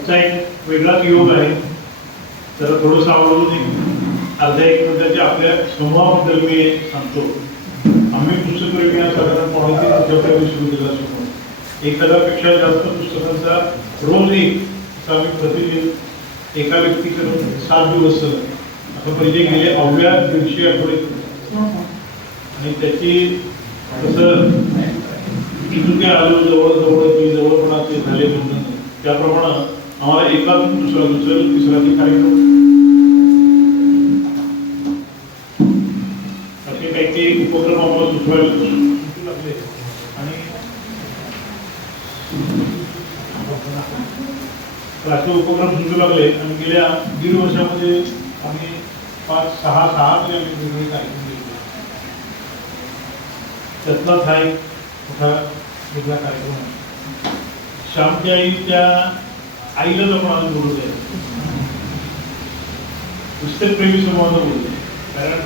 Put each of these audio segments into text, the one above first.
आजचा एक वेगळाच योग आहे. तर थोडंसं आवडून एक अर्धा एक मिनिटाच्या आपल्या समूहाबद्दल मी सांगतो. आम्ही पुस्तकप्रेमी साधारण पावणे 3 वर्षापूर्वी सुरू केला समूह. 1000पेक्षा जास्त पुस्तकांचा रोज एक आम्ही प्रतिदिन एका व्यक्तीकडून 7 दिवस आता पहिले गेले अवघ्या 150 आठवडे आणि त्याची कसं इथून ते आलो जवळपणाचे झाले म्हणून त्याप्रमाणे आम्हाला एकातून दुसरा तिसरा कार्यक्रम असे काही उपक्रम आम्हाला सुचवायला लागले आणि असे उपक्रम सुचू लागले आणि गेल्या 1.5 वर्षामध्ये आम्ही 5-6 तरी आम्ही वेगवेगळे कार्यक्रम केले. त्यातलाच हा एक मोठा वेगळा कार्यक्रम आहे. श्यामची आई त्या आईलाच आपण आज बोलत आहे. पुस्तकप्रेमी समूहानं बोलतो. कारण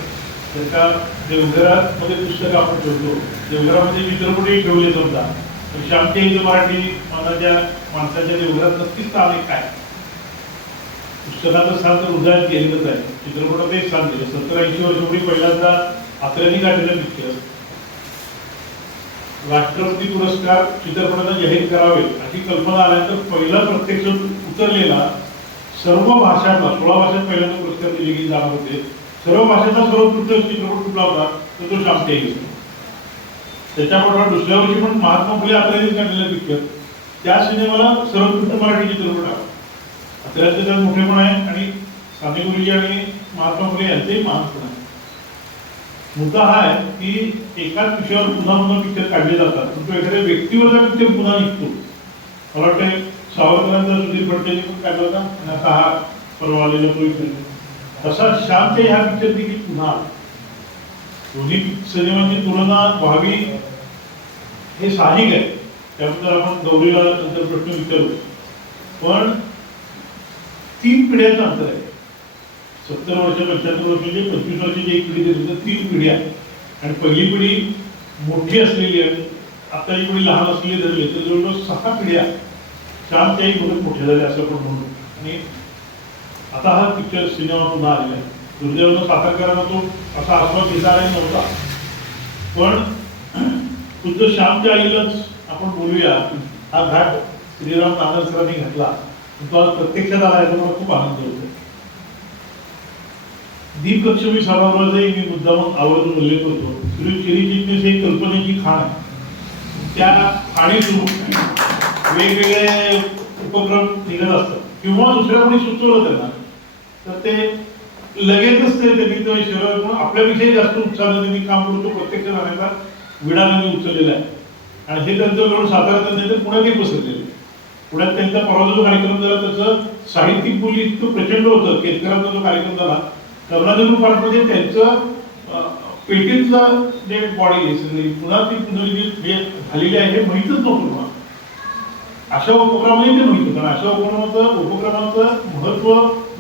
त्याच्या देवघरामध्ये पुस्तकं आपण ठेवतो. देवघरामध्ये चित्रपटही ठेवले समजा तर श्यामची आई मराठी माणसाच्या देवघरात नक्कीच स्थान आहे. काय पुस्तकाचं स्थान तर हृदयात गेलेलंच आहे. चित्रपटातही स्थान दिलं. 70-80 वर्षापूर्वी पहिल्यांदा आत्र्यांनी काढलेला पिक्चर राष्ट्रपती पुरस्कार चित्रपटांना जाहीर करावे अशी कल्पना आल्यानंतर पहिला प्रत्यक्ष उतरलेला सर्व भाषांना 16 भाषांत पहिल्यांदा पुरस्कार दिले गेले जाणार होते. सर्व भाषांचा सर्वोत्कृष्ट चित्रपट कुठला होता तर तो श्यामची आई होता. त्याच्याबरोबर दुसऱ्या वर्षी पण महात्मा फुले आत्र्यांनी काढलेला पिक्चर त्या सिनेमाला सर्वोत्कृष्ट मराठी चित्रपट आला. आत्र्यांचं त्यात मोठेपण आहे आणि साने गुरुजी आणि महात्मा फुले यांचेही महानपण आहे. मुद्दा हा आहे की एकाच विषयावर पुन्हा पिक्चर काढले जातात परंतु एखाद्या व्यक्तीवरचा पिक्चर पुन्हा निघतो. मला वाटतं सावरकरांचा सुधीर फडकेंनी पण काढला होता आणि आता हा परवा आलेला तो तसा श्यामच्या ह्या पिक्चर देखील पुन्हा दोन्ही सिनेमांची तुलना व्हावी हे साहजिक आहे. त्याबद्दल आपण गौरीला नंतर प्रश्न विचारू. पण 3 पिढ्यांचं अंतर आहे. 70 वर्ष 75 वर्ष म्हणजे 25 वर्षाची एक पिढी दिली तर 3 पिढ्या आणि पहिली पिढी मोठी असलेली आहे. आताची पिढी लहान असलेली धरली तर जवळजवळ 6 पिढ्या श्यामच्याही बघत मोठ्या झाल्या असं आपण म्हणू. आणि आता हा पिक्चर सिनेमा पुन्हा आलेला आहे. दुर्दैवानं सातारकरांना तो असा आस्वाद घेता नव्हता. पण खुद्द श्यामच्या आईलाच आपण बोलूया. हा घाट श्रीराम नांदरकरांनी घातला तो आज प्रत्यक्षात आला याचा मला खूप आनंद होतो. दीपलक्ष्मी सभागृहाचाही मी मुद्दाम आवर्जून उल्लेख करतो. श्री चिरीचिटणीस ही कल्पनेची खाण आहे. त्या खाणीतून वेगवेगळे उपक्रम निघत असतात किंवा दुसऱ्या कोणी सुचवलं त्यांना तर ते लगेचच त्यांनी तो शरीर म्हणून आपल्यापेक्षाही जास्त उत्साहाने त्यांनी काम करतो. प्रत्यक्ष राहण्याचा विडा त्यांनी उचललेला आहे आणि हे त्यांचं लोड साताऱ्यात नाही तर पुण्यातही पसरलेलं आहे. पुण्यात त्यांचा परवाचा जो कार्यक्रम झाला त्याचं साहित्यिक बोली इतकं प्रचंड होतं. केतकरांचा जो कार्यक्रम झाला कमलादेवी पार्कमध्ये त्यांचं पेटीचं जे बॉडी आहे सगळी पुन्हा ती पुनर्जीवित जे झालेली आहे हे माहीतच नव्हतं मला. अशा उपक्रमाने ते माहीत होतं. अशा उपक्रमाचं महत्व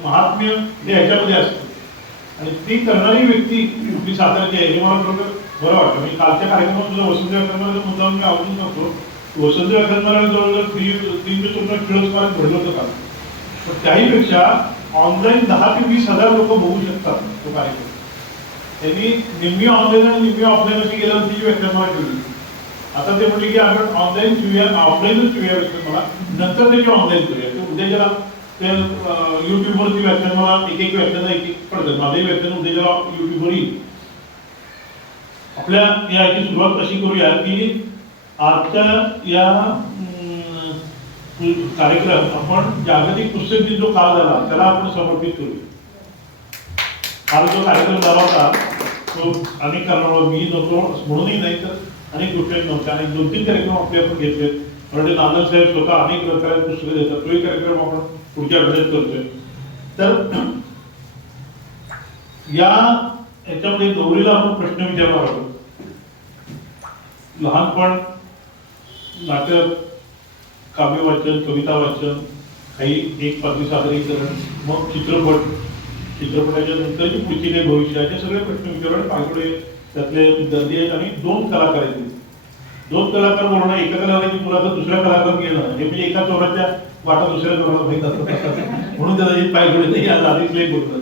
महात्म्य हे ह्याच्यामध्ये असतं आणि ती करणारी व्यक्ती आपली सातारची आहे हे मला खरोखर बरं वाटतं. म्हणजे कालच्या कार्यक्रमात सुद्धा वसंत व्याख्यानमाला मुद्दाम मी आवडून करतो. वसंत व्याख्यानमाला जवळजवळ 3 स्मारक घडलं होतं का. पण त्याहीपेक्षा ऑनलाईन 10 ते 20 हजार लोक बघू शकतात तो कार्यक्रम. त्यांनी निम्मी ऑनलाईन आणि निम्मी ऑफलाईन अशी गेल्यावर ती व्याख्यानमाला ठेवली. आता ते म्हटले की आपण ऑनलाईन ठेवूया ऑफलाईनच ठेवूया व्याख्यानमाला नंतर त्याची ऑनलाईन करूया. ते उद्या ज्याला ते युट्यूबवरती व्याख्यानमाला एक व्याख्यान पडतात. माझंही व्याख्यान उद्या ज्याला युट्यूबवर येईल. आपल्या याची सुरुवात कशी करूया की आजच्या या कार्यक्रम आपण जागतिक पुस्तक दिन जो काल झाला त्याला आपण समर्पित करूया. काल जो कार्यक्रम झाला होता तो अनेक कारणामुळे मी नव्हतो म्हणूनही नाही तर अनेक गोष्टी नव्हत्या आणि 2-3 कार्यक्रम आपले आपण घेतले. म्हणजे नांदल साहेब स्वतः अनेक ग्रंथालयात पुस्तकं देतात. तोही कार्यक्रम आपण पुढच्या आठवड्यात करतोय. तर याच्यामध्ये गौरीला आपण प्रश्न विचारणार आहोत. लहानपण नाटक काव्य वाचन कविता वाचन काही एक पात्री सादरीकरण मग चित्रपटाच्या नंतरची पुढची काही भविष्याचे सगळे प्रश्न विचारणे पायकडे त्यातले विद्यार्थी आहेत आणि 2 कलाकार आहेत. दोन कलाकार बोलणं, एका कलाकाराची मुलाखत दुसऱ्या कलाकार घेणं हे म्हणजे एका चोराच्या वाटा दुसऱ्या चोराला माहीत असतं म्हणून त्याचा पाय थोडे नाही आज आधीच लेख बोलतं.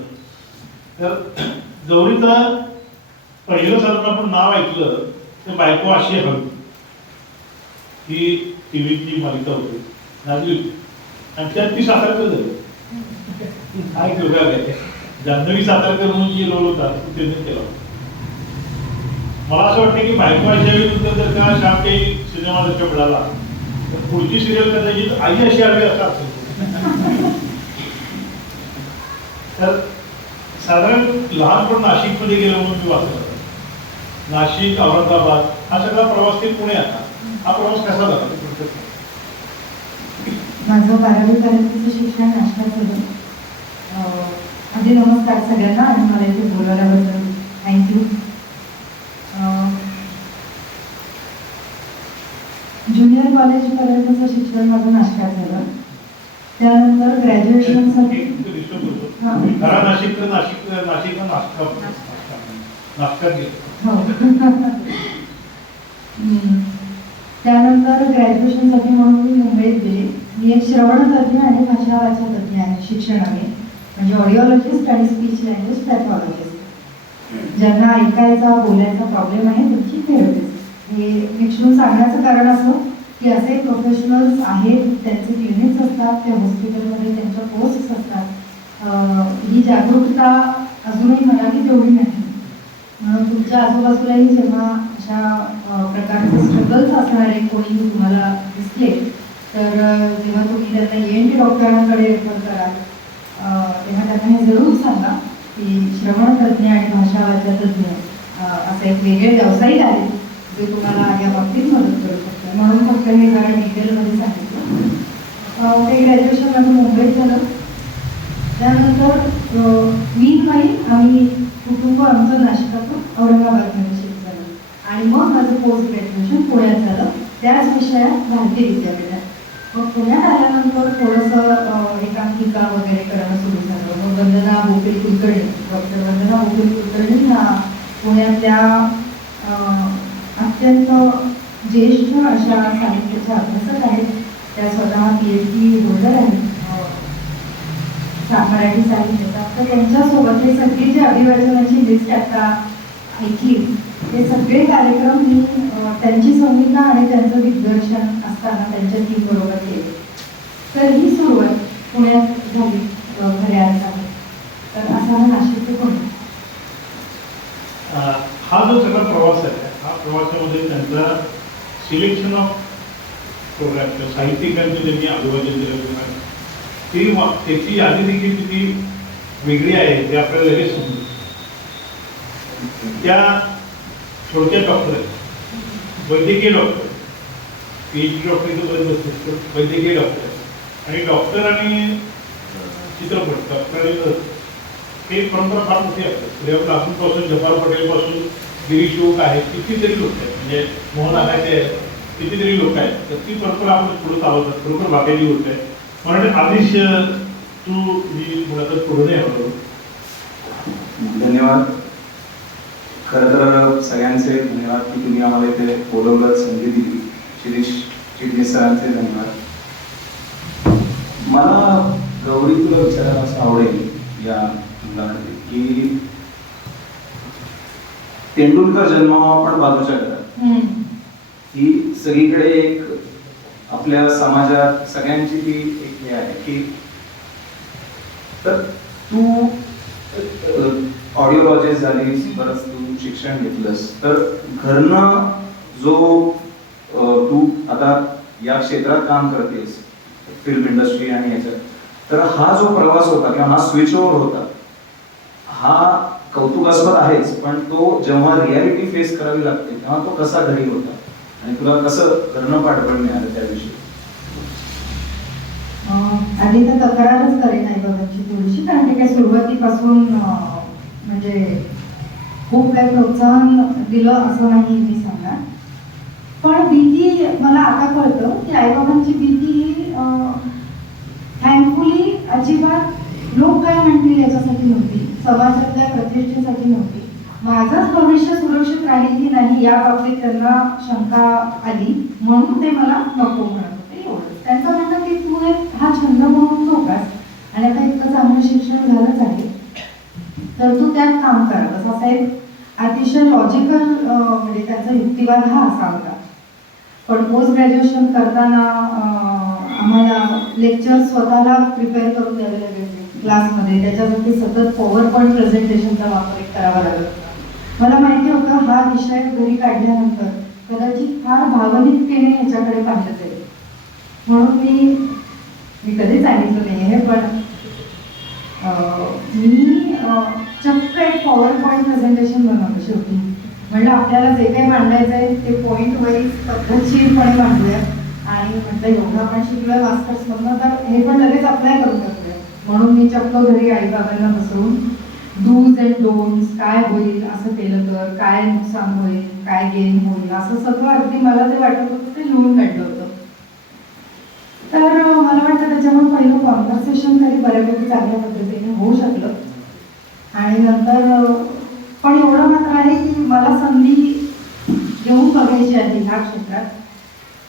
तर गौरीचं पहिलं साधारण आपण नाव ऐकलं तर बायको अशी हवी ही टीव्हीची मालिका होती, गाजली होती आणि त्यात ती सातारकर झाली. काय विभाग आहे जान्हवी सातारकर म्हणून जी रोल होता तो त्यांनी केला. मला असं वाटतं की बायको अशा विरुद्ध जर का श्याम काही सिनेमा जर का मिळाला तर पुढची सिरियल कदाचित आई अशी हवी असं असेल. तर साधारण लहानपण नाशिकमध्ये गेलो म्हणून मी वाचलं. नाशिक, औरंगाबाद हा सगळा प्रवास ते पुण्यात. हा प्रवास कसा झाला? माझं 12वी पर्यंतचं शिक्षण नाशकात झालं. आधी नमस्कार सगळ्यांना आणि मला इथे बोलवल्याबद्दल थँक्यू. ज्युनियर कॉलेजपर्यंतचं शिक्षण माझं नाशकात झालं. त्यानंतर ग्रॅज्युएशनसाठी नाशिक नाशकात हो त्यानंतर ग्रॅज्युएशनसाठी म्हणून मी मुंबईत गेले. मी एक श्रवणतज्ञ आणि भाषावाचक तज्ञ आहे शिक्षणाने, म्हणजे ऑडिओलॉजिस्ट आणि स्पीच लँग्वेज पॅथॉलॉजिस्ट. ज्यांना ऐकायचा बोलायचा प्रॉब्लेम आहे त्यांची थेरपिस्ट. हे विचारून सांगण्याचं कारण असं की असे प्रोफेशनल्स आहेत, त्यांचे क्लिनिक्स असतात, त्या हॉस्पिटलमध्ये त्यांच्या पोस्ट्स असतात. ही जागरूकता अजूनही मिळाली तेवढी नाही. म्हणून तुमच्या आजूबाजूलाही जेव्हा अशा प्रकारचे स्ट्रगल्स असणारे कोणीही तुम्हाला दिसले तर जेव्हा तुम्ही त्यांना ENT डॉक्टरांकडे रेफर कराल तेव्हा त्यांना हे जरूर सांगा की श्रवणतज्ञ आणि भाषावाचक तज्ञ असे एक वेगळे व्यावसायिक आहेत जे तुम्हाला या बाबतीत मदत करू शकतात. म्हणून फक्त हे जरा डिटेलमध्ये सांगितलं. ते ग्रॅज्युएशन माझं मुंबईत झालं. त्यानंतर मीनवाईल आम्ही कुटुंब आमचं नाशिकातून औरंगाबादमध्ये शिफ्ट झालं आणि मग माझं पोस्ट ग्रॅज्युएशन पुण्यात झालं, त्याच विषयात भारतीय विद्यापीठात. मग पुण्यात आल्यानंतर थोडंसं एकांकिका वगैरे करणं सुरू झालं. मग वंदना बोकील कुलकर्णी, डॉक्टर वंदना बोकील कुलकर्णी ह्या पुण्यातल्या अत्यंत ज्येष्ठ अशा साहित्याच्या अभ्यासक आहेत. त्या स्वतः PhD होल्डर आहेत मराठी साहित्याचा. तर त्यांच्यासोबत हे सगळी जी अभिवाचनाची लिस्ट आता ऐकली ते सगळे कार्यक्रम मी त्यांची संहिता आणि त्यांचं दिग्दर्शन असताना त्यांच्या टीम बरोबर केले. तर ही सुरुवात पुण्यात झाली खऱ्या अर्थाने. तर असा हा नाशिकचा कोण हा जो सगळा प्रवास आहे हा प्रवासामध्ये त्यांचा सिलेक्शन ऑफ प्रोग्राम किंवा साहित्यिकांचे त्यांनी अभिवाचन दिलं ती त्याची यादी देखील किती वेगळी आहे ते आपल्याला लगेच समजतं. त्या थोडक्यात डॉक्टर आहेत, वैद्यकीय डॉक्टर, PhD डॉक्टर, वैद्यकीय डॉक्टर आणि डॉक्टर आणि चित्रपट डॉक्टर हे परंपरा फार मोठी असते. सूर्यकांत असूनपासून जब्बार पटेलपासून गिरीश ओक आहेत, कितीतरी लोक आहेत, म्हणजे मोहन आगाशे आहेत, कितीतरी लोक आहेत. तर ती परंपरा आपण पुढे चालवतात. बरोबर वाटायची गोष्ट आहे. मला आदेश तू ही मुलाखत पुढे नाही हवं. धन्यवाद. खरं तर सगळ्यांचे धन्यवाद की तुम्ही आम्हाला इथे बोलवलं, संधी दिली. शिरीष चिटणीस सरांचे धन्यवाद. मला गौरी तुला विचारायला असं आवडेल या मुलामध्ये की तेंडुलकर जन्मावा आपण बाजूच्या घरात ही सगळीकडे एक आपल्या समाजात सगळ्यांची ती एक हे आहे की तर तू ऑडिओलॉजिस्ट झालीस, परत तू शिक्षण घेतलंस, तर घरनं जो तू आता या क्षेत्रात काम करतेस फिल्म इंडस्ट्री आणि ह्याच्यात, तर हा जो प्रवास होता किंवा हा स्विच ओव्हर होता हा कौतुकास्पद आहेच, पण तो जेव्हा रियालिटी फेस करावी लागते तेव्हा तो कसा घरी होता आणि तुला कसं घरनं पाठबळ मिळालं त्याविषयी? आधी तर तक्रारच करेन आई बाबांची थोडीशी, कारण ते काय सुरुवातीपासून म्हणजे खूप काही प्रोत्साहन दिलं असं नाही मी सांगणार. पण भीती मला आता कळतं की आईबाबांची भीती ही थँकफुली अजिबात लोक काय म्हणतील याच्यासाठी नव्हती, समाजातल्या प्रतिष्ठेसाठी नव्हती. माझंच भविष्य सुरक्षित राहील की नाही या बाबतीत त्यांना शंका आली, म्हणून ते मला नको म्हणत होते. एवढंच त्यांचं म्हणणं की तू हा छंद म्हणून जोपास, आणि आता इतकं चांगलं शिक्षण झालंच आहे तर तू त्यात काम करावंस, असा एक अतिशय लॉजिकल म्हणजे त्यांचा युक्तिवाद हा असा होता. पण पोस्ट ग्रॅज्युएशन करताना आम्हाला लेक्चर स्वतःला प्रिपेअर करून द्यावे लागायचे क्लासमध्ये, त्याच्यासाठी सतत पॉवर पॉईंट प्रेझेंटेशनचा वापर करावा लागत होता. मला माहिती होतं हा विषय घरी काढल्यानंतर कदाचित फार भावनिकतेने ह्याच्याकडे पाहिलं जाईल, म्हणून मी कधीच सांगितलं नाही आहे, पण मी चक्क एक पॉवर पॉईंट प्रेझेंटेशन बनवलं शेवटी. म्हणलं आपल्याला जे काही मांडायचं आहे ते पॉईंट वाईज पद्धतशीरपणे मांडूया, आणि म्हटलं एवढं आपण शिकलोय मास्टर्समधनं तर हे पण लगेच अप्लाय करून टाकूया. म्हणून मी चक्क घरी आईबाबांना बसवून डूज अँड डोंट्स, काय होईल असं केलं तर काय नुकसान होईल, काय गेन होईल, असं सगळं अगदी मला जे वाटत होतं ते लिहून काढलं होतं. तर मला वाटतं त्याच्यामुळे पहिलं कॉन्व्हर्सेशन तरी बऱ्यापैकी चांगल्या पद्धतीने होऊ शकलं. आणि नंतर पण एवढं मात्र आहे की मला संधी घेऊन बघायची आहे ह्या क्षेत्रात.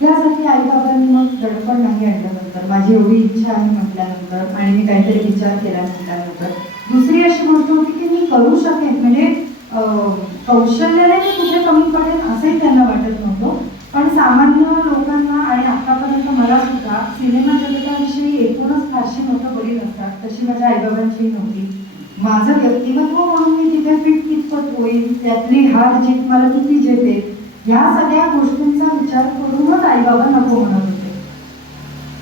यासाठी आईबाबांनी मग दडपण नाही आणल्यानंतर, माझी एवढी इच्छा आहे म्हटल्यानंतर आणि मी काहीतरी विचार केला म्हटल्यानंतर, दुसरी अशी गोष्ट होती की मी करू शकेन, म्हणजे कौशल्याने मी कुठे कमी पडेल असंही त्यांना वाटत नव्हतं. पण सामान्य लोकांना आणि आतापर्यंत मला सुद्धा सिनेमा जगताविषयी एकूणच फारशी मोठं बरी नसतात, तशी माझ्या आईबाबांची नव्हती. माझं व्यक्तिमत्व म्हणून मी तिथे फिट कितपत होईल, त्यातली हार जीत मला किती झेपेल, या सगळ्या गोष्टींचा विचार करूनच आईबाबा नको म्हणत होते.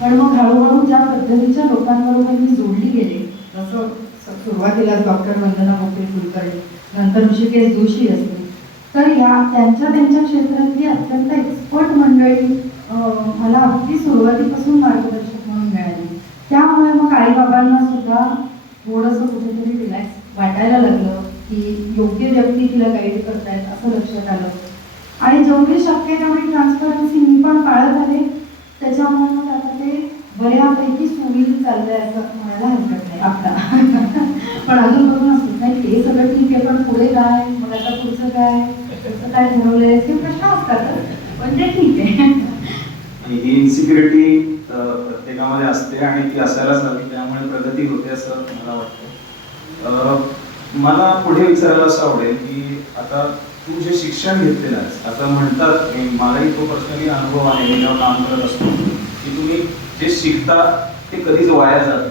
पण मग हळूहळू ज्या पद्धतीच्या लोकांबरोबर मी जोडली गेले, जसं सुरुवातीला डॉक्टर वंदना मोठे कुलकर्णी, नंतर ऋषिकेश जोशी असतील, तर या त्यांच्या क्षेत्रातली अत्यंत एक्सपर्ट मंडळी मला अगदी सुरुवातीपासून मार्गदर्शक म्हणून मिळाली. त्यामुळे मग आईबाबांना सुद्धा थोडंसं कुठेतरी रिलॅक्स वाटायला लागलं की योग्य व्यक्ती तिला गाईड करतायत असं लक्षात आलं. आणि जेवढी शक्य तेवढी ट्रान्सपरन्सी मी पण पाळत आले, त्याच्यामुळे मग आता ते बऱ्यापैकी सुविध चाललंय असं म्हणायला हरकत नाही आता. पण अजून बघून असतो नाही ते सगळं ठीक आहे, पण पुढे काय, मग आता पुढचं काय, त्याचं काय ठरवलंय हे प्रश्न असतात, म्हणजे ठीक आहे. ही इन्सिक्युरिटी प्रत्येकामध्ये असते आणि ती असायलाच हवी, त्यामुळे प्रगती होते असं मला वाटतं. मला पुढे विचारायला असं आवडेल की आता तू जे शिक्षण घेतलेलं आहेस, आता म्हणतात, मलाही तो पर्सनली अनुभव आहे, मी जेव्हा काम करत असतो की तुम्ही जे शिकता ते कधीच वाया जात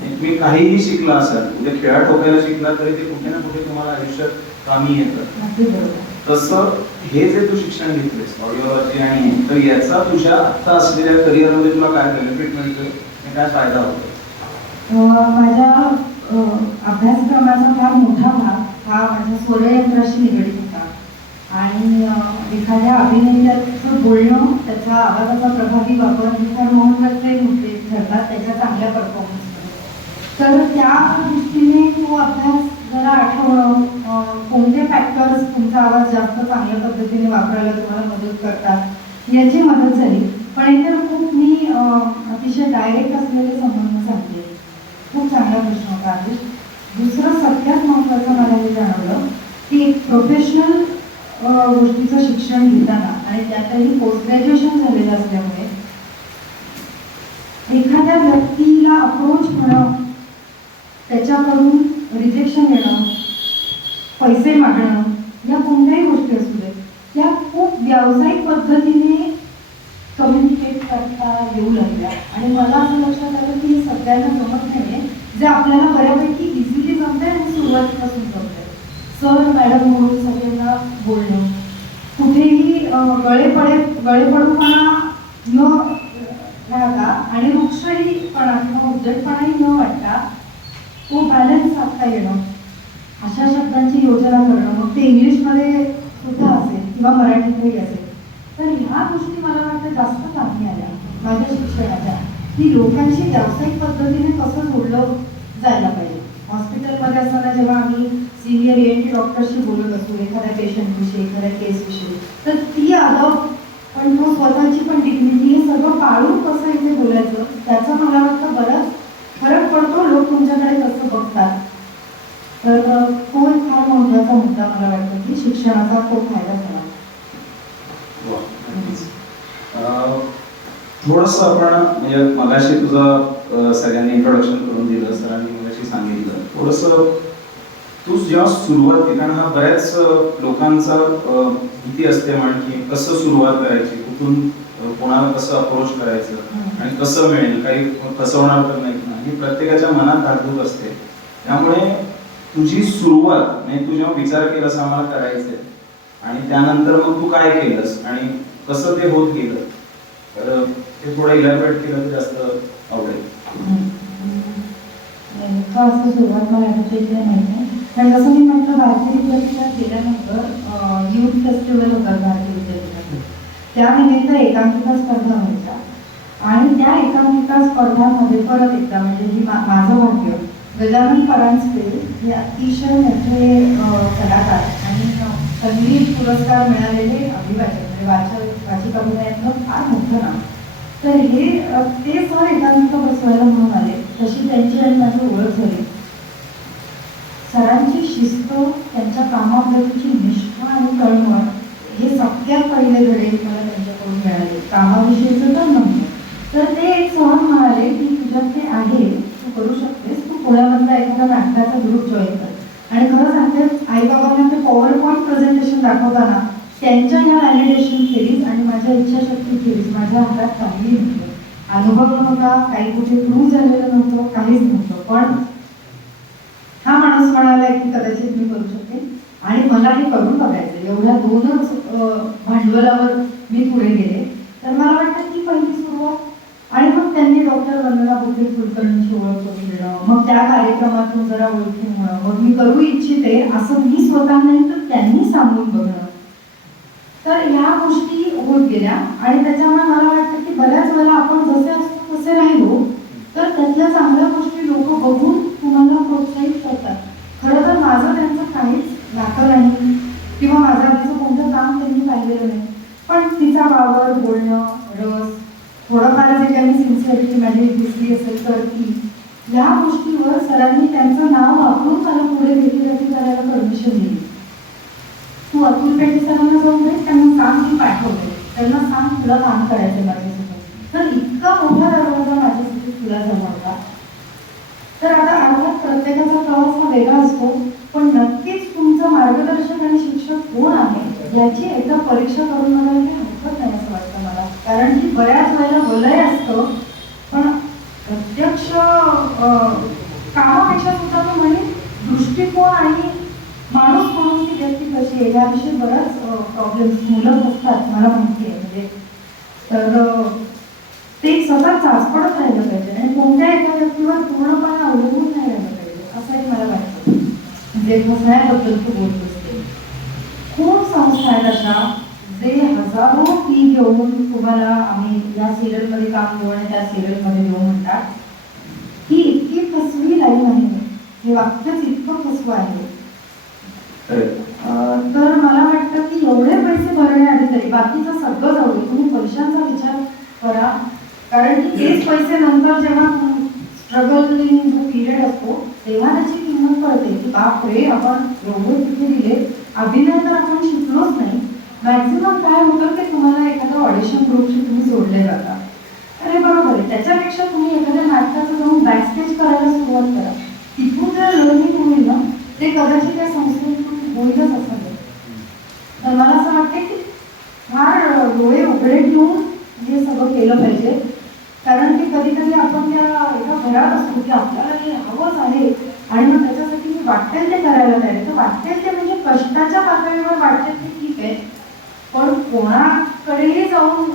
नाही. मी काहीही शिकला असेल, उद्या खेळा ठोकायला शिकला तरी ते कुठे ना कुठे तुम्हाला आयुष्यात कामी येतं. तसं हे जे तू शिक्षण घेतलेस ऑडिओलॉजी आणि तर याचा तुझ्या आता असलेल्या करिअरमध्ये तुला काय बेनिफिट मिळतं आणि काय फायदा होतो? माझ्या अभ्यासक्रमाचा फार मोठा भाग हा माझ्या स्वरयंत्राशी निगडीत होता. आणि एखाद्या अभिनेत्याचं बोलणं, त्याचा आवाजाचा प्रभावी वापर हे फार महत्त्वाचे मुद्दे ठरतात त्याच्या चांगल्या परफॉर्मन्समध्ये. तर त्या दृष्टीने तो अभ्यास जरा आठवणं, कोणते फॅक्टर्स तुमचा आवाज जास्त चांगल्या पद्धतीने वापरायला तुम्हाला मदत करतात याची मदत झाली. पण इथे खूप मी अतिशय डायरेक्ट असलेले संबंध सांगते. खूप चांगला प्रश्न होता आधी. दुसरं सगळ्यात महत्त्वाचं मला हे जाणवलं की एक प्रोफेशनल गोष्टीचं शिक्षण घेताना आणि त्यातही पोस्ट ग्रॅज्युएशन झालेलं असल्यामुळे एखाद्या व्यक्तीला अप्रोच होणं, त्याच्याकडून रिजेक्शन येणं, पैसे मागणं, या कोणत्याही गोष्टी असू दे, त्या खूप व्यावसायिक पद्धतीने कम्युनिकेट करता येऊ लागल्या. आणि मला असं लक्षात आलं की सगळ्यांना जमत नाही, जे आपल्याला बऱ्यापैकी इझिली जमतंय आणि सुरुवातीपासून जमतंय. सर मॅडम म्हणून सगळ्यांना बोलणं, कुठेही गळेपडूपणा न राहता आणि वृक्षहीपणा किंवा उद्धटपणाही न वाटता तो बॅलन्स साधता येणं, अशा शब्दांची योजना करणं, मग ते इंग्लिशमध्ये सुद्धा असेल किंवा मराठीतही असेल. तर ह्या गोष्टी मला वाटतं जास्त कामी आल्या माझ्या शिक्षणाच्या, की लोकांशी व्यावसायिक पद्धतीने कसं जोडलं जायला पाहिजे. हॉस्पिटलमध्ये असताना जेव्हा आम्ही सिनियर ENT डॉक्टरशी बोलत असतो एखाद्या पेशंटविषयी, एखाद्या केसविषयी, तर ती अदब पण तो स्वतःची पण डिग्निटी हे सगळं पाळून कसं इथे बोलायचं त्याचा मला वाटतं बराच फरक पडतो. लोक तुमच्याकडे कसं बघतात, तर तो एक फार महत्त्वाचा मुद्दा थोडस आपण म्हणजे मगाशी तुझं सगळ्यांनी इंट्रोडक्शन करून दिलं, सरांनी मगाशी सांगितलं थोडस तू जेव्हा सुरुवात केली, कारण हा बऱ्याच लोकांचा भीती असते म्हण की कसं सुरुवात करायची, कुठून कोणाला कसं अप्रोच करायचं आणि कसं मिळेल, काही फसवणार तर नाही ना, ही प्रत्येकाच्या मनात धाकधूक असते. त्यामुळे तुझी सुरुवात म्हणजे तू जेव्हा विचार केलास आम्हाला करायचंय आणि त्यानंतर मग तू काय केलंस आणि कसं ते होत गेलं, तर ते थोडं इलॅबोरेट केलं तर जास्त आवडेल. असं सुरुवात मला त्याच्याकडे माहिती आहे, पण जसं मी म्हटलं भारतीय विद्यापीठात गेल्यानंतर युथ फेस्टिवल होतात भारतीय विद्यापीठात, त्यानिमित्त एकांकिका स्पर्धा व्हायच्या आणि त्या एकांकिका स्पर्धांमध्ये परत एकदा म्हणजे ही माझं भाग्य, गजानन परांजपे हे अतिशय मोठे कलाकार आणि संगीत पुरस्कार मिळालेले अभिवाचक म्हणजे वाचिक अभिनयातलं फार मोठं नाव. तर हे ते सर एकांकिका बसवायला म्हणून आले, तशी त्यांची आणि माझी ओळख झाली. सरांची शिस्त, त्यांच्या कामाप्रतीची निष्ठा आणि तळमळ हे सगळ्यात पहिले धडे मला त्यांच्याकडून मिळाले. कामाविषयीचं तर नव्हतं, तर ते एक सहज म्हणाले की तुझ्यात ते आहे, तू करू शकतेस, तू पुण्यामधला एखादा नाटकाचा ग्रुप जॉईन कर. आणि खरं सांगते, आईबाबांना ते पॉवर पॉईंट प्रेझेंटेशन दाखवताना त्यांच्या या व्हॅलिडेशन खेरीज आणि माझ्या इच्छाशक्ती खेरीज माझ्या हातात काहीही नव्हतं. अनुभव नव्हता, काही कुठे प्रूव्ह झालेलं नव्हतं, काहीच नव्हतं. पण हा माणूस म्हणाला की कदाचित मी करू शकते आणि मला हे करून बघायचं. एवढ्या दोनच भांडवलावर मी पुढे गेले. तर मला वाटतं की पहिली सुरुवात. आणि मग त्यांनी डॉक्टर वंदना बुद्धे कुलकर्णींची ओळख करून देणं, मग त्या कार्यक्रमातून जरा ओळखी होणं, मग मी करू इच्छिते असं मी स्वतः नाही तर त्यांनी सांगून बघणं. तर ह्या गोष्टी होत गेल्या आणि त्याच्यामुळे मला वाटतं की बऱ्याच वेळेला आपण जसे असतो तसे राहिलो तर त्यातल्या चांगल्या गोष्टी लोक बघून तुम्हाला प्रोत्साहित करतात. खरं तर माझं त्यांचं काहीच नातं नाही किंवा माझं आधीचं कोणतं काम त्यांनी पाहिलेलं नाही, पण तिचा वावर, बोलणं, रस, थोडंफार जे काही सिन्सिअरिटी माझी दिसली असेल तर ती, ह्या गोष्टीवर सरांनी त्यांचं नाव वापरून मला पुढे भेटीगाठी करायला परमिशन दिली. तू अतुल पेटे सरांना जाऊन दे, त्यांना सांग मी पाठवते, त्यांना सांग तुला काम करायचं माझ्यासोबत. तर इतका मोठा दरवाजा माझ्यासाठी खुला झाला होता. तर आता अर्थात प्रत्येकाचा प्रवास हा वेगळा असतो, पण नक्कीच तुमचं मार्गदर्शक आणि शिक्षक कोण आहे याची एकदा परीक्षा करून बघायला हरकत नाही असं वाटतं मला. कारण की बऱ्याच वेळेला वलय असतं, पण प्रत्यक्ष कामापेक्षा सुद्धा मी म्हणेन दृष्टिकोन आणि माणूस म्हणून ती व्यक्ती कशी आहे याविषयी बराच प्रॉब्लेम्स मुलं असतात मला माहिती आहे. म्हणजे तर ते सतत चाचपडत राहिलं पाहिजे आणि कोणत्या एका व्यक्तीवर पूर्णपणे अवलंबून नाही राहिलं पाहिजे असंही मला वाटतं. म्हणजे फसण्याबद्दल तू बोलत असते, खूप संस्था आहेत अशा जे हजारो फी घेऊन तुम्हाला आम्ही या सिरियलमध्ये काम घेऊ आणि त्या सिरियलमध्ये घेऊ म्हणतात. ही इतकी फसवी लाईन आहे, हे वाक्यच इतकं फसवं आहे. तर मला वाटतं की एवढे पैसे भरण्याआधी तरी बाकीचं सगळं जाऊ दे, तुम्ही पैशांचा विचार करा. कारण की तेच पैसे नंतर जेव्हा स्ट्रगलिंग जो पिरियड असतो तेव्हा त्याची किंमत कळते की बाप रे आपण एवढे तिथे दिले. अभिनय तर आपण शिकलोच नाही. मॅक्झिमम काय होतं की तुम्हाला एखादा ऑडिशन ग्रुपशी तुम्ही जोडले जाता, अरे बरोबर आहे, त्याच्यापेक्षा तुम्ही एखाद्या नाटकाचं जाऊन बॅकस्टेज करायला सुरुवात करा. तिथून जर लर्निंग होईल ना ते कदाचित त्या संस्थेतून होईलच असं नाही. तर मला असं वाटतं की फार डोळे उघडे ठेवून हे सगळं केलं पाहिजे. कारण की कधी कधी आपण त्या एका घरात असतो की आपल्याला हे हवंच आहे आणि मग त्याच्यासाठी मी वाटेल ते करायला तयार. तर वाटेल ते म्हणजे कष्टाच्या पातळीवर वाटेल ते ठीक आहे, पण कोणाकडेही जाऊन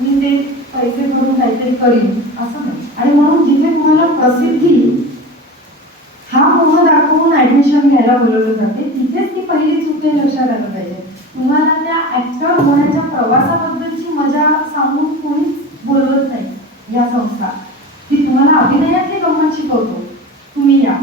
मी ते पैसे भरून काहीतरी करीन असं नाही. आणि म्हणून जिथे तुम्हाला प्रसिद्धी हा मोह दाखवून ऍडमिशन घ्यायला बोलवलं जाते तिथेच ती पहिली चूक हे लक्षात आलं पाहिजे. तुम्हाला त्या ऍक्टर होण्याच्या प्रवासाबद्दलची मजा सांगून कोणीच बोलवत नाही. या संस्था की तुम्हाला अभिनयातली गंमत शिकवतो, तुम्ही या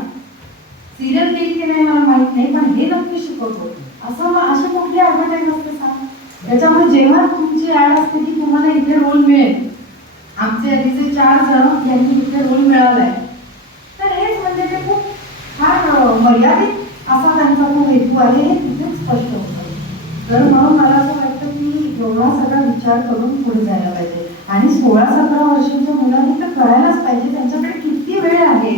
सिरियल केली की नाही मला माहित नाही, पण हे नक्की शिकवतो असं अशी कुठली ऍडव्हर्टाईज असते सांग. त्याच्यामुळे जेव्हा तुमची ऍड असते की तुम्हाला इथे रोल मिळेल, आमचे आधीचे 4 जण यांनी इथे रोल मिळालाय, तर हेच म्हणजे ते खूप फार मर्यादित असा त्यांचा तो हेतू आहे हे तिथेच स्पष्ट होतं. तर म्हणून मला असं वाटतं की एवढा सगळा विचार करून पुढे जायला पाहिजे. आणि 16-17 वर्षाच्या मुलांनी तर करायलाच पाहिजे. त्यांच्याकडे किती वेळ आहे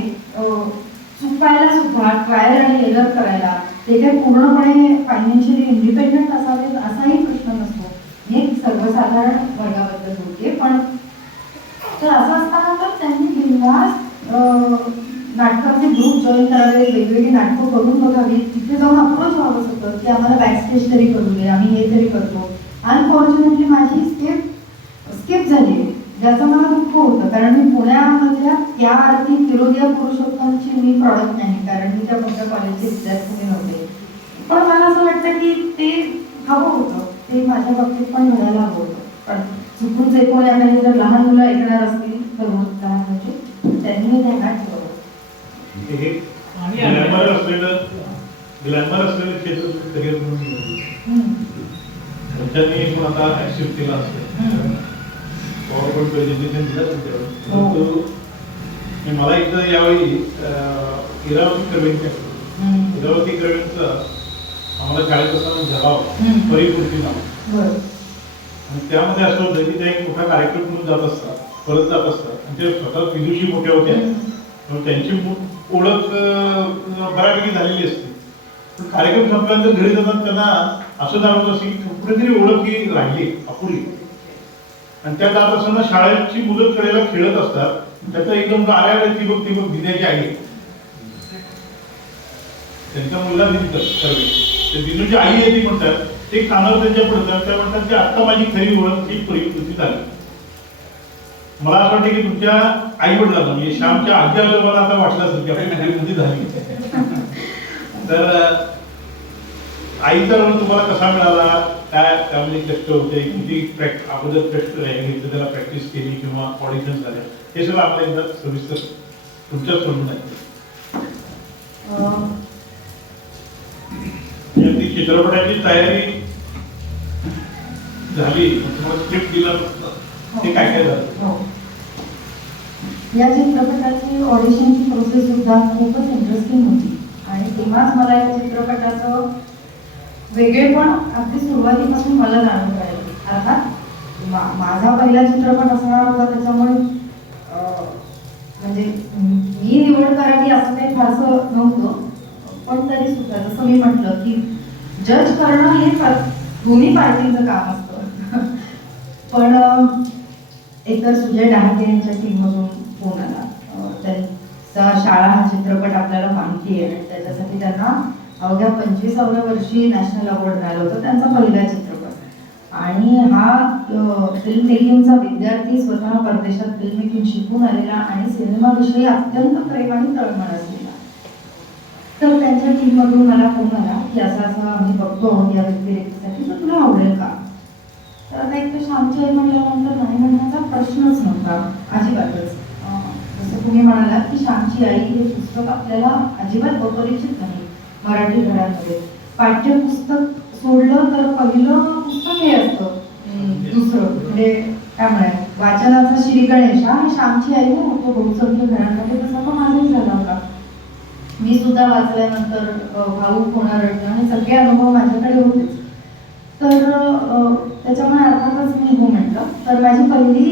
चुकायला सुद्धा, ट्रायल आणि एरर करायला. ते काय पूर्णपणे फायनान्शियली इंडिपेंडंट असावेत असाही प्रश्न नसतो. मी एक सर्वसाधारण वर्गाबद्दल बोलते. पण तर असं असताना तर त्यांनी बिनधास्त नाटकाचे ग्रुप जॉईन करावे, वेगवेगळी नाटकं करून बघावी, तिथे जाऊन अप्रोच व्हावं होतं की आम्हाला बॅकस्टेज तरी करू दे, आम्ही हे तरी करतो. अनफॉर्च्युनेटली माझी स्किप झाली, ज्याचं मला दुःख होतं. कारण मी पुण्यामधल्या त्या अर्थी फिरोदिया पुरुषोत्तमची मी प्रॉडक्ट नाही, कारण मी त्या कोणत्या कॉलेजचे विद्यार्थी नव्हते. पण मला असं वाटतं की ते हवं होतं, ते माझ्या बाबतीत पण घडायला हवं होतं. पण चुकून जे कोणी आपल्याला जर लहान मुलं ऐकणार असतील तर लहान म्हणजे त्यांनी ध्यानात ठेवावं. हे ग्लॅमर असलेलं क्षेत्र करिअर म्हणून निवडलं. घरच्यांनी पण आता ऍक्सेप्ट केला असेल, पॉवरपॉईंट प्रेझेंटेशन दिलं तुमच्यावर. परंतु मला एकदा यावेळी इरावती क्रवीणचा आम्हाला शाळेत असताना झाला होता, परिपूर्ती नाव. आणि त्यामध्ये असं होतं की त्या एक मोठा कार्यक्रम म्हणून जात असतात, परत जात असतात. आणि ते स्वतः विदुषी मोठ्या होत्या, त्यांची ओळख बऱ्यापैकी झालेली असते. पण कार्यक्रम संपल्यानंतर घरी जातात त्यांना असं जाणवत असेल की कुठेतरी ओळख ही राहिली अपुरी. आणि त्या जात असताना शाळेची मुलं कडेला खेळत असतात, त्याचा एकदम आल्या ती बघ दिन्याची आई, त्यांचा मुलगा ते दिनूची आई आहे ती म्हणतात. ते कानावर त्यांच्या पडतात, त्या म्हणतात की आता माझी खरी ओळख ही परिस्थिती झाली. मला असं वाटतं की तुमच्या आई वडिलांना म्हणजे श्यामच्या आजी आजोबाला आता वाटलं असेल की आपली परिस्थिती झाली. तर आईचा रोल तुम्हाला कसा मिळाला, काय त्यामध्ये कष्ट होते, किती अगोदर कष्ट घेतलं, त्याला प्रॅक्टिस केली किंवा ऑडिशन झाले, हे सगळं आपल्या एकदा सविस्तर तुमच्याच तोंडून ऐकलं. ती चित्रपटाची तयारी झाली, तुम्हाला स्क्रिप्ट दिला, ते काय काय झालं? या चित्रपटाची ऑडिशनची प्रोसेस सुद्धा खूपच इंटरेस्टिंग होती. आणि तेव्हाच मला या चित्रपटाचं वेगळेपण अगदी सुरुवातीपासून मला जाणून राहिली. अर्थात माझा पहिला चित्रपट असणार होता, त्याच्यामुळे म्हणजे मी निवड करावी असं काही फारसं नव्हतं. पण तरी सुद्धा जसं मी म्हटलं की जज करणं हे दोन्ही पार्टीचं काम असतं. पण एकतर सुजय डहाके यांच्या टीममधून फोन आला. त्यांचा शाळा हा चित्रपट आपल्याला माहिती आहे आणि त्याच्यासाठी त्यांना अवघ्या 25व्या वर्षी नॅशनल अवॉर्ड मिळालं होतं, त्यांचा पहिला चित्रपट. आणि हा फिल्म मेकिंगचा विद्यार्थी, स्वतः परदेशात फिल्म मेकिंग शिकून आलेला आणि सिनेमाविषयी अत्यंत प्रेम आणि तळमळ असलेला. तर त्यांच्या टीममधून मला फोन आला की असं असं आम्ही बघतो या व्यक्तिरेखेसाठी, तर तुला आवडेल का? तर आता एक तर श्यामची आई म्हटल्यानंतर नाही म्हणण्याचा प्रश्नच नव्हता अजिबातच. जसं तुम्ही म्हणालात की श्यामची आई हे पुस्तक आपल्याला अजिबात अपरिचित नाही मराठी घरांमध्ये. पाठ्यपुस्तक सोडलं तर पहिलं पुस्तक हे असतं दुसरं, म्हणजे काय म्हणाय वाचनाचा श्री गणेश हा श्यामची आई होतो बहुसंख्य घरांमध्ये. तसा पण माझाही झाला होता. मी सुद्धा वाचल्यानंतर भाऊक होणार आणि सगळे अनुभव माझ्याकडे होतेच. तर त्याच्यामुळे अर्थातच मी हो म्हटलं. तर माझी पहिली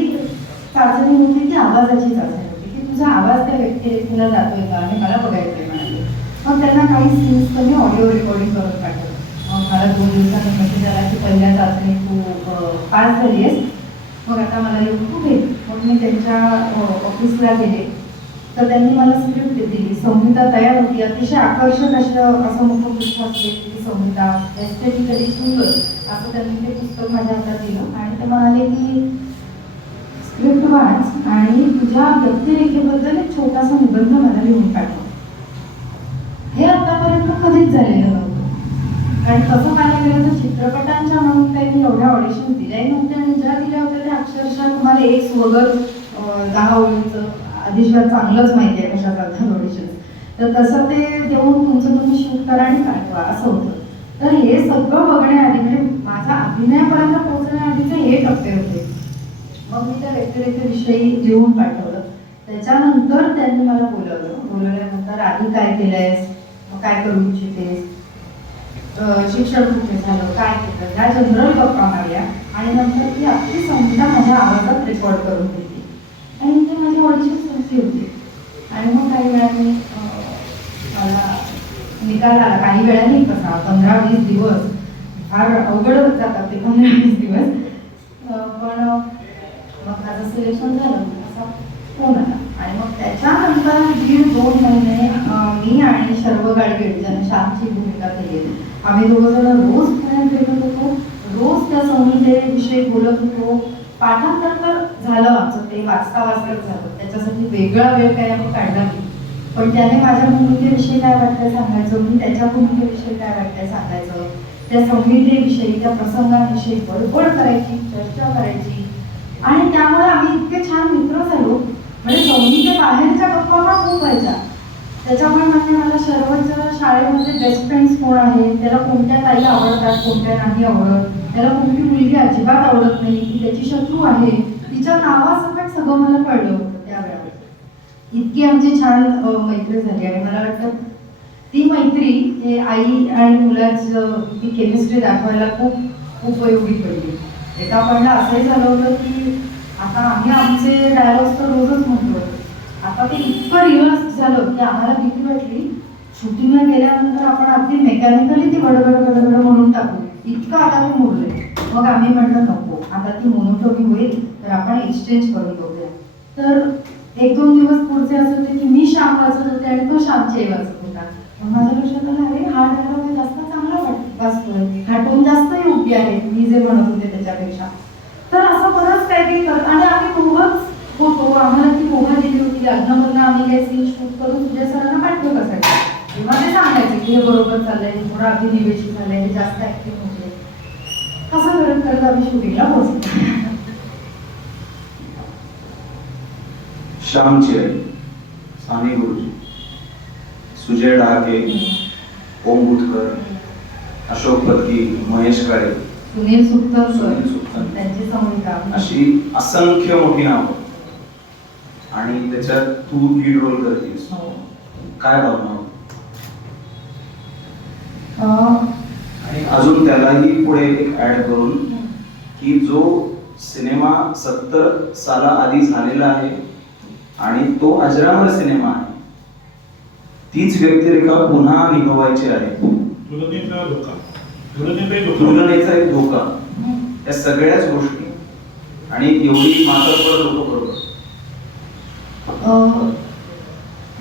चाचणी होती ती आवाजाची चाचणी होती की तुझा आवाज त्या व्यक्तिरेखेला जातोय का आणि मला बघायचंय म्हणाले. मग त्यांना काही सीन्स तर मी ऑडिओ रेकॉर्डिंग करून पाठवलं. मला 2 दिवसांनी मेसेज आला की पहिल्या चाचणी तू पास झाली आहेस, मग आता मला येऊन तू भेट. मग मी त्यांच्या ऑफिसला गेले. तर त्यांनी मला स्क्रिप्ट दिली, संहिता तयार होती. अतिशय आकर्षक असं मुखपृष्ठ असलेली ती संहिता, एस्थेटिकली सुंदर असं त्यांनी ते पुस्तक माझ्या हातात दिलं. आणि ते म्हणाले की स्क्रिप्ट वाच आणि तुझ्या व्यक्तिरेखेबद्दल एक छोटासा निबंध मला लिहून पाठव. हे आतापर्यंत कधीच झालेलं नव्हतं. कारण तसं पाहायला गेलं तर चित्रपटांच्या म्हणून काही मी एवढ्या ऑडिशन दिल्याही नव्हत्या, आणि ज्या दिल्या होत्या त्या अक्षरशः तुम्हाला एक स्वगत 10 ओळीचं आधीशिवाय चांगलंच माहिती आहे कशा करतात ऑडिशन. तर तसं ते देऊन तुमचं तुम्ही शूट करा आणि पाठवा असं होतं. तर हे सगळं बघण्याआधी म्हणजे माझा अभिनयापर्यंत पोहोचण्याआधीचे हे टप्पे होते. मग मी त्या व्यक्तिरेखेविषयी लिहून पाठवलं. त्याच्यानंतर त्यांनी मला बोलवल्यानंतर आधी काय केलंयस, मग काय करू इच्छितेस, शिक्षण कुठे झालं, काय केलं, त्या जनरल गप्पा मारल्या आणि नंतर ती आपली संहिता माझ्या आवाजात रेकॉर्ड करून घेतली आणि ते माझी ऑडिशन संस्थी होती. आणि मग काही वेळाने मला निकाल आला, काही वेळाने कसा 15-20 दिवस फार अवघड होत जातात ते 15-20 दिवस, पण मग माझं सिलेक्शन झालं असा फोन आला. आणि मग त्याच्यानंतर 1.5-2 महिने मी आणि शर्व गाडगे ज्याने श्यामची भूमिका केली, आम्ही दोघं जण रोज पुण्यात भेटत होतो, रोज त्या संहितेविषयी बोलत होतो. पाठांतर तर झालं आमचं, ते वाचता झालं, त्याच्यासाठी वेगळा वेळ काय आम्ही काढला नाही. पण त्याने माझ्या भूमिकेविषयी काय वाटतं सांगायचं, मी त्याच्या भूमिकेविषयी काय वाटतं सांगायचं, त्या संहितेविषयी, त्या प्रसंगांविषयी बडबड करायची, चर्चा करायची. आणि त्यामुळे आम्ही इतके छान मित्र झालो, म्हणजे संहिते बाहेरच्या गप्पा पण खूप व्हायच्या. त्याच्यामुळे म्हणजे मला शर्वच्या शाळेमध्ये बेस्ट फ्रेंड्स कोण आहेत, त्याला कोणत्या ताई आवडतात, कोणत्या नाही आवडत, त्याला कोणती मुलगी अजिबात आवडत नाही, ती त्याची शत्रू आहे, तिच्या नावासकट सगळं मला कळलं होतं त्यावेळेला. इतकी आमची छान मैत्री झाली. आणि मला वाटतं ती मैत्री हे आई आणि मुलाचं ती केमिस्ट्री दाखवायला खूप उपयोगी पडली. एका पॉईंटला असंही झालं होतं की आता आम्ही आमचे डायलॉग्स तर रोजच म्हणतो, आता ते इतकं रिअल झालं की आम्हाला भीती वाटली शूटिंगला गेल्यानंतर आपण अगदी मेकॅनिकली ती बडबड म्हणून टाकू, इतकं आता ते मुरले. मग आम्ही म्हटलं नको, आता ती मोनोटोनी होईल तर आपण एक्सचेंज करून बघूया. तर 1-2 दिवस पुढचे असं होते की मी श्याम वाचत होते आणि तो श्यामचे वाचत होता. मग माझ्या लक्षात आलं, अरे हा डायलॉग जास्त चांगला वाचतोय, हा टोन जास्त योग्य आहे मी जे म्हणत होते त्याच्यापेक्षा. तर असं बरंच काही करत आणि आम्ही दोघंच होतो. आम्हाला ती मोहा दिली होती, अज्ञामधनं आम्ही काही सीन शूट करून तुझ्या सरांना पाठवत असायचं, तेव्हा ते सांगायचे की हे बरोबर चाललंय, थोडं अभिनिवेशी झालंय, हे जास्त ऍक्टिंग होते. असं करत करत आम्ही शूटिंगला पोहोचलो. श्यामची आई, साने गुरुजी, सुजय डहाके, ओम बुटकर, अशोक पत्की, महेश काळे, सुनील सुक्तन सुक्तन, त्यांची संहिता, अशी असंख्य मोठी नावं आणि त्याच्यात तू लीड रोल करतेस. काय भावना होती? आणि अजून त्यालाही पुढे एक ऍड करून की जो सिनेमा 70 सालाआधी झालेला आहे आणि तो अजरामर सिनेमा आहे, तीच व्यक्तिरेखा पुन्हा निभवायची आहे. तुलनेचा धोका, तुलनेचा एक धोका, या सगळ्याच गोष्टी आणि एवढी मातब्बर लोक बरोबर.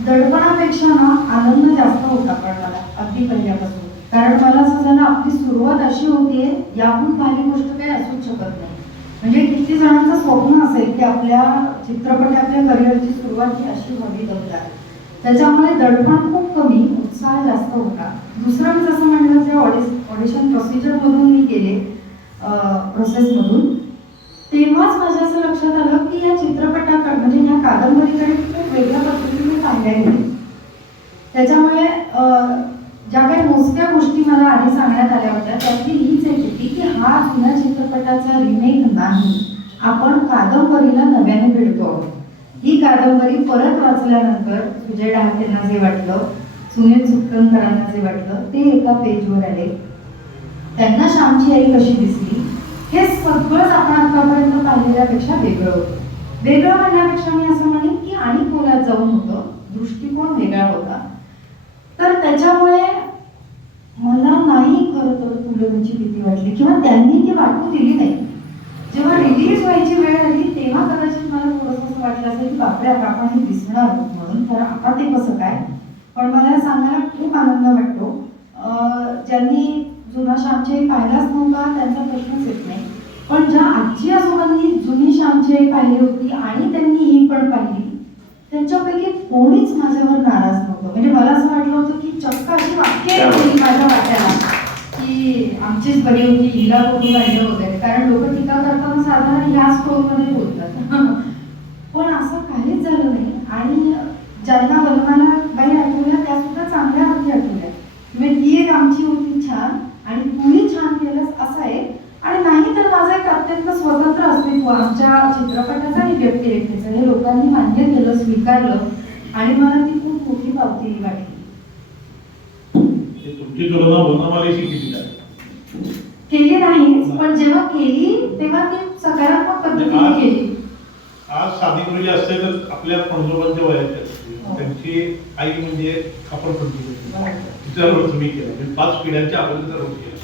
दडपणापेक्षा ना आनंद जास्त होता पण मला अगदी पहिल्यापासून. कारण मला असं झालं आपली सुरुवात अशी होतीये, याहून भारी गोष्ट काही असूच शकत नाही. म्हणजे किती जणांचं स्वप्न असेल की आपल्या चित्रपट, आपल्या करिअरची सुरुवात ही अशी व्हावी दमदार. त्याच्यामुळे दडपण खूप कमी, उत्साह जास्त होता. दुसरं मी जसं म्हटलं जे ऑडिशन प्रोसिजरमधून मी गेले, प्रोसेसमधून, तेव्हाच माझ्या असं लक्षात आलं की या चित्रपटाकडे म्हणजे ह्या कादंबरीकडे खूप वेगळ्या पद्धतीने पाहिल्या गेली. त्याच्यामुळे ज्या काही मोजक्या गोष्टी मला आधी सांगण्यात आल्या होत्या त्यातली हीच एक होती की हा जुन्या चित्रपटाचा रिमेक नाही, आपण कादंबरीला नव्याने भेटतो आहोत. ही कादंबरी परत वाचल्यानंतर सुजय डहाकेंना जे वाटलं, सुनील सुक्तनकरांना जे वाटलं, ते एका पेजवर आले. त्यांना श्यामची आई कशी दिसली हे सगळंच आपण आतापर्यंत पाहिलेल्यापेक्षा वेगळं होतं. वेगळं म्हणण्यापेक्षा मी असं म्हणेन की आणि खोलात जाऊन होतं, दृष्टिकोन वेगळा होता. तर त्याच्यामुळे मला नाही खरं तर तुलनेची भीती वाटली किंवा त्यांनी ती वाटू दिली नाही. जेव्हा रिलीज व्हायची वेळ आली तेव्हा कदाचित मला थोडंसं असं वाटलं असेल की बापरे आता आपण हे दिसणार आहोत म्हणून, तर आता ते कसं काय. पण मला सांगायला खूप आनंद वाटतो. ज्यांनी जुना श्यामची आई पाहिलाच नव्हता त्यांचा प्रश्नच येत नाही, पण ज्या आजी आजोबांनी जुनी श्यामची आई पाहिली होती आणि त्यांनी ही पण पाहिली, त्यांच्यापैकी कोणीच माझ्यावर नाराज नव्हतं. म्हणजे मला असं वाटलं होतं की चक्क अशी वाक्य माझ्या वाट्याला की आमचीच बरी होती, हिला कुठून काढलं वगैरे. कारण लोक टीका करताना साधारण याच टोनमध्ये बोलतात. पण असं काहीच झालं नाही. आणि ज्यांना वनमाला बाई आठवल्या त्या सुद्धा चांगल्या अर्थी आठवल्या. म्हणजे ती एक आमची होती छान आणि तूही छान केलंस असं आहे. आणि नाही तर माझं एक अत्यंत स्वतंत्र अस्तित्व आमच्या चित्रपटाचं आणि व्यक्तिरेखेचं हे लोकांनी मान्य केलं, स्वीकारलं आणि मला ती खूप मोठी पावती वाटली. ती तुलना वर्णमालेशी केली जाते. केली नाही, पण जेव्हा केली तेव्हा ती सकारात्मक पद्धतीने केली. आज साधी मुली असते तर आपल्या पणजोबांच्या वयाची असते, हो. त्यांची आई म्हणजे कापड पडली होती, तिचा रोज तुम्ही केला, म्हणजे 5 पिढ्यांच्या अगोदरचा रोज केला.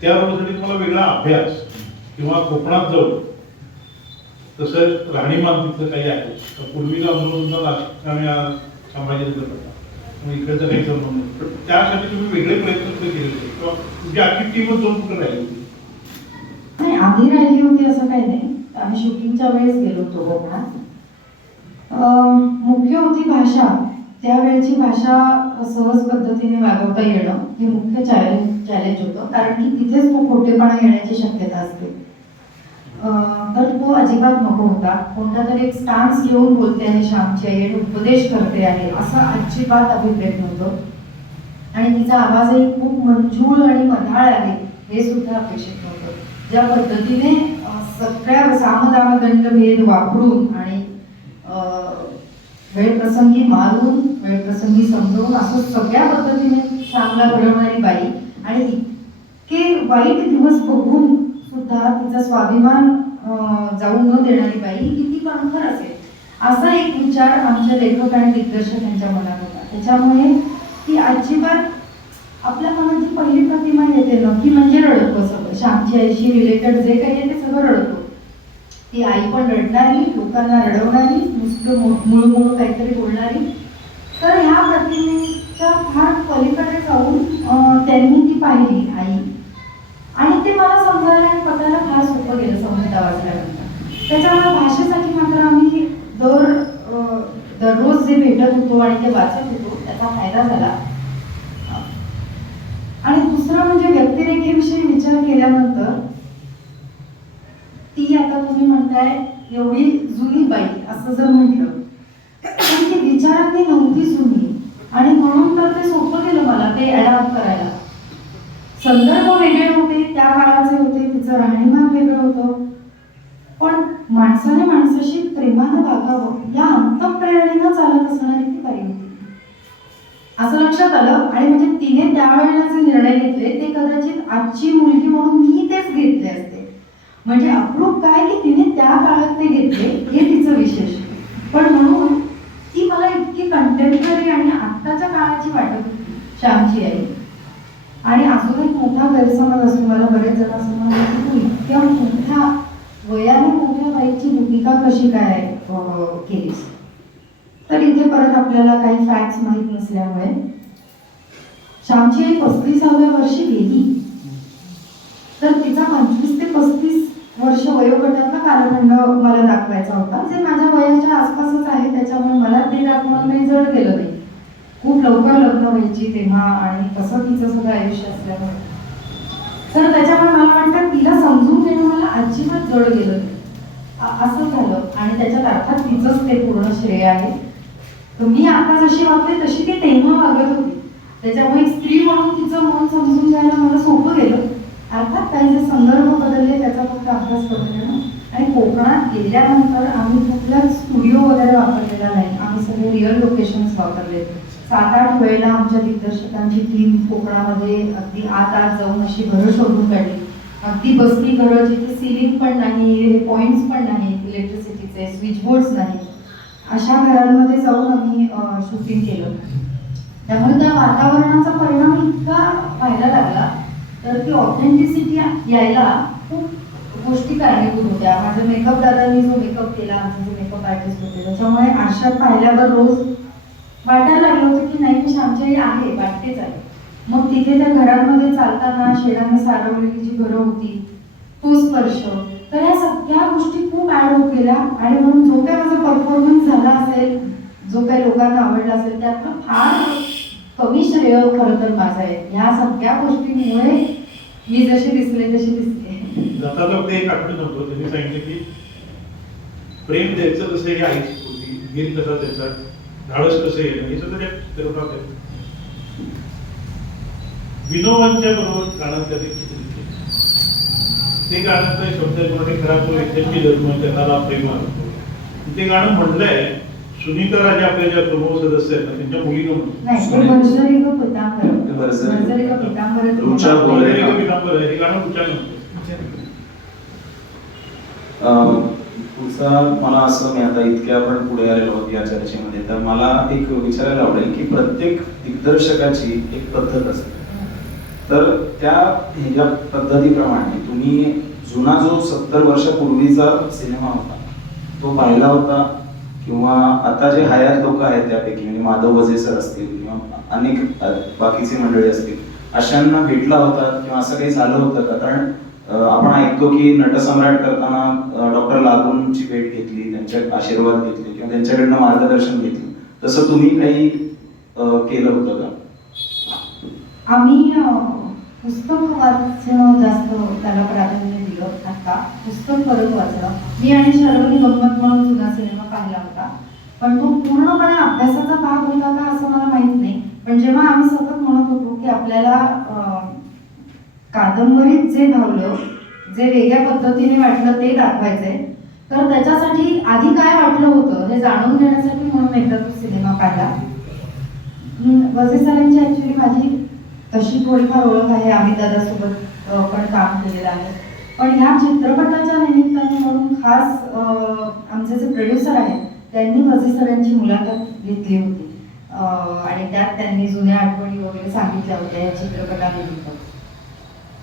त्या रोजसाठी तुम्हाला वेगळा अभ्यास किंवा कोकणात जाऊन तसं राहणीमान तिथलं काही आहे. तर पूर्वीचा अनुभव तुमचा नाशिक आणि संभाजीनगर होता, मग इकडचा काही संबंध नाही. पण त्यासाठी तुम्ही वेगळे प्रयत्न कुठे केले होते किंवा तुमची आखी टीमच जाऊन कुठे राहिली होती? नाही, आधी राहिली होती असं काही नाही. आम्ही शूटिंगच्या वेळेस गेलो होतो कोकणात. मुख्य होती भाषा. त्यावेळेची भाषा सहज पद्धतीने वागवता येणं हे मुख्य चॅलेंज होतं, कारण की तिथेच तो खोटेपणा येण्याची शक्यता असते. तर तो अजिबात नको होता. कोणता तरी एक स्टान्स घेऊन बोलते आहे श्यामची आई आणि उपदेश करते आहे असं अजिबात अभिप्रेत नव्हतं. आणि तिचा आवाजही खूप मंजूळ आणि मधाळ आहे हे सुद्धा अपेक्षित नव्हतं. ज्या पद्धतीने सगळ्या सामदाम दंड भेद वापरून आणि वेळप्रसंगी मारून वेळप्रसंगी समजवून असं सगळ्या पद्धतीने श्यामला घडवणारी बाई आणि इतके वाईट दिवस बघून सुद्धा तिचा स्वाभिमान जाऊ न देणारी बाई किती कणखर असेल असा एक विचार आमच्या लेखक आणि दिग्दर्शक यांच्या मनात होता. त्याच्यामुळे ती अजिबात आपल्या मनात जी पहिली प्रतिमा येते ना ती म्हणजे रडतो सगळं. श्यामची आईशी रिलेटेड जे काही आहे ते सगळं रडतो. ती आई पण रडणारी, लोकांना रडवणारी, नुसतं मुळमुळ काहीतरी बोलणारी. तर ह्या प्रतिमेच्या फार पलीकडे जाऊन त्यांनी ती पाहिली आई, आणि ते मला समजायला आणि पटायला फार सोपं गेलं संहिता वाचल्यानंतर. त्याच्यामुळे भाषेसाठी मात्र आम्ही दररोज जे भेटत होतो आणि ते वाचत होतो त्याचा फायदा झाला. आणि दुसरं म्हणजे व्यक्तिरेखेविषयी विचार केल्यानंतर ती आता तुम्ही म्हणताय एवढी जुनी बाई असं जर म्हटलं तर ती विचारांनी नव्हती जुनी, आणि म्हणून तर ते सोपं गेलं मला ते अडॅप्ट करायला. संदर्भ वेगळे होते, त्या काळाचे होते, तिचं राहणीमान वेगळं होतं, पण माणसाने माणसाशी प्रेमानं वागावं या अंतःप्रेरणेनं चालत असणारी ती बाई होती असं लक्षात आलं. आणि म्हणजे तिने त्यावेळेला जे निर्णय घेतले ते कदाचित आजची मुलगी म्हणून मी तेच घेतले असते. म्हणजे अप्रूप काय की तिने त्या काळात ते घेतले हे तिचं विशेष. पण म्हणून ती मला इतकी कंटेम्पररी आणि आत्ताच्या काळाची वाटत होती श्यामची आई. आणि अजून एक मोठा गैरसमज असतो, मला बरेच जण असं म्हणतात की तू इतक्या मोठ्या वयाने मोठ्या बाईची भूमिका कशी काय केलीस. तर इथे परत आपल्याला काही फॅक्ट्स माहीत नसल्यामुळे श्यामची आई 35व्या वर्षी गेली, तर तिचा 25 ते 35 वर्ष वयोगटातला कालखंड मला दाखवायचा होता, जे माझ्या वयाच्या आसपासच आहे. त्याच्यामुळे मला ते दाखवणं काही जड गेलं नाही. खूप लवकर लग्न व्हायची तेव्हा आणि कसं तिचं सगळं आयुष्य असल्यामुळे, तर त्याच्यामुळे मला वाटतं तिला समजून घेणं मला अजिबात जड गेलं नाही असं झालं. आणि त्याच्यात अर्थात तिचंच ते पूर्ण श्रेय आहे. तर मी आता जशी वागते तशी ती तेव्हा वागत होती, त्याच्यामुळे स्त्री म्हणून तिचं मन समजून घ्यायला मला सोपं गेलं. अर्थात काही जे संदर्भ बदलले त्याचा फक्त अभ्यास करून घेणं. आणि कोकणात गेल्यानंतर आम्ही कुठलाच स्टुडिओ वगैरे वापरलेला नाही, आम्ही सगळे रिअल लोकेशन्स वापरले. 7-8 वेळेला आमच्या दिग्दर्शकांची टीम कोकणामध्ये अगदी आत जाऊन अशी घरं शोधून काढली. अगदी बसली घरं जिथे सिलिंग पण नाही, पॉइंट्स पण नाही, इलेक्ट्रिसिटीचे स्विचबोर्ड्स नाही, अशा घरांमध्ये जाऊन आम्ही शूटिंग केलं. त्यामुळे त्या वातावरणाचा परिणाम इतका व्हायला लागला, तर ती ऑथेंटिसिटी यायला खूप गोष्टी कारणीभूत होत्या. माझ्या मेकअप दादांनी जो मेकअप केला, आमचे जे मेकअप आर्टिस्ट होते, त्याच्यामुळे आरशात पाहिल्यावर रोज वाटायला लागलं होतं की नाही मी श्यामची आई आहे, वाटतेच आहे. मग तिथे त्या घरांमध्ये चालताना शेणाने सारवलेली जी घरं होती, तो स्पर्श, तर या सगळ्या गोष्टी खूप ऍड होत गेल्या. आणि म्हणून जो काय माझा परफॉर्मन्स झाला असेल, जो काही लोकांना आवडला असेल, त्यातलं फार कमी श्रेय खरं तर माझं आहे. ह्या सगळ्या गोष्टींमुळे मी जशी दिसले तशी दिसते. जाता जाता एक आठवण नव्हतं, त्यांनी सांगितलं की प्रेम द्यायचं कसं हे आई शिकवली, गिर कसा द्यायचा, धाडस कसं येणं, हे सगळं त्या विनोबांच्या बरोबर गाणं त्या ते गाण्याचा शब्द खरा तो एकट्याची जन्म त्याला प्रेम. ते गाणं म्हणलंय सुनीता राजे आपल्या ज्या प्रमुख सदस्य आहेत ना, त्यांच्या मुलीनं म्हणतो. नाही, ते भरजरी ग पितांबर. ते भरजरी. भरजरी ग पितांबर. रुचा बोले. हे गाणं रुचानं म्हणतो. पुढचा मला असं, मी आता इतक्या आपण पुढे आलेलो आहोत या चर्चेमध्ये, तर मला एक विचारायला आवडेल की प्रत्येक दिग्दर्शकाची एक पद्धत असते. तर त्या ह्याच्या पद्धतीप्रमाणे तुम्ही जुना जो 70 वर्षापूर्वीचा सिनेमा होता तो पाहिला होता, किंवा आता जे हयात लोक आहेत त्यापैकी म्हणजे माधव वजे सर असतील किंवा अनेक बाकीची मंडळी असतील, अशांना भेटला होता किंवा असं काही झालं होतं का? कारण आपण ऐकतो की नटसम्राट करताना डॉक्टर लागूंची भेट घेतली, त्यांचे आशीर्वाद घेतले किंवा त्यांच्याकडनं मार्गदर्शन घेतलं, तसं तुम्ही काही केलं होतं का? आम्ही पुस्तक वाचणं जास्त त्याला प्राधान्य दिलं. आता पुस्तक परत वाचलं. मी आणि शर्वरी गंमत म्हणून जुना सिनेमा पाहिला होता, पण तो पूर्णपणे अभ्यासाचा भाग होता का असं मला माहित नाही. पण जेव्हा आम्ही सतत म्हणत होतो की आपल्याला कादंबरीत जे धावलं, जे वेगळ्या पद्धतीने वाटलं ते दाखवायचंय, तर त्याच्यासाठी आधी काय वाटलं होतं हे जाणून घेण्यासाठी म्हणून एकदा तो सिनेमा पाहिला. वजे सरांची ऍक्च्युली माझी तशी थोडीफार ओळख आहे, आम्ही दादासोबत पण काम केलेलं आहे. पण ह्या चित्रपटाच्या निमित्ताने म्हणून खास आमचे जे प्रोड्युसर आहेत त्यांनी वजे सरांची मुलाखत घेतली होती आणि त्यात त्यांनी जुन्या आठवणी वगैरे सांगितल्या होत्या या चित्रपटानिमित्त.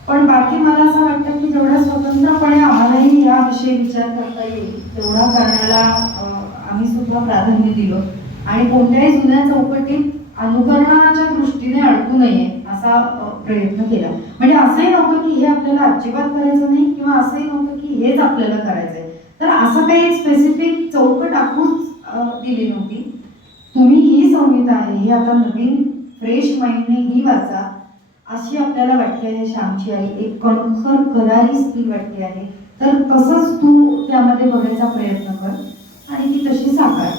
पण बाकी मला असं वाटतं की जेवढा स्वतंत्रपणे आम्हालाही याविषयी विचार करता येईल तेवढा करण्याला आम्ही सुद्धा प्राधान्य दिलं आणि कोणत्याही जुन्या चौकटीत अनुकरणाच्या दृष्टीने अडकू नये असा प्रयत्न केला. म्हणजे असंही नव्हतं की हे आपल्याला अजिबात करायचं नाही किंवा असंही नव्हतं की हेच आपल्याला करायचंय. तर असं काही एक स्पेसिफिक चौकट आखूच दिली नव्हती. तुम्ही ही संहिता आहे, ही आता नवीन फ्रेश माइंडने ही वाचा अशी आपल्याला वाटते आहे. श्यामची आई एक कणखर करारी स्त्री वाटते आहे, तर तसंच तू त्यामध्ये बघायचा प्रयत्न कर आणि ती तशी साकार.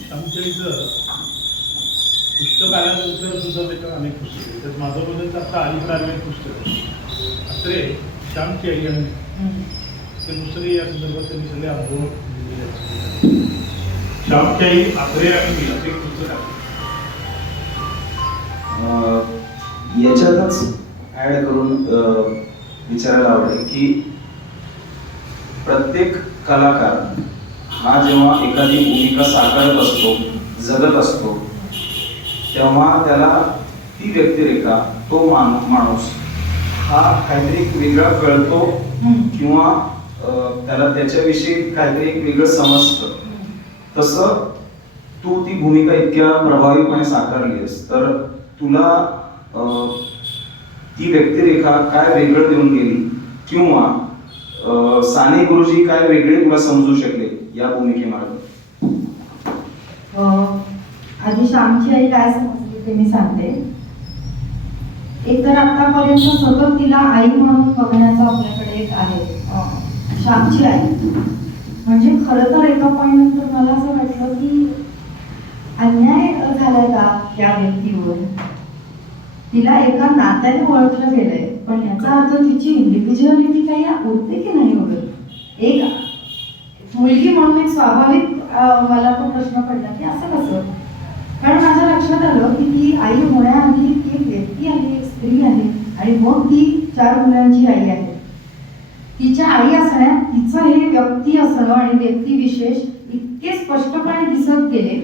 श्यामची आईचं पुस्तक आल्यानंतर सुद्धा त्याच्यावर अनेक पुस्तकं आहेत. त्यात माझं बदलचं आता अलीकडे आलेलं पुस्तक अत्रे श्यामची आई आणि ते दुसरे या संदर्भात त्यांनी सगळे अनुभव दिलेले आहेत. श्यामची आई अत्रे आणि मी असं एक पुस्तक आहे. याच्यातच ऍड करून विचारायला आवडेल की प्रत्येक कलाकार हा जेव्हा एखादी भूमिका साकारत असतो, जगत असतो, तेव्हा त्याला ती व्यक्तिरेखा, तो माणूस हा काहीतरी एक वेगळा कळतो किंवा त्याला त्याच्याविषयी काहीतरी एक वेगळं समजतं. तसं तू ती भूमिका इतक्या प्रभावीपणे साकारलीस, तर तुला ती व्यक्तिरेखा काय वेगळं देऊन गेली किंवा साने गुरुजी काय वेगळे तुला समजू शकले या भूमिकेमार्फत? आधी श्यामची आई काय समजली ते मी सांगते. एक तर आतापर्यंत सतत तिला आई म्हणून बघण्याचा आपल्याकडे एक आहे श्यामची आई. म्हणजे खरं तर एका पॉइंट नंतर मला असं वाटलं की अन्याय झालाय का या व्यक्तीवर. तिला एका नात्याने ओळखलं गेलंय, पण याचा अर्थ तिची इंडिव्हिज्युअलिटी काही उरते की नाही उरत. एक मुलगी म्हणून एक स्वाभाविक मला तो प्रश्न पडला की असं कसं. कारण माझ्या लक्षात आलं की ती आई होण्याआधी ती एक व्यक्ती आहे, एक स्त्री आहे आणि मग ती 4 मुलांची आई आहे. तिच्या आई असण्यात तिचं हे व्यक्ती असणं आणि व्यक्तिविशेष इतके स्पष्टपणे दिसत गेले.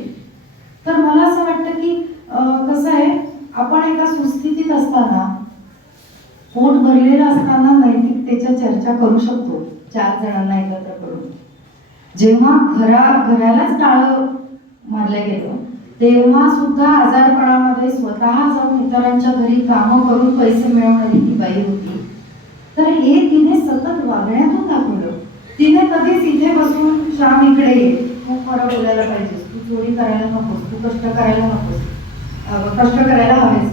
तर मला असं वाटतं की कसं आहे, आपण एका सुस्थितीत असताना, पोट भरलेलं असताना नैतिकतेच्या चर्चा करू शकतो 4 जणांना एकत्र करून. जेव्हा घरालाच टाळं मारलं गेलं तेव्हा सुद्धा आजारपणामध्ये स्वतः जाऊन इतरांच्या घरी कामं करून पैसे मिळवणारी ती बाई होती. तर हे तिने सतत वागण्यातून दाखवलं. तिने कधीच इथे बसून श्याम इकडे ये, तू खरं बोलायला पाहिजेस, तू चोरी करायला नकोस, तू कष्ट करायला नकोस, कष्ट करायला हवेच,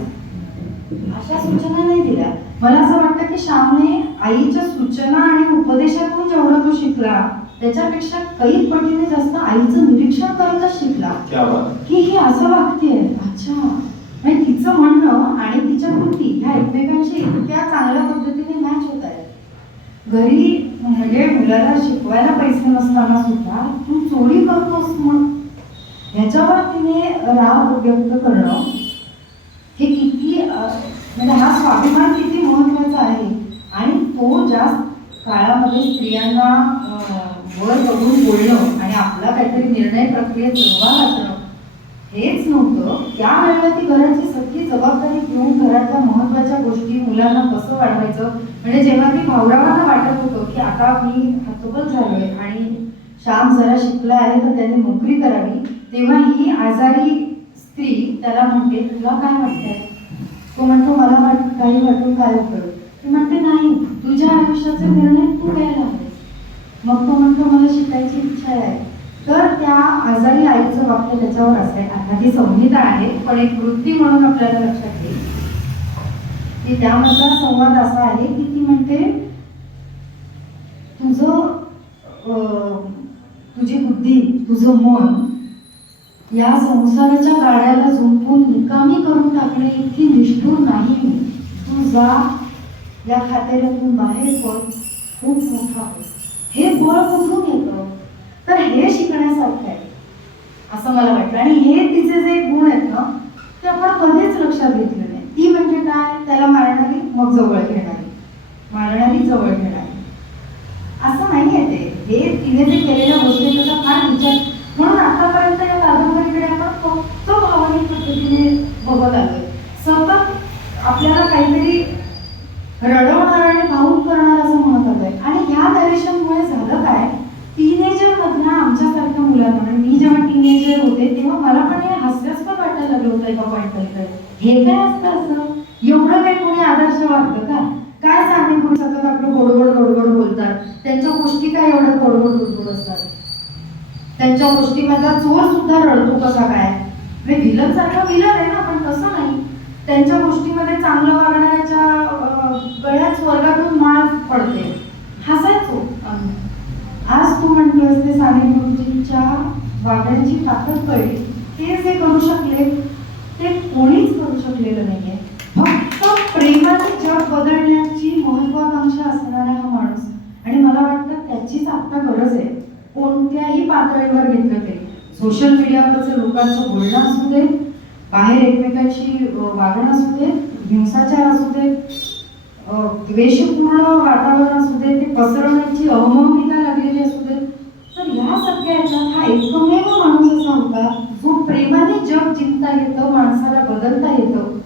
अशा सूचना नाही दिल्या. मला असं वाटतं की श्यामने आईच्या सूचना आणि उपदेशातून जेवढा तो शिकला त्याच्यापेक्षा कैक पटीने जास्त आईचं निरीक्षण करतच शिकला की ही असं वागतेय. अच्छा, म्हणजे तिचं म्हणणं आणि तिच्या कृती ह्या एकमेकांशी इतक्या चांगल्या पद्धतीने मॅच होत आहेत. घरी म्हणजे मुलाला शिकवायला पैसे नसताना सुद्धा तू चोरी करतोस मग ह्याच्यावर तिने राग व्यक्त करणं हे किती म्हणजे हा स्वाभिमान किती महत्वाचा आहे. आणि तो ज्या काळामध्ये स्त्रियांना वर बघून बोलणं आणि आपला काहीतरी निर्णय प्रक्रियेत सहभाग असणं हेच नव्हतं, त्यावेळेला ती घराची सगळी जबाबदारी घेऊन घरातल्या महत्वाच्या गोष्टी मुलांना कसं वाढवायचं. म्हणजे जेव्हा ती भाऊरावांना वाटत होतं की आता मी हतबल झालोय आणि श्याम जरा शिकला आहे तर त्याने नोकरी करावी, तेव्हा ही आजारी स्त्री त्याला म्हणते तुला काय वाटतंय. तो म्हणतो मला काही वाटून काय होतं. ती म्हणते नाही, तुझ्या आयुष्याचे निर्णय तू घ्यायला हवे. मग तो म्हणतो मला शिकायची इच्छा आहे. तर त्या आजारी आईचं वाक्य त्याच्यावर असं आहे. आता ही संहिता आहे पण एक वृत्ती म्हणून आपल्याला लक्षात येईल की त्यामधला संवाद असा आहे की ती म्हणते तुझी बुद्धी तुझं मन या संसाराच्या गाड्याला झुंपून निकामी करून टाकणे इतकी निष्ठूर नाही मी. तू जा या खातेऱ्यातून बाहेर पड, खूप मोठा हो. हे बळ कुठून येतं. तर हे शिकण्यासारखं आहे असं मला वाटतं. आणि हे तिचे जे गुण आहेत ना ते आपण कधीच लक्षात घेतले नाही. ती म्हणजे काय, त्याला मारणारी मग जवळ घेणारी, मारणारी जवळ घेणारी असं नाही आहे ते. हे तिने जे केलेल्या गोष्टी त्याचा फार विचार. म्हणून आतापर्यंत या कादंबरीकडे आपण फक्त भावनिक पद्धतीने बघत आलोय. सतत आपल्याला काहीतरी रडवणार आणि भावूक करणार असं म्हणत आलंय. आणि ह्या नरेशनमुळे झालं काय, टीनेजर मधल्या आमच्यासारख्या मुलांना, मी जेव्हा टीनेजर होते तेव्हा मला पण हे हास्यास्पद वाटायला लागलं होतं एका पॉईंटकडे. हे काय असतं असं, एवढं काही कोणी आदर्श वाटतं का. काय साने गुरु सतत आपलं गोडगोड गोडगोड बोलतात, त्यांच्या गोष्टी काय एवढ्या गोडगोड गोडगोड असतात. त्यांच्या गोष्टीमधला चोर सुद्धा रडतो कसा काय. म्हणजे विलन सारखा विलन आहे ना, पण तसं नाही. त्यांच्या गोष्टीमध्ये चांगलं वागणाऱ्याच्या गळ्यात स्वर्गातून माळ पडते, हसायचो आम्ही. आज तू म्हटलंस ते साने गुरुजींच्या वागण्याची ताकद कळली. ते जे करू शकले ते कोणीच करू शकलेलं नाहीये. फक्त प्रेमाने जग बदलण्याची महत्वाकांक्षा असणारा हा माणूस. आणि मला वाटतं त्याचीच आता गरज आहे. कोणत्याही पातळीवर घेतलं तरी, सोशल मीडियावरचं लोकांचं बोलणं असू दे, बाहेर एकमेकांची वागणं असू दे, हिंसाचार असू दे, द्वेषपूर्ण वातावरण असू दे, ते पसरवण्याची अवमौलिकता लागलेली असू दे. तर ह्या सगळ्या ह्याच्यात हा एकमेव माणूस असा होता जो प्रेमाने जग जिंकता येतं, माणसाला बदलता येतं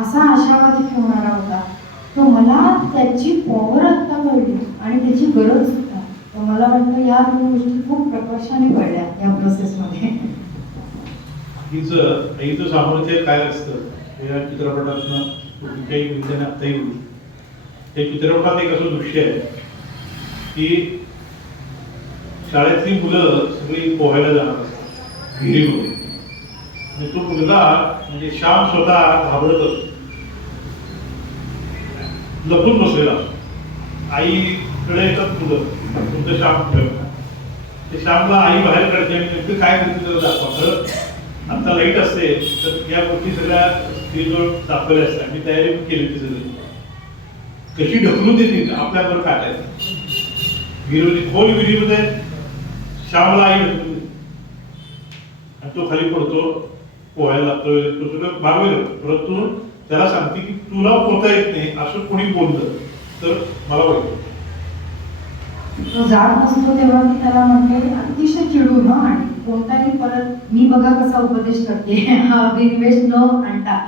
असा आशावादी ठेवणारा होता. तर मला त्याची पॉवर आत्ता कळली आणि त्याची गरज सुद्धा. तर मला वाटतं या दोन गोष्टी खूप प्रकर्षाने कळल्या या प्रोसेसमध्ये. हिचं सामर्थ्य काय असतं या चित्रपटातनं काही विद्याने आत्ताही बोलू. त्या चित्रपटात एक असं दृश्य आहे की शाळेतली मुलं सगळी पोहायला जाणार असतात विहिरीमध्ये. आणि तो मुलगा म्हणजे श्याम स्वतः घाबरत असतो, लपून बसलेला असतो. आईकडे येतात मुलं, तुमचं श्याम ठेवतात. ते श्यामला आई बाहेर काढते आणि नेमकं काय करते त्याला दाखवा. खरं आता लाईट असते तर या गोष्टी सगळ्या स्क्रीनवर दाखवल्या असतात. मी तयारी पण केली होती सगळी. कशी ढकलून देतील आपल्याबरोबर काटायचं विहिरीमध्ये, खोल विहिरीमध्ये श्यामला आई ढकलून देते आणि तो खाली पडतो, पोहायला लागतो. तो सगळं भागवेल, परंतु त्याला सांगते की तुला पोहता येत नाही असं कोणी बोललं तर मला वाईट. तो जात नसतो तेव्हा ती त्याला म्हणते अतिशय चिडून आणि कोणताही परत मी बघा कसा उपदेश करते हा बिनवेश न आणता.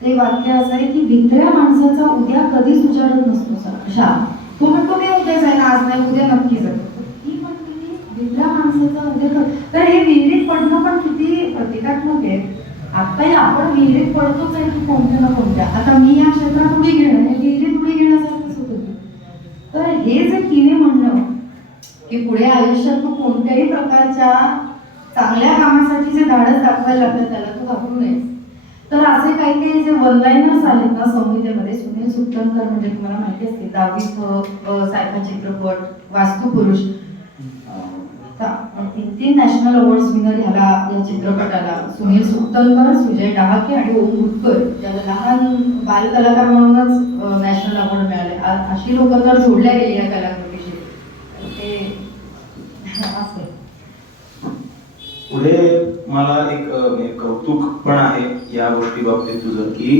ते वाक्य असं आहे की भित्र्या माणसाचा उद्या कधीच उजाडत नसतो सर. तो म्हणतो मी उद्या जाईन, आज नाही उद्या नक्की जातो. ती म्हणते की भित्र्या माणसाचा उद्या. तर हे विहिरीत पडणं पण किती प्रतिकात्मक आहे. आताही आपण विहिरीत पडतोच आहे की कोणत्या ना कोणत्या. आता मी या क्षेत्रात उडी घेणं हे विहिरीत उडी घेण्यासारखंच होतं. तर हे जे तिने म्हणणं की पुढे आयुष्यात तू कोणत्याही प्रकारच्या चांगल्या कामासाठी जे धाडस दाखवायला लागतं त्याला तू घाबरू नयेस. तर असे काही काही जे वन लाईनर्स आहेत ना संहितेमध्ये, सुनील सुट्टणकर म्हणजे तुम्हाला माहिती असते 10वी सारखा चित्रपट, वास्तुपुरुष, 3 नॅशनल अवॉर्ड्स विनर ह्याला या चित्रपटाला सुनील सुट्टणकर, सुजय डहाके आणि ओम भूतकर, ज्याला लहान बाल कलाकार म्हणूनच नॅशनल अवॉर्ड मिळाले. अशी लोक तर जोडल्या गेली या कलाकृतीशी. असं. पुढे मला एक म्हणजे कौतुक पण आहे या गोष्टी बाबतीत तुझं, की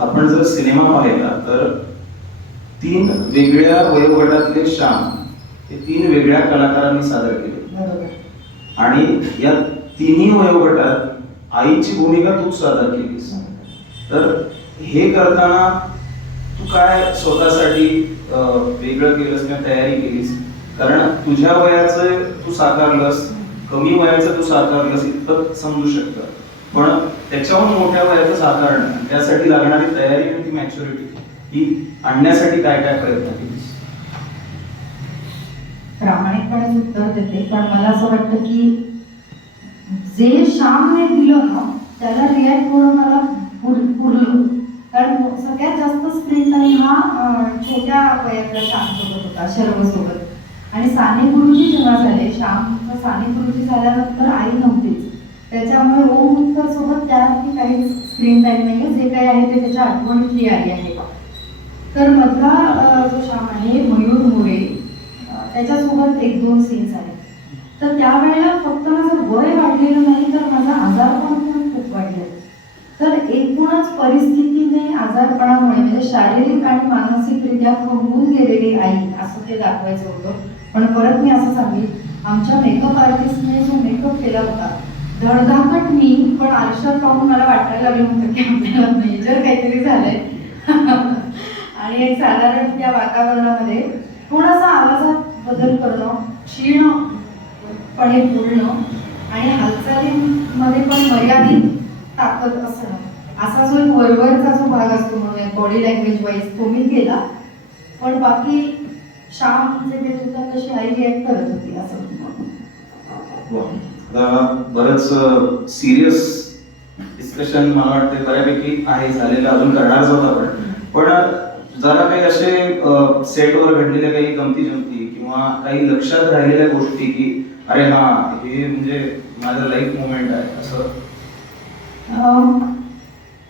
आपण जर सिनेमा पाहिला तर 3 वेगळ्या वयोगटातले श्याम हे 3 वेगळ्या कलाकारांनी सादर केले बरोबर. आणि या तिन्ही वयोगटात आईची भूमिका तूच सादर केलीस. तर हे करताना तू काय स्वतःसाठी वेगळं केलंस किंवा तयारी केलीस? कारण तुझ्या वयाचं तू साकारलंस, कमी वयाचं तू साकारलंस इतकं समजू शकतं, पण त्याच्याहून मोठ्या वयाचं साकारणं, त्यासाठी लागणारी तयारी आणि ती मॅच्युरिटी ही आणण्यासाठी काय काय प्रयत्न केलीस? प्रामाणिकपणे उत्तर देते, पण मला असं वाटतं की जे श्यामने दिलं ना त्याला रिॲक्ट करून मला पुरलं. कारण सगळ्यात जास्त स्क्रीन टाइम हा छोट्या वयातल्या श्यामसोबत होता, शर्वसोबत. आणि साने गुरुजी जेव्हा झाले, श्यामचं साने गुरुजी झाल्यानंतर आई नव्हतीच, त्याच्यामुळे ओम उत्तर सोबत त्यावरती काहीच स्क्रीन टाइम नाही, जे काही आहे ते त्याच्या आठवणीतली आई आहे. तर मधला जो श्याम आहे मयूर मोरे, त्याच्यासोबत 1-2 सीन्स आहेत. तर त्यावेळेला फक्त माझं वय वाढलेलं नाही, तर माझा आजारपण पण खूप वाढलं. तर एकूणच परिस्थितीने, आजारपणामुळे म्हणजे शारीरिक आणि मानसिकरित्या खंबून गेलेली आई असं ते दाखवायचं होतं. पण परत मी असं सांगेन, आमच्या मेकअप आर्टिस्टने जो मेकअप केला होता, धडधाकट मी, पण आरशात पाहून मला वाटायला लागलं होतं की आपल्याला मेजर काहीतरी झालंय. आणि एक साधारण त्या वातावरणामध्ये थोडासा आवाजात बदल करणं, क्षीणपणे बोलणं आणि हालचालींमध्ये पण मर्यादित ताकद असणं, असा जो एक वरवरचा जो भाग असतो म्हणून बॉडी लँग्वेज वाईज तो मी केला. पण बाकी श्याम जे देत होता तशी आई रिॲक्ट करत होती असं. बरंच सिरियस डिस्कशन मला वाटतं बऱ्यापैकी आहे झालेलं, अजून करणारच होता पण जरा काही असे सेटवर घडलेल्या काही गमती जमती किंवा काही लक्षात राहिलेल्या गोष्टी की अरे हा हे म्हणजे माझं लाईफ मोमेंट आहे असं?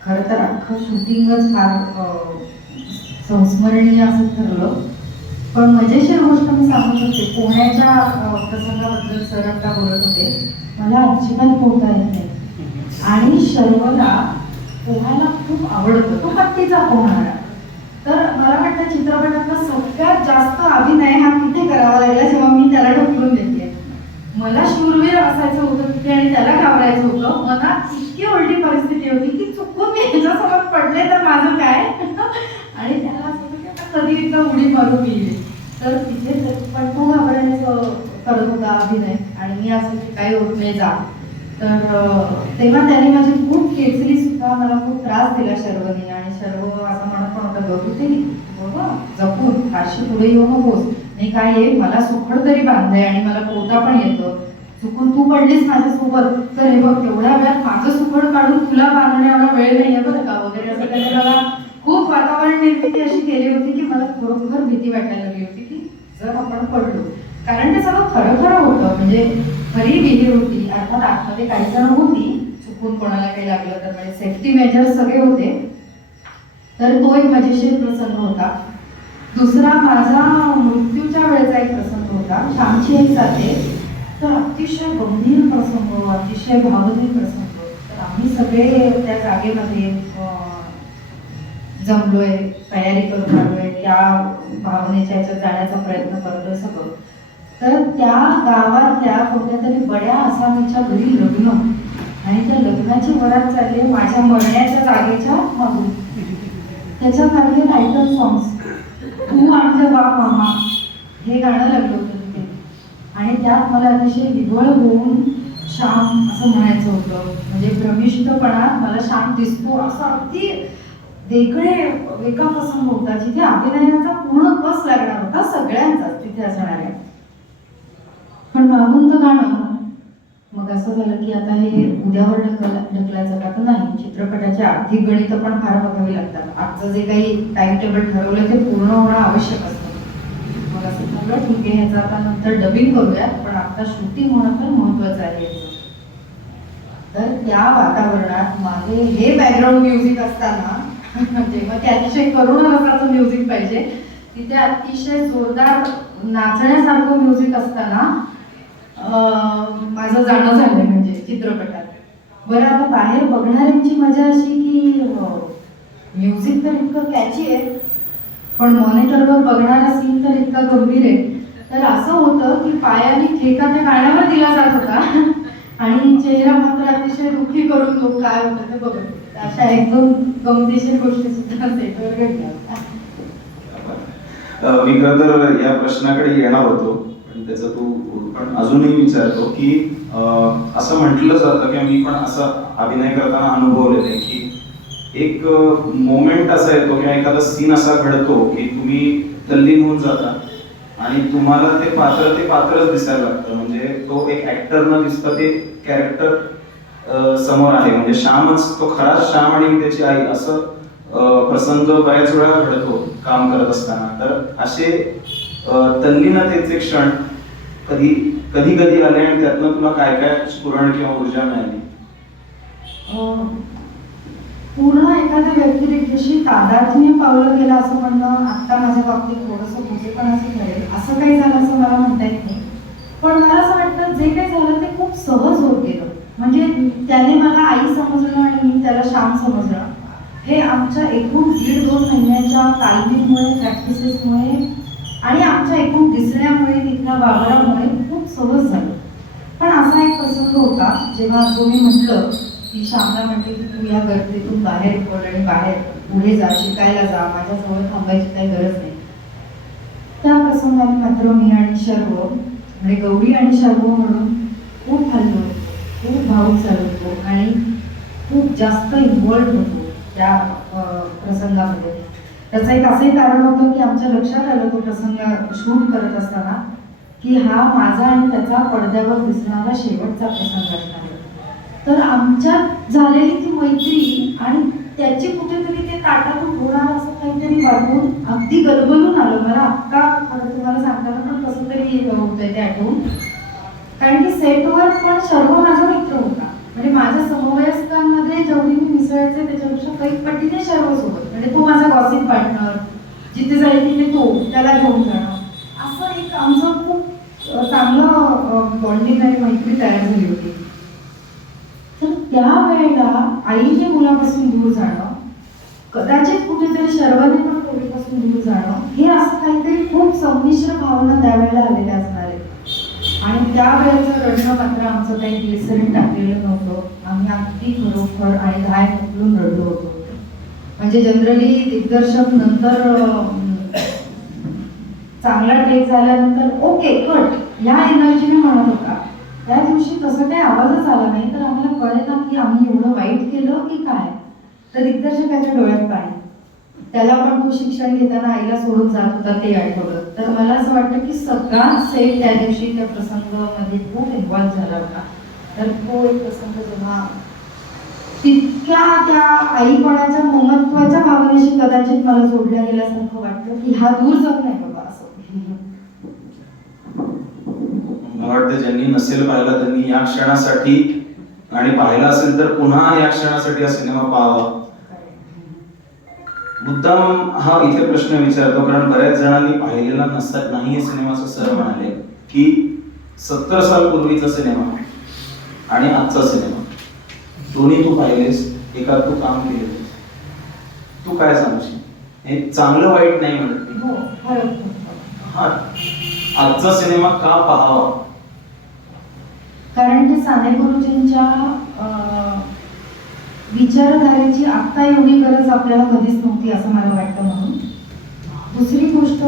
खरं तर अख्खं शूटिंगच फार संस्मरणीय असं ठरलं. पण मजेशीर गोष्ट मी सांगू शकते, पोहण्याच्या प्रसंगाबद्दल सर आता बोलत होते, मला अजिबात पोहता येत नाही आणि शर्वला पोहायला खूप आवडतं, तो हत्तीचा पोहणारा. तर मला वाटतं चित्रपटातला सगळ्यात जास्त अभिनय हा तिथे करावा लागला जेव्हा मी त्याला ढकलून देते. मला शूरवीर असायचं होतं तिथे आणि त्याला घाबरायचं होतं. मनात इतकी उलटी परिस्थिती होती की चुकून मी ह्याच्यासोबत पडले तर माझं काय. आणि त्याला असं होतं की आता कधी एकदा उडी मारू मी. तर तिथे पण तो घाबरायचं करत होता अभिनय आणि मी असं की काही होत नाही जा. तर तेव्हा त्याने माझी खूप खेचली सुद्धा, मला खूप त्रास दिला शर्वने. आणि शर्व असं म्हणत पण होता, बघू ते बाबा जपून फारशी पुढे येऊ नकोस, नाही काय आहे मला सुखड तरी बांधलंय आणि मला पोहता पण येतं, चुकून तू पडलीस माझ्यासोबत तर हे बघ तेवढ्या वेळात माझं सुखड काढून तुला बांधण्या एवढा वेळ नाहीये बरं का वगैरे असं त्याने मला खूप वातावरण निर्मिती अशी केली होती की मला खरोखर भीती वाटायला लागली होती की जर आपण पडलो. कारण ते सगळं खरं खरं होतं, म्हणजे खरी विहीर होती, अर्थात आतमध्ये काही जण होती, चुकून कोणाला काही लागलं तर म्हणजे सेफ्टी मेजर्स सगळे होते. तर तो एक मजेशीर प्रसंग होता. दुसरा माझा मृत्यूच्या वेळेचा एक प्रसंग होता, श्यामची आई जाते, तर अतिशय गंभीर प्रसंग, अतिशय भावनिक प्रसंग. तर आम्ही सगळे त्या जागेमध्ये जमलोय, तयारी करून आलोय, त्या भावनेच्या ह्याच्यात जाण्याचा प्रयत्न करतोय सगळं. तर त्या गावातल्या कोणत्या तरी बड्या आसामीच्या घरी लग्न आणि त्या लग्नाची वरात चालली माझ्या मरण्याच्या जागेच्या मागून. त्याच्या मागे आयटम सॉंग्स, तू आणलं बा मामा हे गाणं लागलं होतं तिथे. आणि त्यात मला अतिशय विव्हळ होऊन श्याम असं म्हणायचं होतं, म्हणजे भ्रमिष्ठपणात मला श्याम दिसतो असं अगदी वेगळा प्रसंग होता, जिथे अभिनयाचा पूर्ण कस लागणार होता सगळ्यांचाच तिथे असणाऱ्या. पण मागून तर गाणं मग असं झालं की आता हे उद्यावर ढकलायचं का तर नाही, चित्रपटाची आर्थिक गणितं पण फार बघावी लागतात. आजचं जे काही टाइम टेबल ठरवलं ते पूर्ण होणं आवश्यक असतं. मग असं ठरलं ठीक आहे ह्याचं आता नंतर डबिंग करूयात, पण आता शूटिंग होणं तर महत्वाचं आहे. तर त्या वातावरणात मागे हे बॅकग्राऊंड म्युझिक असताना जेव्हा ते अतिशय करुण रसाचं म्युझिक पाहिजे, तिथे अतिशय जोरदार नाचण्यासारखं म्युझिक असताना माझं जाणं झालंय म्हणजे चित्रपटात. बरं, आता बाहेर बघणाऱ्यांची मजा अशी की म्युझिक तर इतकं कॅची आहे, पण मॉनिटरवर बघणारा सीन तर इतका गंभीर आहे. तर असं होतं की पायाने ठेका त्या गाण्यावर दिला जात होता आणि चेहरा मात्र अतिशय दुःखी करून लोक काय होतं ते बघत होते. अशा एकदम गमतीशीर गोष्टी सुद्धा सेटवर घडल्या होत्या. मी खरं तर या प्रश्नाकडे येणार होतो, पण त्याचा तू पण अजूनही विचारतो की असं म्हटलं जातं की मी पण असं अभिनय करताना अनुभवलेलं आहे की एक मोमेंट असा येतो किंवा एखादा सीन असा घडतो की तुम्ही तल्लीन होऊन जाता आणि तुम्हाला ते पात्रच दिसायला लागतं. म्हणजे तो एक ऍक्टर न दिसता ते कॅरेक्टर समोर आहे. म्हणजे श्यामच तो खरा श्याम आणि त्याची आई असं प्रसंग बऱ्याच वेळा घडतो काम करत असताना. तर असे तल्लीनतेचे क्षण कधी कधी आले आणि त्यातनं तुला काय काय स्फुरण किंवा ऊर्जा मिळाली? पूर्ण एखाद्या व्यक्तिरेखेशी तादात्म्य पावलं गेलं असं म्हणणं आता माझ्या बाबतीत थोडंसं म्हणजे पण असं ठरेल. असं काही झालं असं मला म्हणता येत नाही, पण मला असं वाटतं जे काही झालं ते खूप सहज होत गेलं. म्हणजे त्याने मला आई समजणं आणि मी त्याला श्याम समजणं हे आमच्या एकूण 1.5-2 महिन्याच्या तालमीमुळे, प्रॅक्टिसेसमुळे आणि आमच्या एकूण दिसण्यामुळे, तिथल्या वावरामुळे खूप सहज झालं. पण असा एक प्रसंग होता जेव्हा तुम्ही म्हटलं की श्यामला म्हणते की तू या गर्दीतून बाहेर पड आणि बाहेर पुढे जा, शिकायला जा, माझ्याजवळ थांबायची काही गरज नाही. त्या प्रसंगाने मात्र मी आणि शर्व म्हणजे गौरी आणि शर्व म्हणून खूप हल्लो, खूप भावूक झालो होतो आणि खूप जास्त इन्व्हॉल्व होतो त्या प्रसंगामध्ये. त्याचं एक असंही कारण होतं की आमच्या लक्षात आलं तो प्रसंग शूट करत असताना की हा माझा आणि त्याचा पडद्यावर दिसणारा शेवटचा प्रसंग असणार आहे. तर आमच्यात झालेली ती मैत्री आणि त्याची कुठेतरी ते ताटातून होणार असं काहीतरी वाटून अगदी गलबलून आलं. मला आत्ता तुम्हाला सांगताना पण कसं तरी होतंय ते आठवून. कारण की सेटवर पण शर्व माझा मित्र होता. म्हणजे माझ्या समवयस्कांमध्ये जेवढी मी मिसळायचे त्याच्यापेक्षा कैक पटीने शर्व सोबत. म्हणजे तो माझा गॉसिप पार्टनर, जिथे जाईल तिथे तो, त्याला घेऊन जाणं, असं एक आमचं खूप चांगलं बॉन्डिंग आणि मैत्री तयार झाली होती. तर त्यावेळेला आईने मुलापासून दूर जाणं, कदाचित कुठेतरी शर्वाने पण पोरीपासून दूर जाणं, हे असं काहीतरी खूप संमिश्र भावना त्यावेळेला आलेल्या असणार आहे. आणि त्यावेळेचं रडणं मात्र आमचं काही ग्लिसरीन टाकलेलं नव्हतं. आम्ही अगदी खरोखर आणि घाय मोकलून रडलो होतो. म्हणजे जनरली दिग्दर्शक नंतर चांगला टेक झाल्यानंतर ओके कट ह्या एनर्जीने म्हणत होता. त्या दिवशी तसं काही आवाजच आला नाही. तर आम्हाला कळेल ना की आम्ही एवढं वाईट केलं की काय. तर दिग्दर्शकाच्या डोळ्यात पाणी. त्याला पण तो शिक्षण घेताना आईला सोडून जात होता ते आठवलं. तर मला असं वाटतं की सगळा सेट त्या दिवशी त्या प्रसंगामध्ये खूप इन्व्हॉल्व झाला होता. तर तो एक प्रसंग जेव्हा तितक्या त्या आईपणाच्या महत्वाच्या भावनेशी कदाचित मला जोडल्या गेल्यासारखं वाटतं की हा दूर जात नाही बाबा असं. मला वाटतं ज्यांनी नसेल पाहिला त्यांनी या क्षणासाठी आणि पाहिला असेल तर पुन्हा या क्षणासाठी हा सिनेमा पाहावा. मुद्दाम हा इथे प्रश्न विचारतो कारण बऱ्याच जणांनी पाहिलेला नाही हे सिनेमा असं सरळ म्हणाले की 70 साल पूर्वीचा सिनेमा आणि आजचा सिनेमा दोन्ही तू पाहिलेस, एकात तू काम केलेस, तू काय सांगशील? हे चांगलं वाईट नाही म्हणत. हा आजचा सिनेमा का पाहावा? कारण की साने गुरुजींच्या विचारधारेची आत्ता एवढी गरज आपल्याला कधीच नव्हती असं मला वाटतं. म्हणून दुसरी गोष्ट,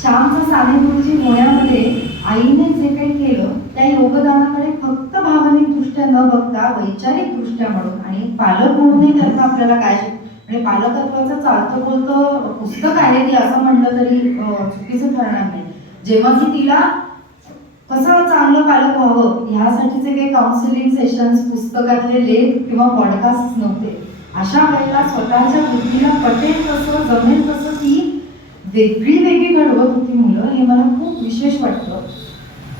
श्यामचा साने गुरुजी होण्यामध्ये आईने जे काही केलं त्या योगदानाकडे फक्त भावनिक दृष्ट्या न बघता वैचारिक दृष्ट्या म्हणून आणि पालक म्हणूनही त्याचा आपल्याला काय म्हणजे पालकत्वाचं चालतं बोलतं पुस्तक आहे की असं म्हणलं तरी चुकीचं ठरणार नाही. जेव्हा की तिला कसं चांगलं पालक व्हावं ह्यासाठीचे काही काउन्सिलिंग सेशन्स, पुस्तकातले लेख किंवा पॉडकास्ट नव्हते. अशा वेळेला स्वतःच्या बुद्धीला पटेल तसं, जमेल तसं ती वेगळी घडवत होती मुलं. हे मला खूप विशेष वाटतं.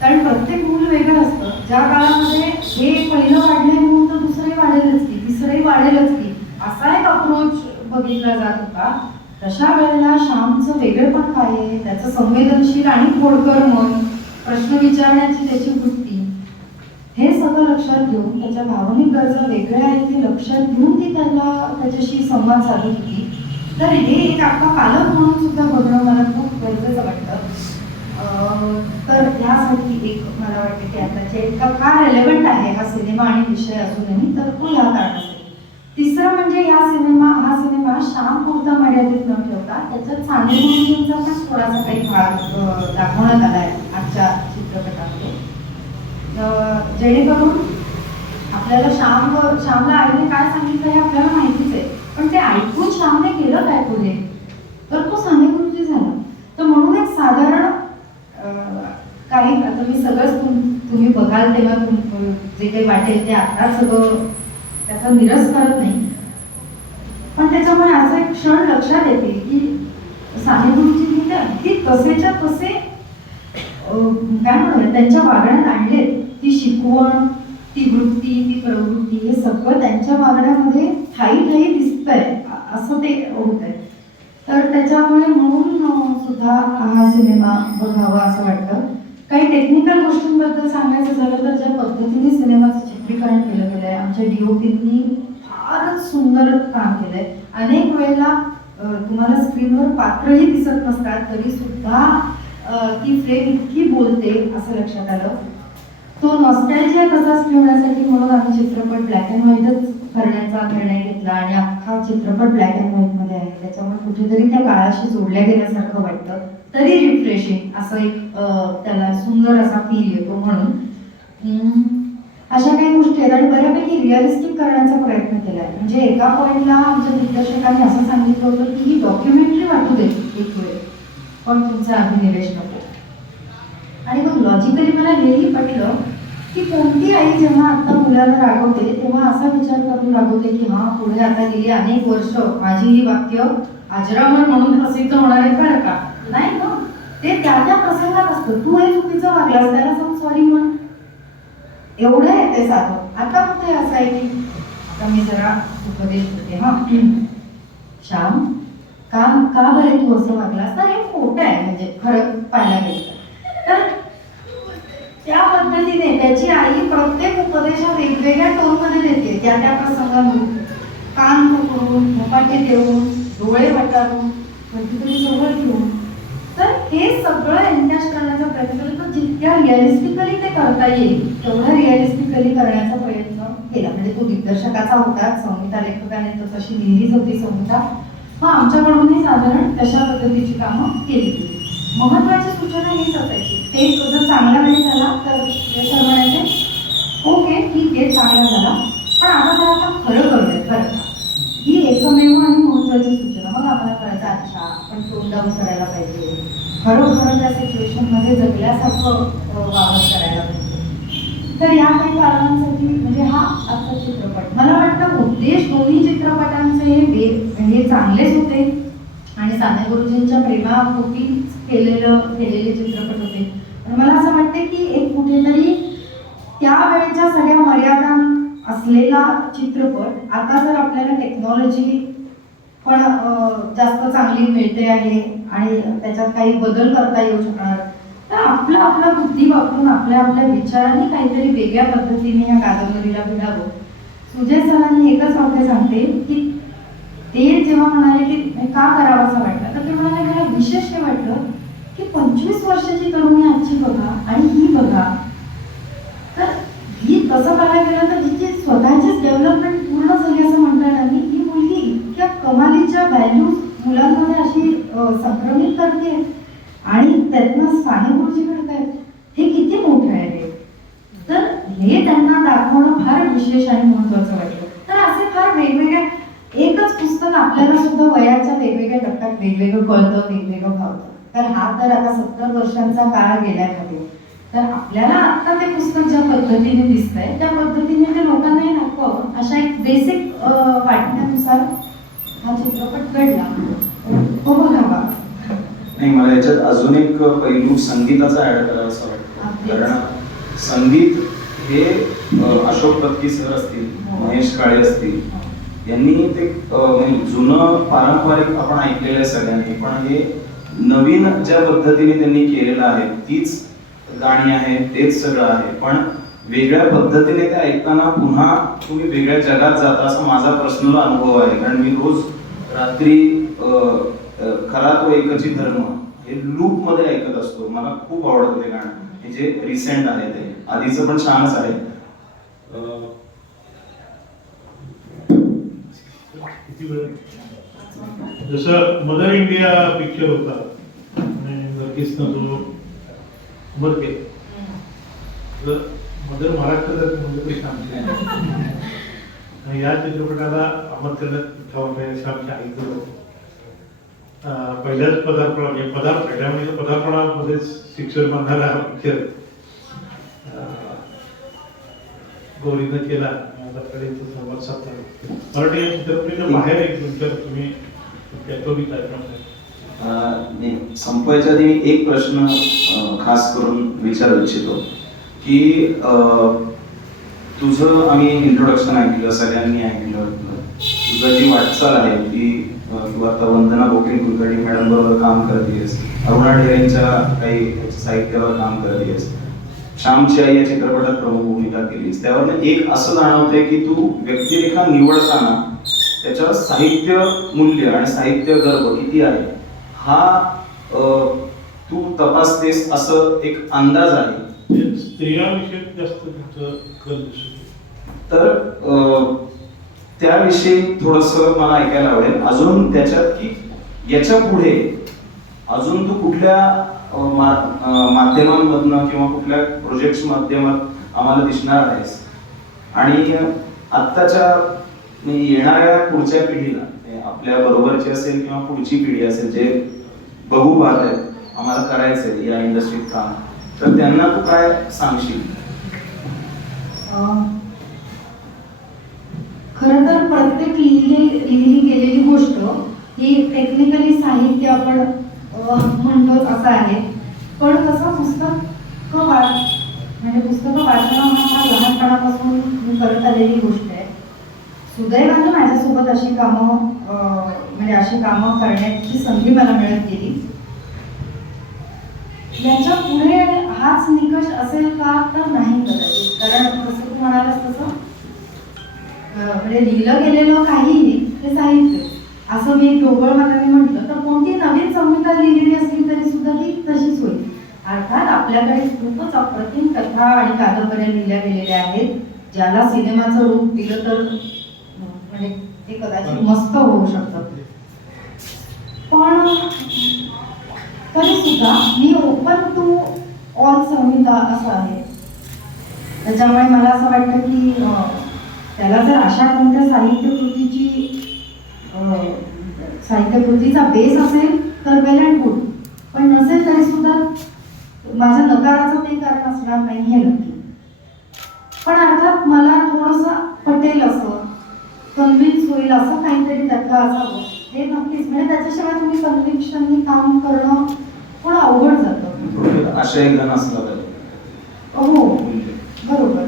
कारण प्रत्येक मूल वेगळं असतं. ज्या काळामध्ये हे पहिलं वाढलंय म्हणून तर दुसरंही वाढेलच की, तिसरंही वाढेलच की, असा एक अप्रोच बघितला जात होता. तशा वेळेला श्यामचं वेगळेपण काय आहे, त्याचं संवेदनशील आणि खोडकर मन प्रश्न विचारण्याची त्याची वृत्ती, हे सगळं लक्षात घेऊन त्याच्या भावनिक गरजा वेगळ्या आहेत ते लक्षात घेऊन ती त्याच्याशी संवाद साधत होती. तर हे एक आपला पालक म्हणून सुद्धा बघणं मला खूप गरजेचं वाटतं. तर यासाठी एक मला वाटतं की आताचे इतका का रेलेव्हंट आहे हा सिनेमा आणि विषय अजूनही, तर तो या कारणासाठी. तिसरं म्हणजे हा सिनेमा श्याम पुरता मर्यादित न ठेवता त्याच्यात साने गुरुजींचा पण थोडासा काही भाग दाखवण्यात आला आहे आजच्या चित्रपटामध्ये, जेणेकरून आपल्याला श्यामला आईने काय सांगितलं हे आपल्याला माहितीच आहे, पण ते ऐकून श्यामने केलं काय पुढे, तर तो साने गुरुजी झाला. तर म्हणून एक साधारण काही, आता मी सगळंच तुम्ही बघाल तेव्हा जे काही वाटेल ते आता सगळं त्याचा निरस करत नाही, पण त्याच्यामुळे असा एक क्षण लक्षात येते की साने गुरुजींनी ते अगदी तसेच्या तसे काय म्हणूया त्यांच्या वागण्यात आणले. ती शिकवण, ती वृत्ती, ती प्रवृत्ती, हे सगळं त्यांच्या वागण्यामध्ये ठाई दिसतंय असं ते होत आहे. तर त्याच्यामुळे म्हणून सुद्धा हा सिनेमा बघावा असं वाटतं. काही टेक्निकल गोष्टींबद्दल सांगायचं झालं तर ज्या पद्धतीने सिनेमाचं चित्रीकरण केलं गेलं आहे, आमच्या DOPनी फारच सुंदर काम केलंय. अनेक वेळेला तुम्हाला स्क्रीनवर पात्रही दिसत नसतात तरी सुद्धा ती फ्रेम इतकी बोलते असं लक्षात आलं. तो नॉस्टॅल्जिया तसाच ठेवण्यासाठी म्हणून आम्ही चित्रपट ब्लॅक अँड व्हाईटच करण्याचा निर्णय घेतला आणि अख्खा चित्रपट ब्लॅक अँड व्हाईट मध्ये आहे. त्याच्यामुळे कुठेतरी त्या काळाशी जोडल्या गेल्यासारखं वाटतं, तरी रिफ्रेशिंग असं एक त्याला सुंदर असा फील येतो. म्हणून अशा काही गोष्टी आहेत आणि बऱ्यापैकी रिअलिस्टिक करण्याचा प्रयत्न केला आहे. म्हणजे एका पॉईंटला आमच्या दिग्दर्शकांनी असं सांगितलं होतं की ही डॉक्युमेंटरी वाटू दे एक वेळ, पण तुमचा अभिनिवेश नको. आणि मग लॉजिकली मला हेही पटलं की कोणती आई जेव्हा आता मुलाला रागवते तेव्हा असा विचार करून रागवते की हा पुढे आता गेली अनेक वर्ष माझी ही वाक्य अजरामर म्हणून प्रसिद्ध होणार आहेत बरं का. नाही ना, ते त्या प्रसंगात असतं. तू हे चुकीचं वागलास त्याला सांग सॉरी म्हण, एवढं आहे ते साधं. आता कुठे असं आहे की आता मी जरा उपदेश होते, हा श्याम का बरे तू असं वागलास, तर हे खोटं आहे म्हणजे खरं पाहायला गेलं तर. त्या पद्धतीने त्याची आई प्रत्येक उपदेशा वेगवेगळ्या टोनमध्ये देते, त्या प्रसंगामध्ये कान पकडून, झपाटे देऊन, डोळे वटारून, कधीतरी जवळ घेऊन. तर हे सगळं एनकॅश करण्याचा प्रयत्न केला. तर जितक्या रिअलिस्टिकली ते करता येईल तेवढा रिअलिस्टिकली करण्याचा प्रयत्न केला. म्हणजे तो दिग्दर्शकाचा होता, संहिता लेखकाने तर तशी लिहिलीच होती संहिता. आमच्याकडूनही साधारण तशा पद्धतीची कामं केली गेली. महत्वाची सूचना हीच असायची, ते जर चांगला नाही झाला तर ते सर म्हणायचे ओके ठीक आहे चांगला झाला, पण आता जर आपण खरं करूयात बरं का. ही एकमेव आणि महत्वाची सूचना. मग आम्हाला कळायचं अच्छा आपण तोंड डाऊन करायला पाहिजे, खरोखर त्या सिच्युएशनमध्ये जगल्यासारखं वावर करायला पाहिजे. तर या काही कारणांसाठी म्हणजे हा आजचा चित्रपट मला वाटतं उद्देश दोन्ही चित्रपटांचे हे चांगलेच होते आणि साने गुरुजींच्या प्रेमापोटी केलेले चित्रपट होते. पण मला असं वाटतं की एक कुठेतरी त्यावेळेच्या सगळ्या मर्यादा असलेला चित्रपट आता जर आपल्याला टेक्नॉलॉजी पण जास्त चांगली मिळते आहे आणि त्याच्यात काही बदल करता येऊ शकणार, तर आपला बुद्धी वापरून आपल्या विचारांनी काहीतरी वेगळ्या पद्धतीने या कादंबरीला भिडावं. सुजय सरांनी एकच वाक्य सांगते की ते जेव्हा म्हणाले की का करावं असं वाटलं, तर ते म्हणाले मला विशेष हे वाटलं की 25 वर्षाची तरुणी आजची बघा आणि ही बघा, तर ही तसं पाहायला गेलं तर जिची स्वतःचीच डेव्हलपमेंट पूर्ण झाली असं म्हणतात आणि ही मुलगी इतक्या कमालीच्या व्हॅल्यूज मुलांमध्ये अशी संक्रमित करते आणि त्यातनं साने गुरुजी घडतायत, हे किती मोठं आहे. तर हे त्यांना दाखवणं फार विशेष आणि महत्वाचं वाटलं. तर असे फार वेगवेगळ्या एकच पुस्तक आपल्याला सुद्धा वयाच्या वेगवेगळ्या टप्प्यात वेगवेगळं कळतं, वेगवेगळं भावतं. तर हा तर आता 70 वर्षांचा काळ गेल्यामध्ये, तर आपल्याला आता ते पुस्तक ज्या पद्धतीने दिसतंय त्या पद्धतीने ते लोकांनाही दाखवावं अशा एक बेसिक वाटण्यानुसार हा चित्रपट घडला. तो बघावा. नाही, मला याच्यात अजून एक पैलू संगीताचा ऍड करावा असं वाटतं. कारण संगीत हे अशोक बत्की सर असतील, महेश काळे असतील, यांनी ते म्हणजे जुनं पारंपरिक आपण ऐकलेलं आहे सगळ्यांनी, पण हे नवीन ज्या पद्धतीने त्यांनी केलेलं आहे तीच गाणी आहेत, तेच सगळं आहे, पण वेगळ्या पद्धतीने ते ऐकताना पुन्हा तुम्ही वेगळ्या जगात जाता असा माझा पर्सनल अनुभव आहे. कारण मी रोज रात्री खरा तो एकची धर्म हे लूप मध्ये ऐकत असतो. मला खूप आवडतं ते गाणं, हे जे रिसेंट आहे ते. आधीचं पण छानच आहे. किती वेळ जसं मदर इंडिया पिक्चर होता आणि नरगिसनं जो उमर केला, मदर महाराष्ट्रात म्हणजे काही सांगते आणि या चित्रपटाला अमर करण्यात आमच्या आईचं पहिल्याच पदार्पणामध्येच शिक्षण मानणारा हा पिक्चर गौरीनं केला. माझ्याकडे तो संवाद साधला. मराठी या चित्रपटाच्या बाहेर एक तुमच्या तुम्ही त्याचं बी संपवायच्या आधी मी एक प्रश्न खास करून विचारू इच्छितो की तुझं आम्ही इंट्रोडक्शन ऐकलं, सगळ्यांनी ऐकलं, तुझं जी वाटचाल आहे ती किंवा आता वंदना बोके कुलकर्णी मॅडम बरोबर काम करतेस, अरुणा ढेरेंच्या काही साहित्यावर काम करतेस, श्यामची आई या चित्रपटात प्रमुख भूमिका केलीस. त्यावर एक असं जाणवतंय की तू व्यक्तिरेखा निवडताना त्याच्यावर साहित्य मूल्य आणि साहित्य गर्भ किती आहे हा तू तपासतेस असं एक अंदाज आहे. स्त्रियांविषयी जास्त तुमचं कल दिसतो. तर त्याविषयी थोडस मला ऐकायला आवडेल अजून त्याच्यात की याच्या पुढे अजून तू कुठल्या माध्यमांमधनं किंवा कुठल्या प्रोजेक्ट माध्यमात आम्हाला दिसणार आहेस आणि आत्ताच्या येणाऱ्या पुढच्या पिढीला आपल्या बरोबरची असेल किंवा पुढची पिढी असेल जे बघू पाहत आहेत आम्हाला करायचंय या इंडस्ट्रीत काम, तर त्यांना तू काय सांगशील? खरं तर प्रत्येक लिहिली गेलेली गोष्ट ही टेक्निकली साहित्य आपण म्हणतोच असं आहे, पण कसं पुस्तकं वाचणं हा लहानपणापासून मी करत आलेली गोष्ट आहे. सुदैवाने माझ्यासोबत अशी कामं करण्याची संधी मला मिळत गेली. याच्या पुढे हाच निकष असेल का तर नाही कदाचित, कारण जसं तू म्हणालास तसं म्हणजे लिहिलं गेलेलं काहीही हे साहित्य असं मी ढोबळ मनाने म्हटलं तर कोणती नवीन संहिता लिहिलेली असली तरी सुद्धा ती तशीच होईल. अर्थात आपल्याकडे खूपच अप्रतिम कथा आणि कादंबऱ्या लिहिल्या गेलेल्या आहेत ज्याला सिनेमाचं रूप दिलं तर म्हणजे ते कदाचित मस्त होऊ शकतं. पण तरी सुद्धा मी ओपन टू ऑल संहिता असं आहे. त्याच्यामुळे मला असं वाटतं की त्याला जर अशा कोणत्या साहित्यकृतीचा बेस असेल तर वेल अँड गुड, पण नसेल तरी सुद्धा माझ्या नकाराचं ते कारण असणार नाही हे नक्की. पण अर्थात मला थोडंसं पटेल असं कन्व्हिन्स होईल असं काहीतरी त्यातलं असावं हे नक्कीच. म्हणजे त्याच्याशिवाय तुम्ही कन्व्हिक्शननी काम करणं थोडं अवघड जातं. आशय घन असला पाहिजे. हो बरोबर.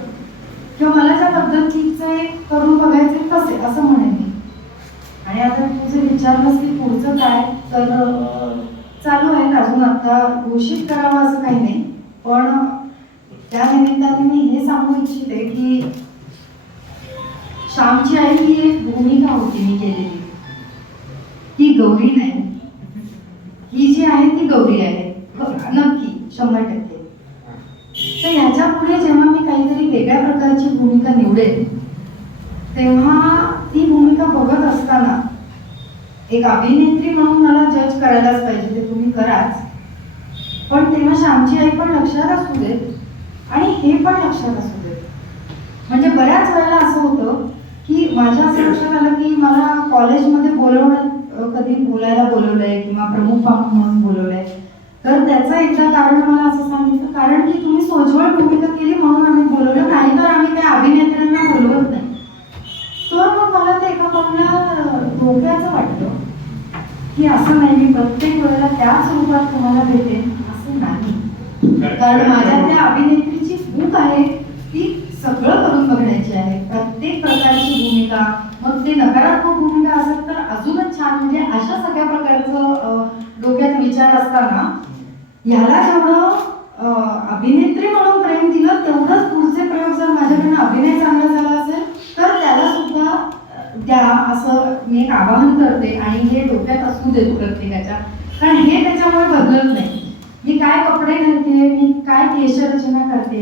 किंवा मला ज्या पद्धतीचे करून बघायचे तसे असं म्हणेन मी. आणि आता तुझे विचारलंस की पुढचं काय, तर चालू आहे अजून आता घोषित करावं असं काही नाही, पण त्या निमित्ताने मी हे सांगू इच्छिते की श्यामची आई ही एक भूमिका होती मी केलेली, ती गौरी नाही. ही जी आहे ती गौरी आहे नक्की 100%. तर ह्याच्या पुढे जेव्हा मी काहीतरी वेगळ्या प्रकारची भूमिका निवडेल तेव्हा ती भूमिका बघत असताना एक अभिनेत्री म्हणून मला जज करायलाच पाहिजे, ते तुम्ही कराच, पण तेव्हा श्यामची आई पण लक्षात असू देत आणि हे पण लक्षात असू देत. म्हणजे बऱ्याच वेळेला असं होतं की माझ्या असं लक्षात आलं की मला कॉलेजमध्ये कधी बोलायला बोलवलंय किंवा प्रमुख पाहुणे म्हणून बोलवलंय, तर त्याचं एकदा कारण मला असं सांगितलं, कारण की तुम्ही सोज्वळ भूमिका केली म्हणून आम्ही बोलवलं, नाही तर आम्ही त्या अभिनेत्यांना बोलवत नाही. तर मग मला ते एका कोणाला धोक्याचं वाटलं की असं नाही, मी प्रत्येक वेळेला त्याच रूपात तुम्हाला भेटेन असं नाही. कारण माझ्या त्या अभिनेत्रीची भूक आहे ती सगळं करून बघण्याची आहे, प्रत्येक प्रकारची भूमिका. मग ते नकारात्मक भूमिका असेल तर अजूनच छान. म्हणजे अशा सगळ्या प्रकारचं डोक्यात विचार असताना ह्याला जेवढं अभिनेत्री म्हणून प्रेम दिलं, तेवढंच पुढचे प्रयोग जर माझ्याकडनं अभिनय चांगला झाला असेल तर त्याला सुद्धा द्या, असं मी एक आवाहन करते. आणि हे डोक्यात असू देत प्रत्येकाच्या, कारण हे त्याच्यामुळे बदलत नाही. मी काय कपडे घालते, मी काय केशरचना करते,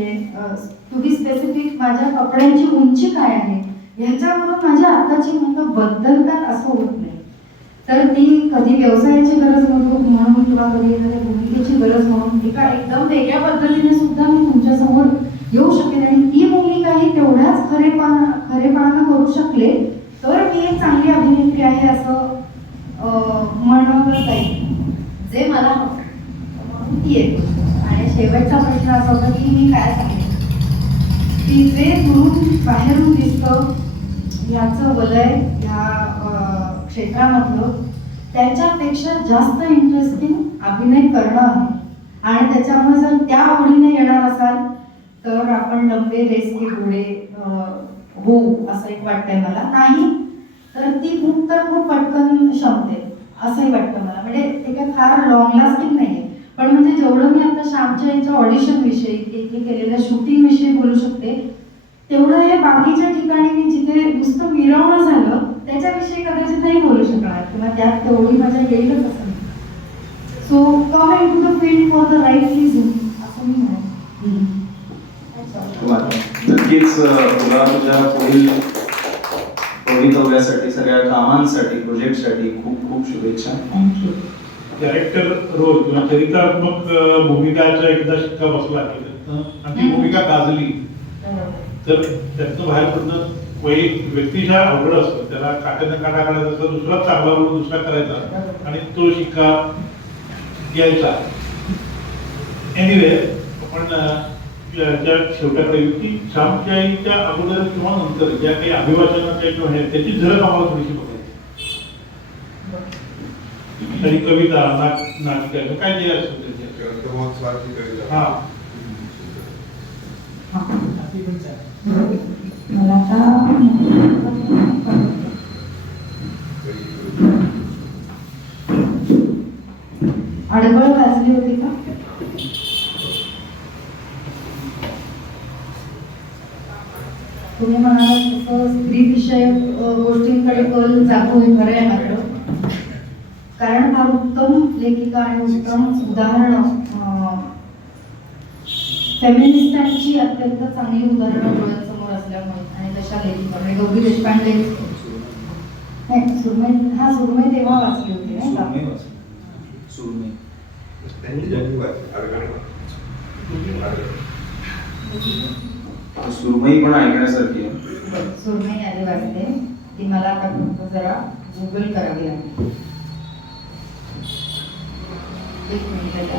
टू बी स्पेसिफिक माझ्या कपड्यांची उंची काय आहे, ह्याच्यावरून माझी आत्ताची मुलं बदलतात असं होत नाही. तर ती कधी व्यवसायाची गरज म्हणून किंवा कधी एखाद्या भूमिकेची गरज म्हणून एका एकदम वेगळ्या पद्धतीने सुद्धा मी तुमच्यासमोर येऊ शकेन. आणि ती भूमिकाही तेवढ्याच खरेपणानं करू शकले तर मी एक चांगली अभिनेत्री आहे असं म्हणलं जाईल, जे मला हवं म्हणून ती येते. आणि शेवटचा प्रश्न असा होता की मी काय सांगेन, की जे दुरून बाहेरून दिसतं याचं वलय ह्या क्षेत्रामधलं त्याच्यापेक्षा जास्त इंटरेस्टिंग अभिनय करणं आहे. आणि त्याच्यामुळे जर त्या आवडीने येणार असाल तर आपण लंबे रेस के घोडे होऊ असं एक वाटतंय मला. नाही तर ती खूप तर खूप पटकन क्षमते असंही वाटतं मला. म्हणजे ते काय फार लॉंग लास्टिंग नाही आहे, पण म्हणजे जेवढं मी आता श्यामच्या याच्या ऑडिशन विषयी इथे केलेल्या शूटिंग विषयी बोलू शकते, तेवढं हे बाकीच्या ठिकाणी मी जिथे नुसतं मिरवणं झालं त्याच्याविषयी कदाचित नाही बोलू शकणार किंवा त्यात तेवढी मजा येईलच असं नाही. So come into the field for the right reason असं मी म्हणेन. नक्कीच तुला तुझ्या पुढील भवितव्यासाठी, सगळ्या कामांसाठी, प्रोजेक्टसाठी खूप खूप शुभेच्छा. थँक्यू. कॅरेक्टर रोल किंवा चरित्रात्मक भूमिकाचा एकदा शिक्का बसला की आणि ती भूमिका गाजली तर त्याचं बाहेर पडणं व्यक्तीच्या अवघड असतं. त्याला काट्याने काटा काढायचा असतो, दुसरा चांगला म्हणून दुसरा करायचा आणि तो शिक्का घ्यायचा. एनिवे आपण ज्या शेवटाकडे की श्यामच्या आईच्या अगोदर किंवा नंतर ज्या काही अभिवाचनाच्या किंवा हे त्याची झलक आम्हाला थोडीशी बघायची. तरी कविता नाटिका काय जे असतं त्याच्या हा मला आता अडगळ वाजली होती का? तुम्ही म्हणाला तसं स्त्री विषयक गोष्टींकडे कल जातो हे खरं आहे. मात्र कारण फार उत्तम लेखिका आणि उत्तम उदाहरणं फेमिनिस्टांची अत्यंत चांगली उदाहरणं डोळ्यांसमोर असल्यामुळे आणि तशा लेखिका म्हणजे गौरी देशपांडे सुरमई तेव्हा वाचली होती नाही का? सुरमई पण ऐकण्यासारखी आहे. सुरमई आधी वाचते ती मला आता फक्त जरा गुगल करावी लागेल. एक मिनिट.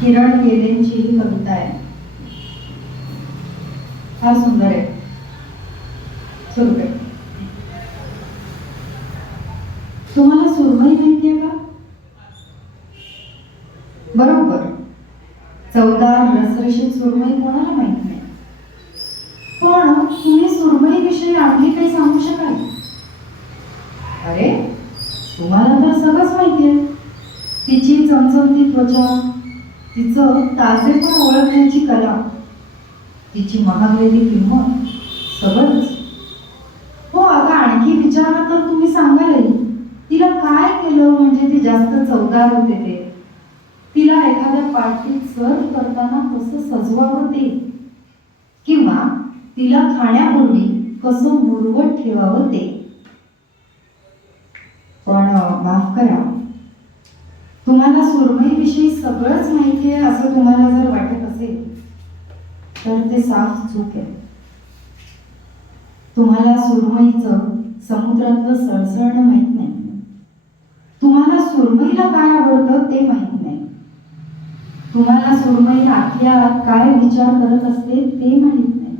किरण गेलेंची ही कविता आहे, फार सुंदर आहे. सुरमई. तुम्हाला सुरमई माहितीये का? बरोबर, चवदार रसरशीत सुरमई कोणाला माहित नाही. पण तुम्ही सुरमई विषयी आणखी काही सांगू शकाल? अरे तुम्हाला तर सगळंच माहितीये. तिची चमचमती त्वचा, तिचं ताजेपण ओळखण्याची कला, तिची महागलेली किंमत, सगळंच. हो, आता आणखी विचारलं तर तुम्ही सांगालही तिला काय केलं म्हणजे ती जास्त चवदार होते ते, तिला एखाद्या पार्टीत सर्व करताना कसं सजवावं ते, किंवा तिला खाण्यापूर्वी कसं मुरवत ठेवावं ते. पण माफ करा, तुम्हाला सुरमईविषयी सगळंच माहिती आहे असं तुम्हाला जर वाटत असेल तर ते साफ चूक आहे. तुम्हाला सुरमईचं समुद्रातलं सळसळणं माहित नाही. तुम्हाला सुरमईला काय आवडतं ते माहित नाही. तुम्हाला सुरमई आतल्या आत काय विचार करत असते ते माहित नाही.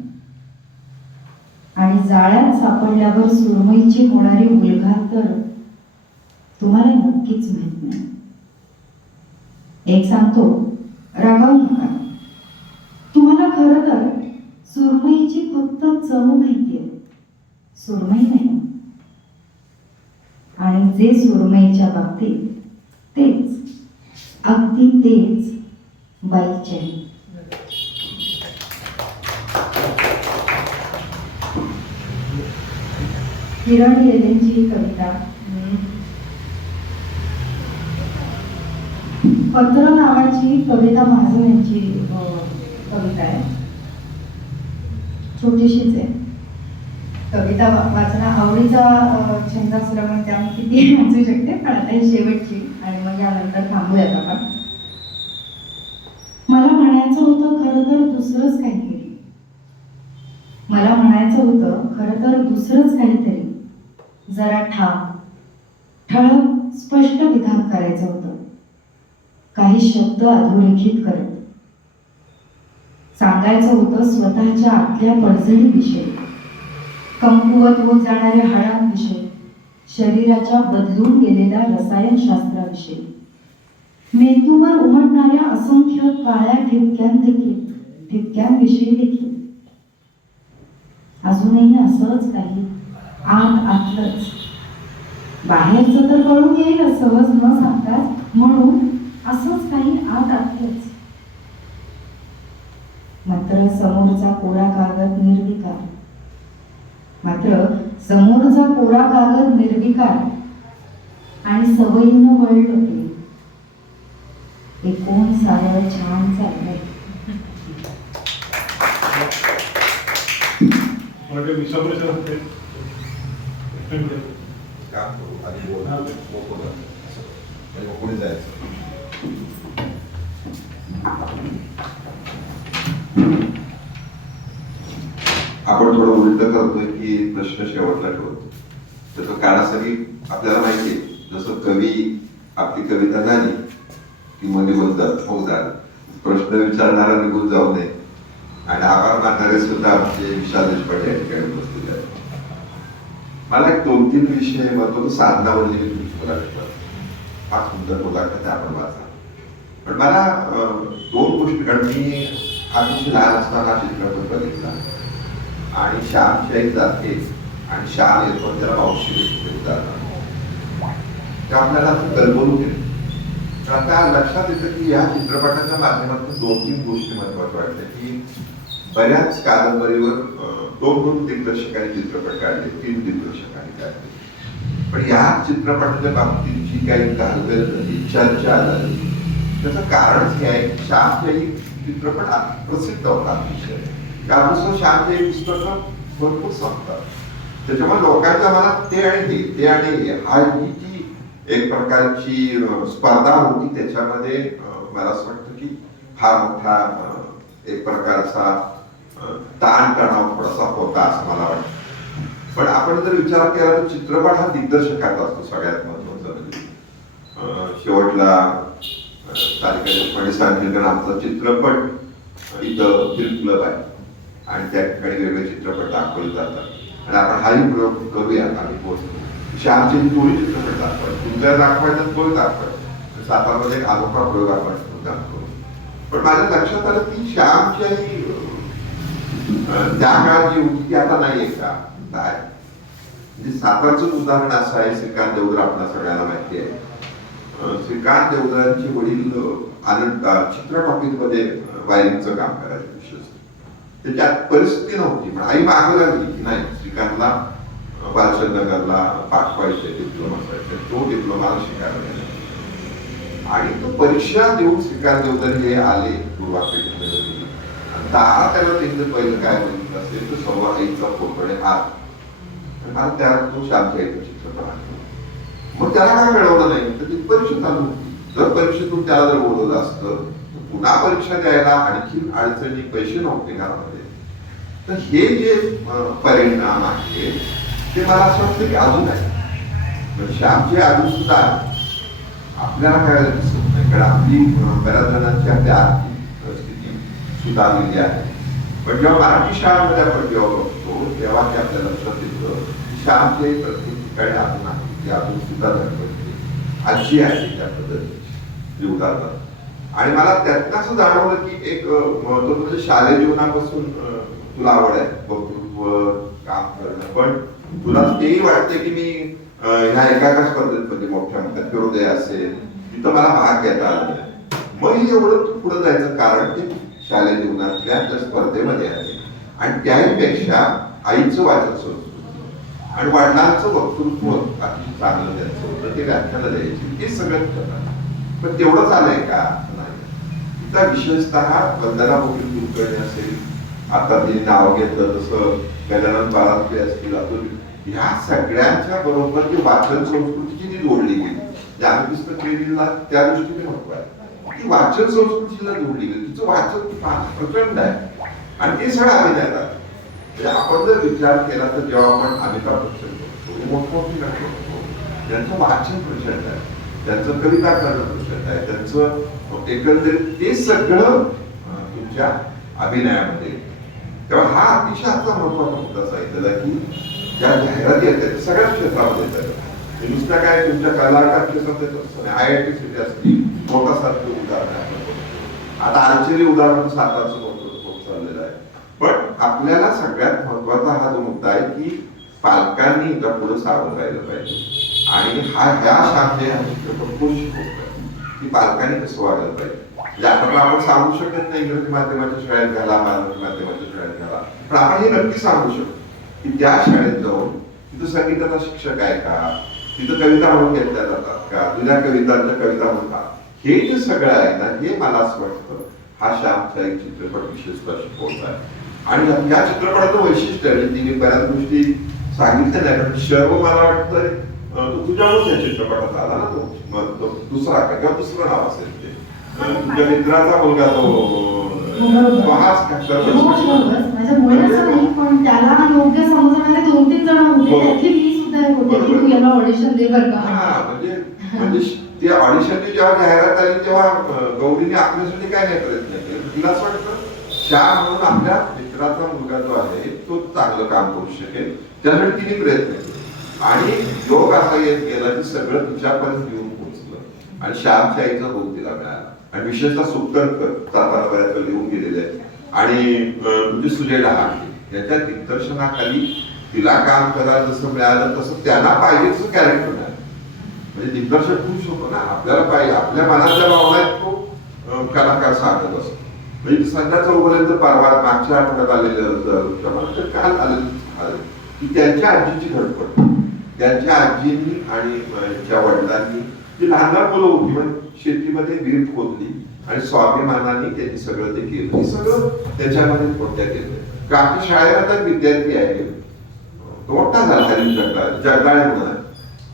आणि जाळ्यात सापडल्यावर सुरमईची होणारी मुलगा तर तुम्हाला नक्कीच माहित नाही. एक सांगतो, रागावू नका. तुम्हाला खरं तर सुरमईची फक्त चव माहितीये, सुरमई नाही. आणि जे सुरमईच्या बाबतीत तेच अगदी तेच बाईचे. किरण येलेंची कविता. पत्र नावाची कविता महाजन यांची कविता आहे. छोटीशीच आहे. कविता वाचना आवडीचा छंद असल्यामुळे त्यामुळे किती वाचू शकते, पण आता ही शेवटची आणि मग यानंतर थांबूयात आपण. मला म्हणायचं होतं खरं तर दुसरंच काहीतरी. मला म्हणायचं होतं खरं तर दुसरंच काहीतरी. जरा ठाम ठळक स्पष्ट विधान करायचं होतं, काही शब्द अधोरेखित करत. सांगायचं होतं स्वतःच्या आतल्या पडझडीविषयी, कमकुवत होत जाणाऱ्या हाडांविषयी, शरीराच्या बदलून गेलेल्या रसायनशास्त्राविषयी, मेंदूवर उमटणाऱ्या असंख्य काळ्या ठिपक्यांविषयी देखील. अजूनही असंच काही आतलंच. बाहेरचं तर कळून येईल सहज न सांगताच, म्हणून असंच काही आतलंच. मात्र समोरचा कोरा कागद निर्विकार. आणि सवयीनं वळलं ते. एकूण सारं छान चाललंय. पुढे जायचं. आपण थोडं उलट करतोय की प्रश्न शेवटला ठेवतो. त्याचं काळासाठी आपल्याला माहिती आहे, जसं कवी आपली कविता झाली की मग निघून जात, प्रश्न विचारणारा निघून जाऊ नये. आणि आभार मानणारे सुद्धा आमचे विशाल देशपांडे या ठिकाणी उपस्थित आहेत. मला एक 2-3 विषय महत्वाचा साधनावरली मुलाखत, फार सुंदर मुलाखत आपण वाचा. पण मला 2 गोष्टी, कारण मी अतिशय लहान असताना चित्रपट बघितला आणि श्यामची आई जाते आणि श्याम येतो त्याला मावशी जातात, ते आपल्याला कल्पवून येते. तर आता लक्षात येतं की या चित्रपटाच्या माध्यमातून 2-3 गोष्टी महत्वाच्या वाटल्या की बऱ्याच कादंबरीवर 2 दिग्दर्शकांनी चित्रपट काढले, 3 दिग्दर्शकांनी काढले. पण या चित्रपटाच्या बाबतीत जी काही घालवेल झाली, चर्चा झाली, त्याचं कारणच हे आहे की श्यामची चित्रपट प्रसिद्ध होता अतिशय. त्यानुसार श्यामची पुस्तकं भरपूर संपतात. त्याच्यामुळे लोकांच्या मनात ते आणि हा ही जी एक प्रकारची स्पर्धा होती, त्याच्यामध्ये मला असं वाटतं की फार मोठा एक प्रकारचा ताणतणाव थोडासा होता असं मला वाटतं. पण आपण जर विचार केला तर चित्रपट हा दिग्दर्शकाचा असतो सगळ्यात महत्वाचा. म्हणजे शेवटला तालिका देशपांडे सांगितलं आमचा चित्रपट इथं फिल्म क्लब आहे आणि त्या ठिकाणी वेगळे चित्रपट दाखवले जातात आणि आपण हाही प्रयोग करूया. आम्ही पोहोचतो श्यामचे तोही चित्रपट दाखवायचे, तुमच्या दाखवायचा तोही दाखवायचा. सातारमध्ये एक अनोखा प्रयोग आपण दाखवतो. पण माझ्या लक्षात आलं की श्यामची आई त्या काळात जी होती ती आता नाहीये का. म्हणजे सातारचं उदाहरण असं आहे, श्रीकांत देवधर आपल्याला सगळ्यांना माहिती आहे. श्रीकांत देवधरांचे वडील आनंद चित्र टॉकीजमध्ये वायरिंगचं काम करायचं विशेष. त्याच्यात परिस्थिती नव्हती, पण आई मागं लागली की नाही श्रीकांतला बालचंद्रनगरला पाठवायचे, डिप्लोमासाठी. तो डिप्लोमाला शिकायला गेला आणि तो परीक्षा देऊन श्रीकांत देवधर हे आले पूर्वापेठेमध्ये. दारा त्याला त्यांचं पहिलं काय बघितलं असेल तर समोर आईचा फोटोने हात, मला त्या तो श्यामच्या आईचा चित्रपट आहे. मग त्याला काय मिळवलं नाही तर ती परीक्षा चालू होती. जर परीक्षेतून त्याला जर बोलवलं असतं तर पुन्हा परीक्षा द्यायला आणखी अडचणी, पैसे नव्हते घरामध्ये. तर हे जे परिणाम आहे ते मला असं वाटतं की अजून आहे. श्यामची अजून सुद्धा आपल्याला काय दिसत नाही, कारण आपली बऱ्याच जणांची आपली आर्थिक परिस्थिती सुधारलेली आहे. पण जेव्हा मराठी शाळांमध्ये आपण जेव्हा बघतो तेव्हा ते आपल्या लक्षात येतं की श्यामचे प्रत्येक ठिकाणी अजून आहे, की अजून सुद्धा धरपडते आजी आहे त्या पद्धतीची उदाहरण. आणि मला त्यातनं असं जाणवलं की एक महत्व म्हणजे शालेय जीवनापासून तुला आवड आहे वक्तृत्व काम करणं, पण तुला तेही वाटतं की मी ह्या एका स्पर्धेत म्हणजे मोठ्या मोठ्या फिरोदय असेल तिथं मला भाग घेता आला नाही. मग हे एवढं तू पुढे जायचं कारण ते शालेय जीवनातल्या त्या स्पर्धेमध्ये आहे. आणि त्याहीपेक्षा आईचं वाचन संस्कृती आणि वडिलांचं वक्तृत्व अति चांगलं त्यांचं होतं, ते व्याख्यानं द्यायची, ते सगळं करणार. पण तेवढंच आलंय का? नाही. इथं विशेषतः वंदना मोठील कुलकर्णी असेल, आता तिने नाव घेतलं तसं गजानन बारातले असतील, अतुल, ह्या सगळ्यांच्या बरोबर जी वाचन संस्कृतीची जी जोडली गेली, ज्ञानपुस्तक ट्रेनिंगला त्या दृष्टीने महत्व आहे, ती वाचन संस्कृतीला जोडली गेली. तिचं वाचन प्रचंड आहे आणि ते सगळं अभिनयात. म्हणजे आपण जर विचार केला तर जेव्हा आपण अमिताभ बच्चन बघतो, मोठमोठी नाटकं बघतो, त्यांचं वाचन प्रचंड आहे, त्यांचं कविता करणं प्रचंड आहे, त्यांचं एकंदरीत ते सगळं तुमच्या अभिनयामध्ये. तेव्हा हा अतिशय आजचा महत्वाचा मुद्दा सांगितलेला की ज्या जाहिराती आहेत सगळ्याच क्षेत्रामध्ये येतात. नुसत्या काय तुमच्या कलाकार क्षेत्रात IIT सिटी असतील, मोठासारखं उदाहरण आहे. आता आश्चर्य उदाहरण सातारचं मोठं चाललेलं आहे. पण आपल्याला सगळ्यात महत्वाचा हा जो मुद्दा आहे की पालकांनी इथं पुढे सावध राहिलं पाहिजे आणि ह्या शाखेत की पालकांनी कसं वागायला पाहिजे. आपण सांगू शकत नाही इंग्रजी माध्यमाच्या शाळेत घाला, मराठी माध्यमाच्या शाळेत घाला, पण आपण हे नक्की सांगू शकतो की त्या शाळेत जाऊन तिथं संगीताचा शिक्षक आहे का, तिथं कविता म्हणून घेतल्या जातात का, जुन्या कवितांच्या कविता म्हणतात, हे जे सगळं आहे ना, हे मला असं वाटतं हा श्यामचा एक चित्रपट विशेषतः शिकवत आहे. आणि या चित्रपटाचं वैशिष्ट्य आहे, तिने बऱ्याच गोष्टी सांगितल्या नाही, पण शर्व मला वाटतं तुझ्यामुळेच या चित्रपटात आला ना, तो दुसरा काय किंवा दुसरं नाव असेल ते तुझ्या मित्राचा मुलगा तो हाच का शर्व. माझ्या मुलाचं नाही, पण त्याला योग्य समजणारे 2-3 जण होते, त्यातली मी सुद्धा एक होते की तू याला ऑडिशन दे बरं का. म्हणजे ते ऑडिशनची जेव्हा जाहिरात आली तेव्हा गौरीने आपल्यासाठी काय नाही प्रयत्न केले. तिला असं वाटतं श्याम म्हणून आपल्या मित्राचा मुलगा जो आहे तो चांगलं काम करू शकेल, त्यासाठी तिने प्रयत्न केले. आणि योग असा येत गेला की सगळं तिच्यापर्यंत येऊन पोहोचलं आणि श्यामच्या आईचा रोग तिला मिळाला. आणि विशेषतः सुक्तनकर सातारा बऱ्याच वेळ लिहून गेलेले आहेत आणि म्हणजे सुजय लहान याच्या दिग्दर्शनाखाली तिला काम करायला जसं मिळालं तसं त्यांना पाहिजे तसं कॅरेक्टर मिळालं. म्हणजे दिग्दर्शक खुश होतो ना, आपल्याला पाहिजे, आपल्या मनात ज्या भावना आहेत तो कलाकार सांगत असतो. म्हणजे संध्या चौघुलेंचं परवा मागच्या आठवड्यात आलेलं काल आलेलं की त्यांच्या आजीची धडपड, त्यांच्या आजींनी आणि त्यांच्या वडिलांनी जी लहान लहान मुलं होती पण शेतीमध्ये विहीर खोदली आणि स्वाभिमानाने त्यांनी सगळं ते केलं. हे सगळं त्याच्यामध्ये कोणत्या केलं का आपल्या शाळेत आता विद्यार्थी आहे तो मोठा झाला जगदाळे म्हणून,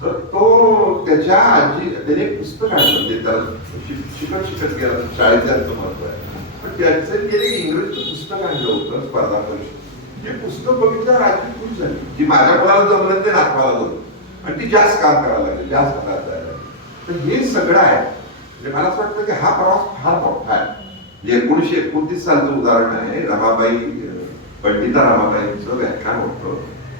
तर तो त्याच्या आजी त्याने एक पुस्तक आणलं, म्हणजे त्याला शिकत गेला शाळेत त्यांचं महत्व आहे. पण त्याचं त्याने इंग्रजीचं पुस्तक आणलं होतं स्पर्धा परीक्षा. हे पुस्तक बघितल्यावर आजी खुश झाली की माझ्या मुलाला जमलं ते नातवाला होतं आणि ती जास्त काम करायला लागली, जास्त करायला लागली. तर हे सगळं आहे. म्हणजे मला असं वाटतं की हा प्रवास फार मोठा आहे. 1929 सालचं उदाहरण आहे. रमाबाई पंडिता रमाबाईंचं व्याख्यान होतं,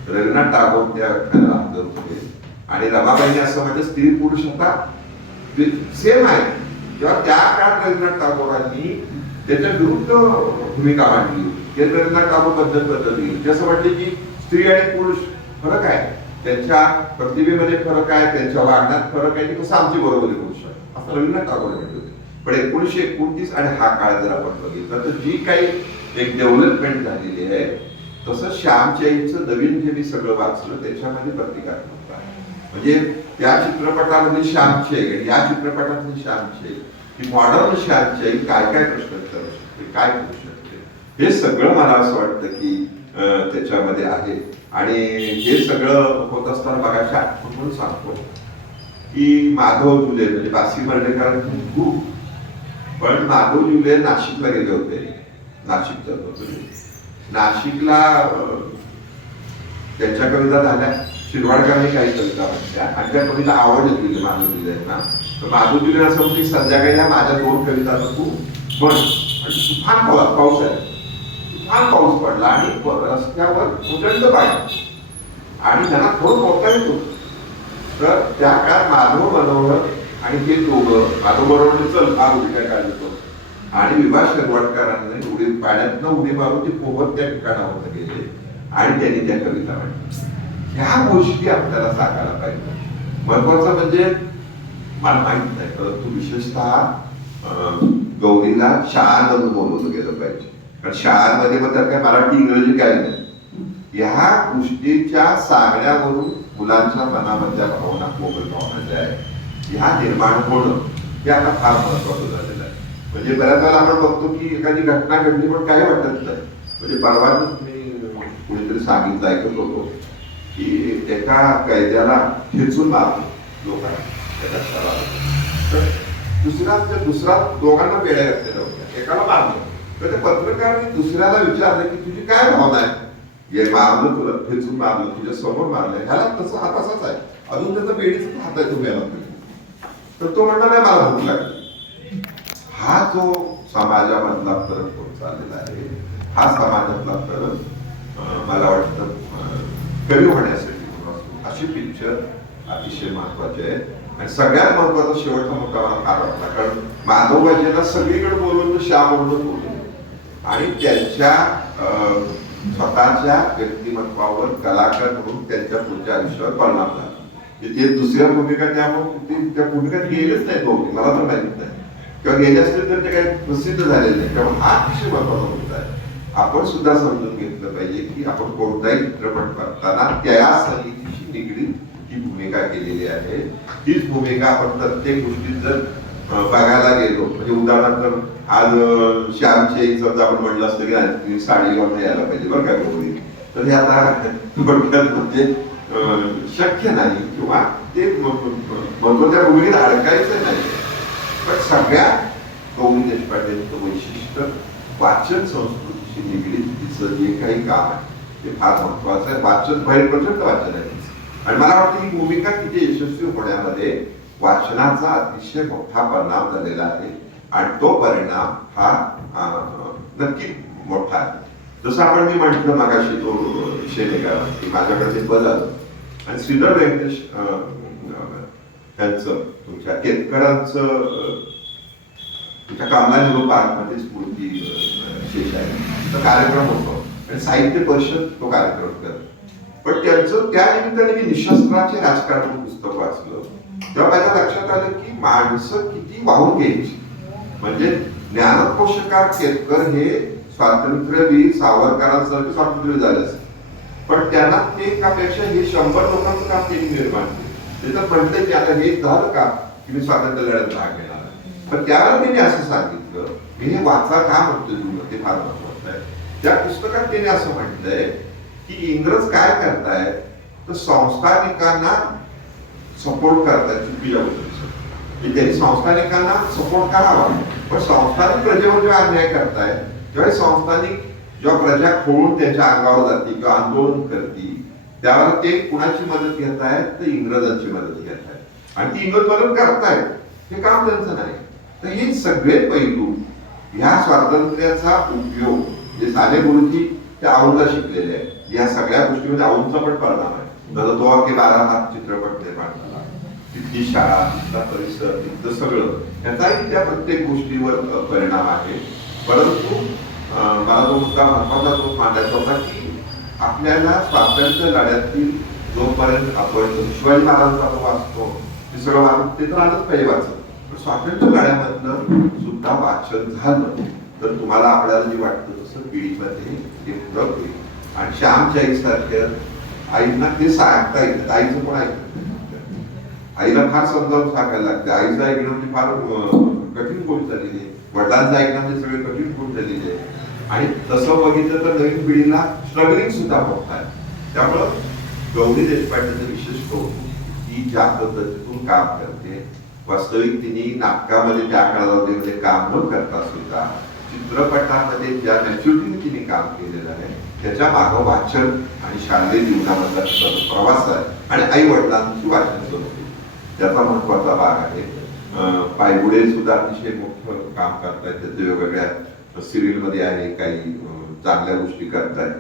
रवींद्रनाथ टागोर त्या व्याख्यानाला हजर होते आणि रमाबाईने असं म्हणजे स्त्री पुरुष आता सेम आहे. तेव्हा त्या काळात रवींद्रनाथ टागोरांनी त्याच्या विरुद्ध भूमिका मांडली. रवींद्रनाथ टागोर पद्धत बदलली, ते असं म्हटले की स्त्री आणि पुरुष फरक आहे, त्यांच्या प्रतिभेमध्ये फरक आहे, त्यांच्या वागण्यात फरक आहे, कसं आमची बरोबरी करू शकतो असं रवींद्रनाथ टागोर म्हटले होते. पण 1929 आणि हा काळ जर आपण बघितला तर जी काही एक डेव्हलपमेंट झालेली आहे तसं श्यामच्या आईचं नवीन जे मी सगळं वाचलं त्याच्यामध्ये प्रतिकात्मक आहे. म्हणजे त्या चित्रपटामध्ये श्यामची आई आणि या चित्रपटातली श्यामची आई ही मॉडर्न श्यामची आई काय काय प्रश्न विचारू शकते, काय करू शकते, हे सगळं मला असं वाटतं की त्याच्यामध्ये आहे. आणि हे सगळं होत असताना बघायच्या आठवण सांगतो की माधव जुले म्हणजे बासी मर्डेकरांची खूप, पण माधव जुले नाशिकला गेले होते. नाशिकच्या नाशिकला त्यांच्या कविता झाल्या, शिरवाडकरांनी काही कविता म्हटल्या आणि त्या कविता आवडली माधव जुलेंना. तर माधव जुले असं म्हणते संध्याकाळी माझ्या 2 कविता तू बन. आणि तुफान पाऊस आहे, तुफान पाऊस पडला आणि रस्त्यावर प्रचंड पाणी आणि त्यांना थोडं पोहता येत होतं. तर त्या काळात माधव मनोहर आणि हे दोघं, माधव मनोहरने चल फार उडी काय काढली आणि विभा शिरवाडकरांनी उडी पाण्यातनं उडी मारून ते पोहत त्या ठिकाणावर गेले आणि त्यांनी त्या कविता मांडल्या. ह्या गोष्टी आपल्याला सांगायला पाहिजे. महत्वाचं म्हणजे मला माहित नाही परंतु विशेषतः गौरीला शाळांमधून बोलवलं गेलं पाहिजे, कारण शाळांमध्ये मग त्यात काय मराठी इंग्रजी काय नाही. ह्या गोष्टीच्या सांगण्यावरून मुलांच्या मनामधल्या भावना मोकळी भावना ज्या आहेत ह्या निर्माण होणं हे आता फार महत्वाचं झालेलं आहे. म्हणजे बऱ्याच वेळेला आपण बघतो की एखादी घटना घडली पण काही वाटत नाही. म्हणजे परवाच मी कुणीतरी सांगितलं ऐकत होतो की एका कैद्याला खेचून मारलं लोकांना एका शहरात, तर दुसरा दोघांना पेड्या घातलेल्या होत्या, एकाला मारलं. तर त्या पत्रकारांनी दुसऱ्याला विचारलं की तुझी काय भावना आहे, हे मारलं तुला, खेचून मारलं, तुझ्या समोर मारलंय, ह्याला तसं हा तसाच आहे, अजून त्याचा बेडीच हात आहे तुम्ही याला. तर तो म्हणतो नाही मला भूक लागली. हा जो समाजामधला फरक होत चाललेला आहे, हा समाजातला फरक मला वाटतं कमी होण्यासाठी अशी पिक्चर अतिशय महत्वाचे आहे. आणि सगळ्यात महत्वाचा शेवटचा मुद्दा मला फार वाटला, कारण माधवबाजींना सगळीकडे बोलवलं श्याम म्हणून बोलवलं आणि त्यांच्या स्वतःच्या व्यक्तिमत्वावर कलाकार म्हणून त्यांच्या पुढच्या आयुष्यावर परिणाम झाला. ते दुसऱ्या भूमिका त्यामुळे त्या भूमिकात गेलेच नाही बहुतेक, मला तर माहित नाही, किंवा गेले असतील तर ते काही प्रसिद्ध झालेले नाही. त्यामुळे हा अतिशय महत्वाचा मुद्दा आहे. आपण सुद्धा समजून घेतलं पाहिजे की आपण कोणताही चित्रपट करताना त्या समितीशी निगडीत जी भूमिका केलेली आहे तीच भूमिका आपण प्रत्येक गोष्टीत जर बघायला गेलो, म्हणजे उदाहरणार्थ आज श्यामची समजा आपण म्हटलं असतं की साडी घालून यायला पाहिजे बरं काय गौरी, तर हे आता थोडक्यात म्हणजे शक्य नाही, किंवा ते महत्वाच्या भूमिकेत अडकायचं नाही. पण सगळ्या गौरी देशपांडेंचं वैशिष्ट्य वाचन संस्कृतीशी निगडीत तिचं जे काही काम आहे ते फार महत्वाचं आहे. वाचन बाहेर प्रचंड वाचन आहे आणि मला वाटतं ही भूमिका किती यशस्वी होण्यामध्ये वाचनाचा अतिशय मोठा परिणाम झालेला आहे आणि तो परिणाम हा नक्की मोठा आहे. जसं आपण मी म्हटलं मगाशी तो विषय निघाला की माझ्याकडे ते पद आलं आणि श्रीधर व्यंकटेश त्यांचं तुमच्या केतकरांचं तुमच्या कामला नेहरू पार्कमध्ये स्फूर्ती विशेष आहे तो कार्यक्रम होतो आणि साहित्य परिषद तो कार्यक्रम करतो. पण त्यांचं त्या निमित्ताने मी निशस्त्राचे राजकारण पुस्तक वाचलं तेव्हा माझ्या लक्षात आलं की माणसं किती वाहून घ्यायची. म्हणजे ज्ञानकोशकार केतकर हे स्वातंत्र्यवीर सावरकरांसारखे स्वातंत्र्य झाले असते, पण त्यांना ते एकापेक्षा हे 100 लोकांचं काम त्यांनी निर्माण केलं. त्याच्यात म्हटलं की आता हे झालं का की मी स्वातंत्र्य लढ्यात भाग घेणार आहे. पण त्यावेळेला त्यांनी असं सांगितलं की हे वाचा का म्हणतो ते फार महत्वाचं आहे. त्या पुस्तकात त्यांनी असं म्हटलंय की इंग्रज काय करतायत तर संस्थानिकांना सपोर्ट करतायत चुकीच्या गोष्टी. त्यांनी संस्थानिकांना सपोर्ट करावा, पण संस्थानिक प्रजेवर जेव्हा अन्याय करतायत तेव्हा संस्थानिक जेव्हा प्रजा खोळून त्यांच्या अंगावर जाते किंवा आंदोलन करते त्यावर ते कुणाची मदत घेत आहेत तर इंग्रजांची मदत घेत आहेत आणि ती इंग्रज मदत करतायत, हे काम त्यांचं नाही. तर हे सगळे पैलू ह्या स्वातंत्र्याचा उपयोग जे साने गुरुजी त्या औंधला शिकलेले आहेत, या सगळ्या गोष्टीमध्ये औंधचा पण परिणाम आहे. जसं तो की 12 हात चित्रपट निर्माण झाला, तिथली शाळा, तिथला परिसर, तिथलं सगळं त्याचाही त्या प्रत्येक गोष्टीवर परिणाम आहे. परंतु मला तो मुद्दा महत्वाचा तो मांडायचा होता की आपल्याला स्वातंत्र्य लढ्यातील जोपर्यंत आपण शिवाजी महाराजांचा आपण वाचतो ते सगळं वाचून ते तर आलंच पाहिजे वाचत, पण स्वातंत्र्य लढ्यामधलं सुद्धा वाचन झालं तर तुम्हाला आपल्याला जे वाटतं तसं पिढीमध्ये ते फरक होईल. आणि श्यामच्या आईसारख्या आईंना ते सांगता येतं, आईचं पण ऐकतं, आईला फार समजावून सांगायला लागते. आईचं ऐकणं म्हणजे फार कठीण गोष्ट झालेली आहे, वडिलांचं ऐकणं म्हणजे सगळे कठीण गोष्ट झालेली आहे. आणि तसं बघितलं तर नवीन पिढीला स्ट्रगलिंग सुद्धा होत आहे. त्यामुळं गौरी देशपांडेचं विशेष कौतुक की ज्या पद्धतीतून काम करते. वास्तविक तिने नाटकामध्ये त्या कालावधीमध्ये काम न करता सुद्धा चित्रपटामध्ये ज्या मॅच्युरिटीने तिने काम केलेलं आहे त्याच्या मागं वाचन आणि शालेय जीवनामधला प्रवास आहे आणि आई वडिलांची वाचन संस्कृती त्याचा महत्वाचा भाग आहे. पायगुडे सुद्धा अतिशय मोठं काम करतायत, त्याचे वेगवेगळ्या सिरियल मध्ये आहे, काही चांगल्या गोष्टी करतायत.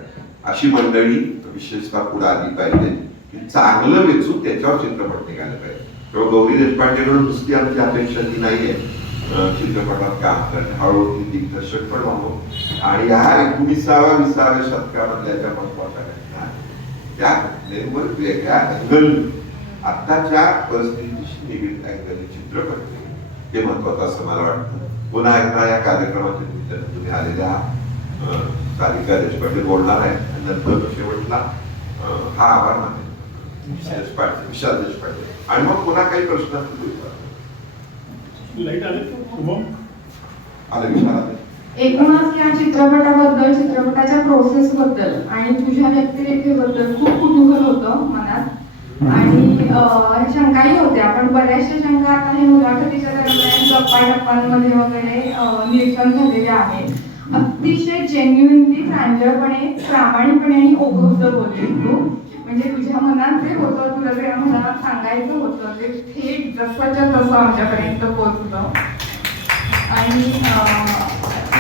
अशी मंडळी विशेषतः पुढे आली पाहिजे की चांगलं वेचून त्याच्यावर चित्रपट निघाले पाहिजे. किंवा गौरी देशपांडेकडून नुसती आमची अपेक्षा ती नाहीये चित्रपटात काम करणे, हळूहळू दिग्दर्शक पण व्हावं आणि ह्या 19व्या-20व्या शतकामधल्या ज्या महत्वाच्या घटना त्या घटनेवर वेगळ्या अँगल आत्ताच्या परिस्थितीशी निगडीत अँगल चित्रपट हे महत्वाचं असं मला वाटतं. पुन्हा एकदा या कार्यक्रमाच्या निमित्ताने तुम्ही आलेल्या सारिका देशपांडे बोलणार आहे आणि नंतर शेवटला हा आभार मानेल विशाल देशपांडे आणि मग पुन्हा काही प्रश्न असतील लाईट आले शुभम आले विशाल आले. एकूणच या चित्रपटाबद्दल, चित्रपटाच्या प्रोसेस बद्दल आणि तुझ्या व्यक्तिरेखेबद्दल खूप कुतूहल होतं मनात आणि शंकाही होत्या, पण बऱ्याचशा शंका आता हे मुलाखतीच्या दरम्यान गप्पा-टप्पांमध्ये वगैरे निरसन झालेले आहेत. अतिशय जेन्युइनली, प्रांजळपणे, प्रामाणिकपणे आणि ओघवत बोलले तू. म्हणजे तुझ्या मनात जे होतं, तुला जे आम्हाला सांगायचं होतं ते थेट जसंच्या तसं आमच्यापर्यंत पोहोचतं. आणि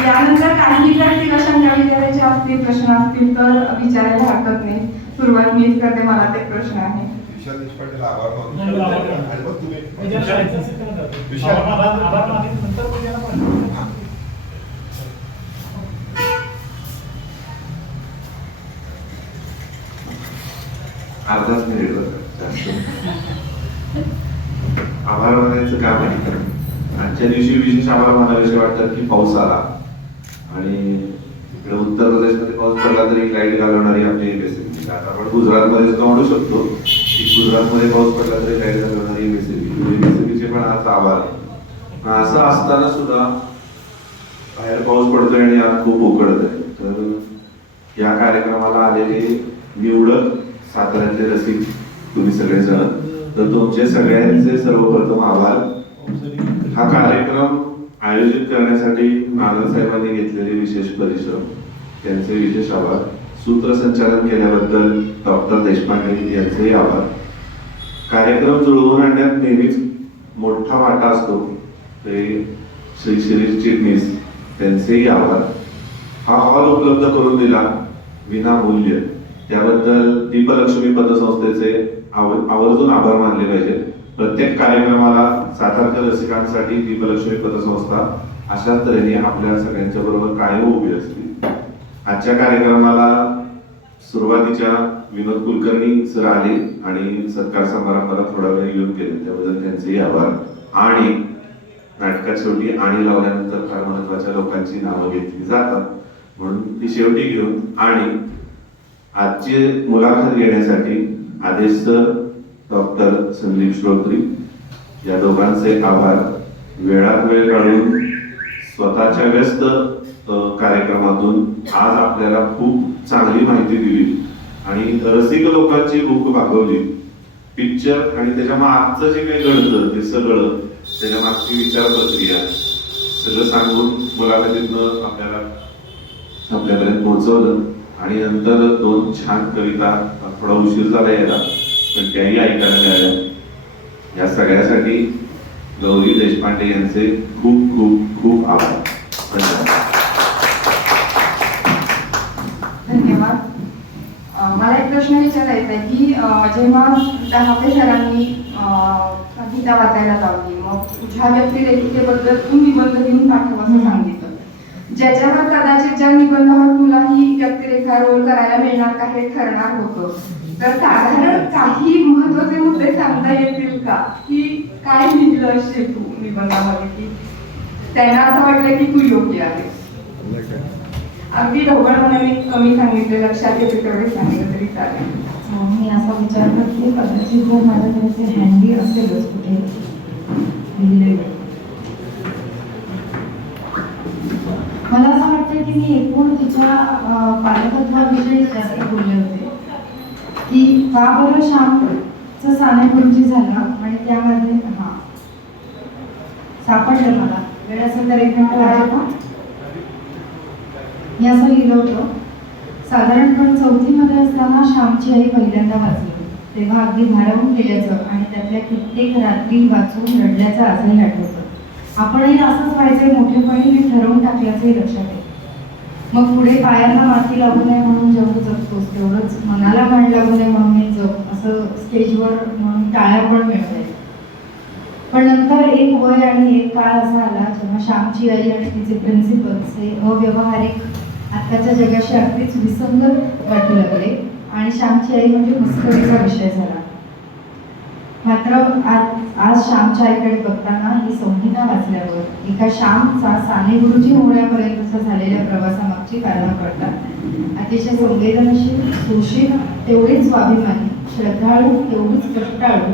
यानंतर काही जर तिला शंका विचारायचे असतील, प्रश्न असतील तर विचारायला हरकत नाही. सुरुवात मीच करते, मला ते प्रश्न आहे. विशाल देशपांडेला आभार मानतो नाही, आभार आणि मग तुम्ही विशाल आभार मागितले नंतर पण याला पाहिजे. अर्धाच मिनिट जास्त आभार मानायचं काम आहे. आजच्या दिवशी विशेष आभार मानावेसे वाटतात की पाऊस आला आणि इकडे उत्तर प्रदेशमध्ये पाऊस पडला तरी लाईट घालवणारी आपली एमएसएबी. आता आपण गुजरातमध्ये सुद्धा म्हणू शकतो की गुजरातमध्ये पाऊस पडला तरी लाईट घालवणारी एमएसएबीचे पण आज आभार. असं असताना सुद्धा बाहेर पाऊस पडतोय आणि आज खूप उकडत आहे. तर या कार्यक्रमाला आलेले निवडक साताऱ्यातले रसिक तुम्ही सगळेजण, तर तुमचे सगळ्यांचे सर्वप्रथम आभार. हा कार्यक्रम आयोजित करण्यासाठी नाना साहेबांनी घेतलेले विशेष परिश्रम, त्यांचे विशेष आभार. सूत्रसंचालन केल्याबद्दल डॉक्टर देशपांडे यांचेही आभार. कार्यक्रम जुळवून आणण्यात नेहमीच मोठा वाटा असतो ते श्री शिरीष चिटणीस, त्यांचेही आभार. हा हॉल उपलब्ध करून दिला विनामूल्य, त्याबद्दल दीपलक्ष्मी पतसंस्थेचे आवर्जून आभार मानले पाहिजे. प्रत्येक कार्यक्रमाला सातारकर रसिकांसाठी दीपलक्ष्मी पतसंस्था अशाच तऱ्हेने आपल्या सगळ्यांच्या बरोबर कायम उभी असते. आजच्या कार्यक्रमाला सुरुवातीच्या विनोद कुलकर्णी सर आले आणि सत्कार समारंभाला थोडा वेळ येऊन गेले, त्याबद्दल त्यांचेही आभार. आणि नाटकात शेवटी आणि लावल्यानंतर फार महत्वाच्या लोकांची नावं घेतली जातात, म्हणून ती शेवटी घेऊन आणि आजची मुलाखत घेण्यासाठी आदेश सर, डॉक्टर संदीप श्रोत्री या दोघांचे आभार. वेळात वेळ काढून स्वतःच्या व्यस्त कार्यक्रमातून आज आपल्याला खूप चांगली माहिती दिली आणि रसिक लोकांची भूक भागवली. पिक्चर आणि त्याच्या मागचं जे काही घडतं ते सगळं, त्याच्या मागची विचार प्रक्रिया सगळं सांगून मुलाखतीतनं आपल्यापर्यंत पोहोचवलं. आणि नंतर 2 छान कविता, थोडा उशीर झाला यायला पण त्याही ऐकायला मिळाल्या. या सगळ्यासाठी गौरी देशपांडे यांचे खूप खूप खूप आभार. धन्यवाद. मला एक प्रश्न विचारायचा आहे की जेव्हा दहापे सरांनी गीता वाचायला लावली, मग तुझ्या व्यक्तिरेखेबद्दल तू निबंध लिहून पाठव असं सांगितलं, ज्याच्यावर कदाचित ज्या निबंधावर तुला ही व्यक्तिरेखा रोल करायला मिळणार का हे ठरणार होतं. तर साधारण काही महत्वाचे मुद्दे सांगता येतील का की काय लिहिलं असेल तू निबंधामध्ये की त्यांना असं वाटलं की तू योग्य आहेस. अगदी ढोबळपणाने कमी सांगितलं, लक्षात येते तेवढे सांगितलं तरी चालेल. मी असा विचार करते कदाचित जर माझ्याकडे ते हँडी असेलच कुठे लिहिलेलं. मला असं वाटतं की मी एकूण तिच्या पालकत्वाविषयी जास्त बोलले होते की का बरं श्यामचं सानेगुरुजी झालं आणि त्यामध्ये सापडलं. मला वेळ असेल तर एक मिनिट वाढेल का. मी असं लिहिलं होतं, साधारणपण 4थीमध्ये असताना श्यामची आई पहिल्यांदा वाचली, तेव्हा अगदी भारावून गेल्याचं आणि त्यातल्या कित्येक रात्री वाचून रडल्याचं आजही आठवतं. आपणही असंच व्हायचंय मोठेपणी हे ठरवून टाकल्याचंही लक्षात आहे. मग पुढे पायांना माती लागू नये म्हणून जेवढं जगतोस तेवढंच मनाला मान लागू नये म्हणून जग, असं स्टेजवर म्हणून टाळ्या पण मिळत. पण नंतर एक वय आणि एक काळ असा आला जेव्हा श्यामची आई आणि तिचे प्रिन्सिपल्स हे अव्यवहारिक, आत्ताच्या जगाशी अगदीच विसंगत वाटू लागले आणि श्यामची आई म्हणजे मस्करीचा विषय झाला. मात्र आज श्यामच्या आईकडे बघताना ही संहिता वाचल्यावर एका श्यामचा साने गुरुजी होण्यापर्यंतच्या झालेल्या प्रवासामागची कारणं कळतात. अतिशय संवेदनशील, सुशील तेवढीच स्वाभिमानी, श्रद्धाळू तेवढीच कष्टाळू,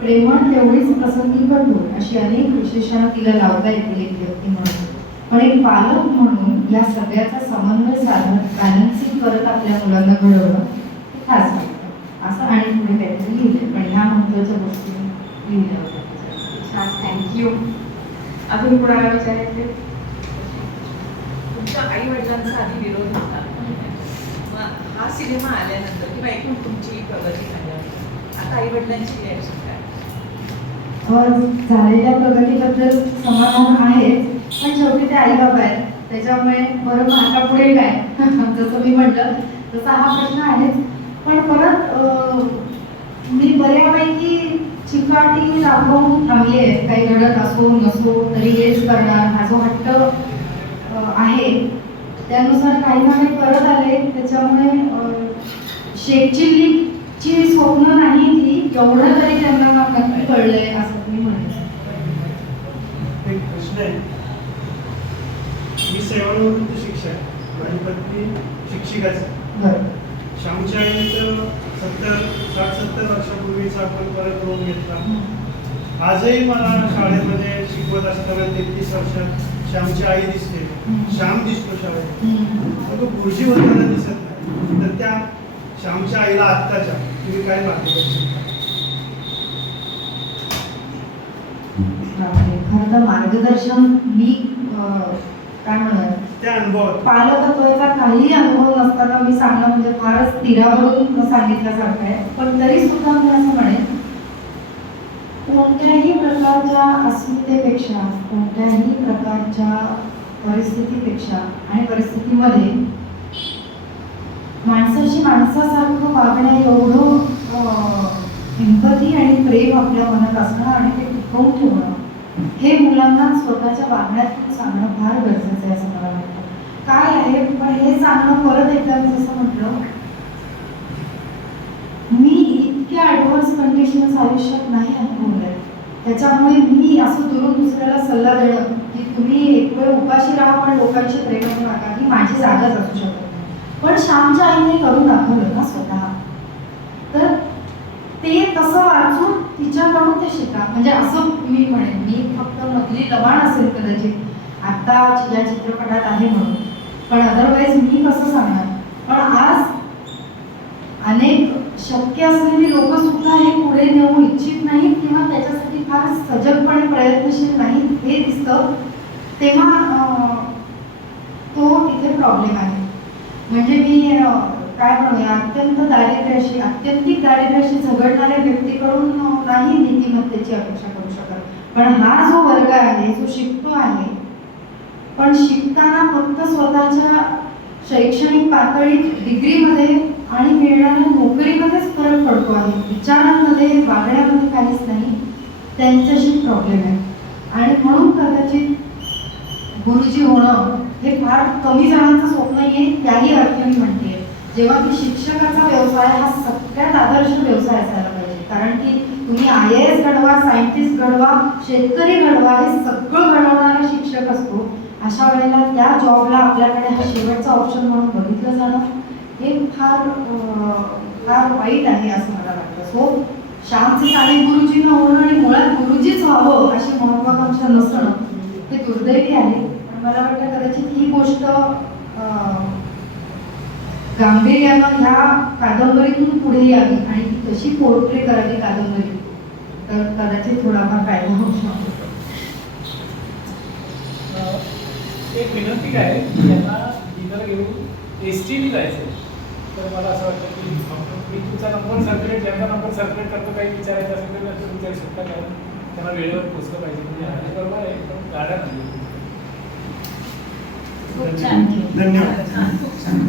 प्रेमळ तेवढीच प्रसंगी कठोर अशी अनेक विशेषणं तिला लावता येतील एक व्यक्ती म्हणून. पण एक पालक म्हणून या सगळ्याचा समन्वय साधत बॅलन्सिंग करत आपल्या मुलांना घडवणं हे खास वाटतं. असं आणि पुढे काहीतरी लिहिलंय, पण ह्या महत्वाच्या गोष्टी लिहिल्या होत्या. छान, थँक्यू. अजून कोणाला विचारायचे? तुमच्या आई वडिलांचा आधी विरोध होता, मग हा सिनेमा आल्यानंतर किंवा एकूण तुमची प्रगती झाल्यानंतर आता आई वडिलांची रिॲक्शन काय? झालेल्या प्रगतीबद्दल समाधान आहेच, पण शेवटी ते आई बाबा आहेत, त्याच्यामुळे बरं मग आता पुढे काय जसं मी म्हटलं तसा हा प्रश्न आहेच. पण परत मी बऱ्यापैकी चिकाटी दाखवून थांबली आहे. काही घडत असो नसो तरी हेच करणार, हा जो हट्ट आहे त्यानुसार काही ना काही करत आले. त्याच्यामुळे शेख चिल्लीची स्वप्न नाही ती, एवढं तरी त्यांना नक्की कळलंय असं मी म्हणेन. एक प्रश्न आहे. मी सेवानिवृत्त शिक्षक, माझी पत्नी शिक्षिकाच आहे. बरं. श्यामच्या आईचं 60-70 वर्षापूर्वीचा आपण परत रोग घेतला. आजही मला शाळेमध्ये शिकवत असताना 33 वर्षात श्यामची आई दिसते, श्याम दिसतो शाळेत, पण तो गुरुजी होताना दिसत नाही. तर त्या श्यामच्या आईला आत्ताच्या तुम्ही काय मार्गदर्शन खरं तर मार्गदर्शन मी काय म्हणूया त्या अनुभवात? पालकत्वाचा काही अनुभव नसताना मी सांगणं म्हणजे फारच तीरावरून सांगितल्यासारखं आहे. पण तरी सुद्धा मी असं म्हणेन, कोणत्याही प्रकारच्या अस्मितेपेक्षा, कोणत्याही प्रकारच्या परिस्थितीपेक्षा आणि परिस्थितीमध्ये माणसाशी माणसासारखं वागण्या एवढं एम्पॅथी आणि प्रेम आपल्या मनात असणं आणि ते टिकवून ठेवणं हे मुलांना स्वतःच्या वागण्यातून सांगणं फार गरजेचं आहे असं मला वाटतं. काय आहे पण हे सांगणं परत एकदा जसं म्हटलं, मी इतक्या ॲडव्हान्स कंडिशन्स आयुष्यात नाही अनुभवल्या. त्याच्यामुळे मी असं दुरून दुसऱ्याला सल्ला देणं की तुम्ही एक वेळ उपाशी राहा पण लोकांशी प्रेम करू नका, ही माझी जागाच असू शकत नाही. पण श्यामच्या आईने करून दाखवलं ना स्वतः, तर ते तसं वाचून तिच्याकडून ते शिका. म्हणजे असं मी म्हणेन, मी फक्त मधली लवाण असेल कदाचित आत्ता या चित्रपटात आहे म्हणून, पण अदरवाईज मी कसं सांगणार. पण आज अनेक शक्य असलेली लोक सुद्धा हे पुढे नेऊ इच्छित नाहीत किंवा त्याच्यासाठी फार सजगपणे प्रयत्नशील नाहीत हे दिसतं. तेव्हा तो तिथे प्रॉब्लेम आहे. म्हणजे मी काय म्हणूया, अत्यंतिक दारिद्र्याशी झगडणाऱ्या व्यक्तीकडून नाही नीतिमत्तेची अपेक्षा करू शकत. पण हा जो वर्ग आहे जो शिकतो आहे, पण शिकताना फक्त स्वतःच्या शैक्षणिक पातळीत डिग्रीमध्ये आणि मिळणाऱ्या नोकरीमध्येच फरक पडतो आहे, विचारांमध्ये वागण्यामध्ये काहीच नाही, त्यांच्याशी प्रॉब्लेम आहे. आणि म्हणून कदाचित गुरुजी होणं हे फार कमी जणांचं स्वप्न येईल. त्याही अर्थी मी म्हणते, जेव्हा की शिक्षकाचा व्यवसाय हा सगळ्यात आदर्श व्यवसाय असायला पाहिजे. कारण की तुम्ही IAS घडवा, सायंटिस्ट घडवा, शेतकरी घडवा, हे सगळं घडवणारा शिक्षक असतो. अशा वेळेला त्या जॉबला आपल्याकडे हा शेवटचा ऑप्शन म्हणून बघितलं जाणं हे फार फार वाईट आहे असं मला वाटतं. सो श्यामचे साने गुरुजींना होणं आणि मुळात गुरुजीच व्हावं अशी महत्वाकांक्षा नसणं हे दुर्दैवी आहे. पण मला वाटतं कदाचित ही गोष्ट गांभीर्यानं ह्या कादंबरीतून पुढे यावी आणि ती कशी पोर्ट्रे करावी कादंबरी, तर कदाचित थोडाफार फायदा होऊ शकतो. एक विनंती काय आहे की यांना डिनर घेऊन ST ने जायचं आहे. तर मला असं वाटतं की मी तुमचा नंबर सर्क्युलेट, ज्यांचा नंबर सर्क्युलेट करतो, काही विचारायचं असेल तर नक्की विचारू शकता. कारण त्यांना वेळेवर पोचलं पाहिजे. म्हणजे बरोबर आहे, एकदम गाड्या नाही. खूप छान. धन्यवाद. छान, खूप छान.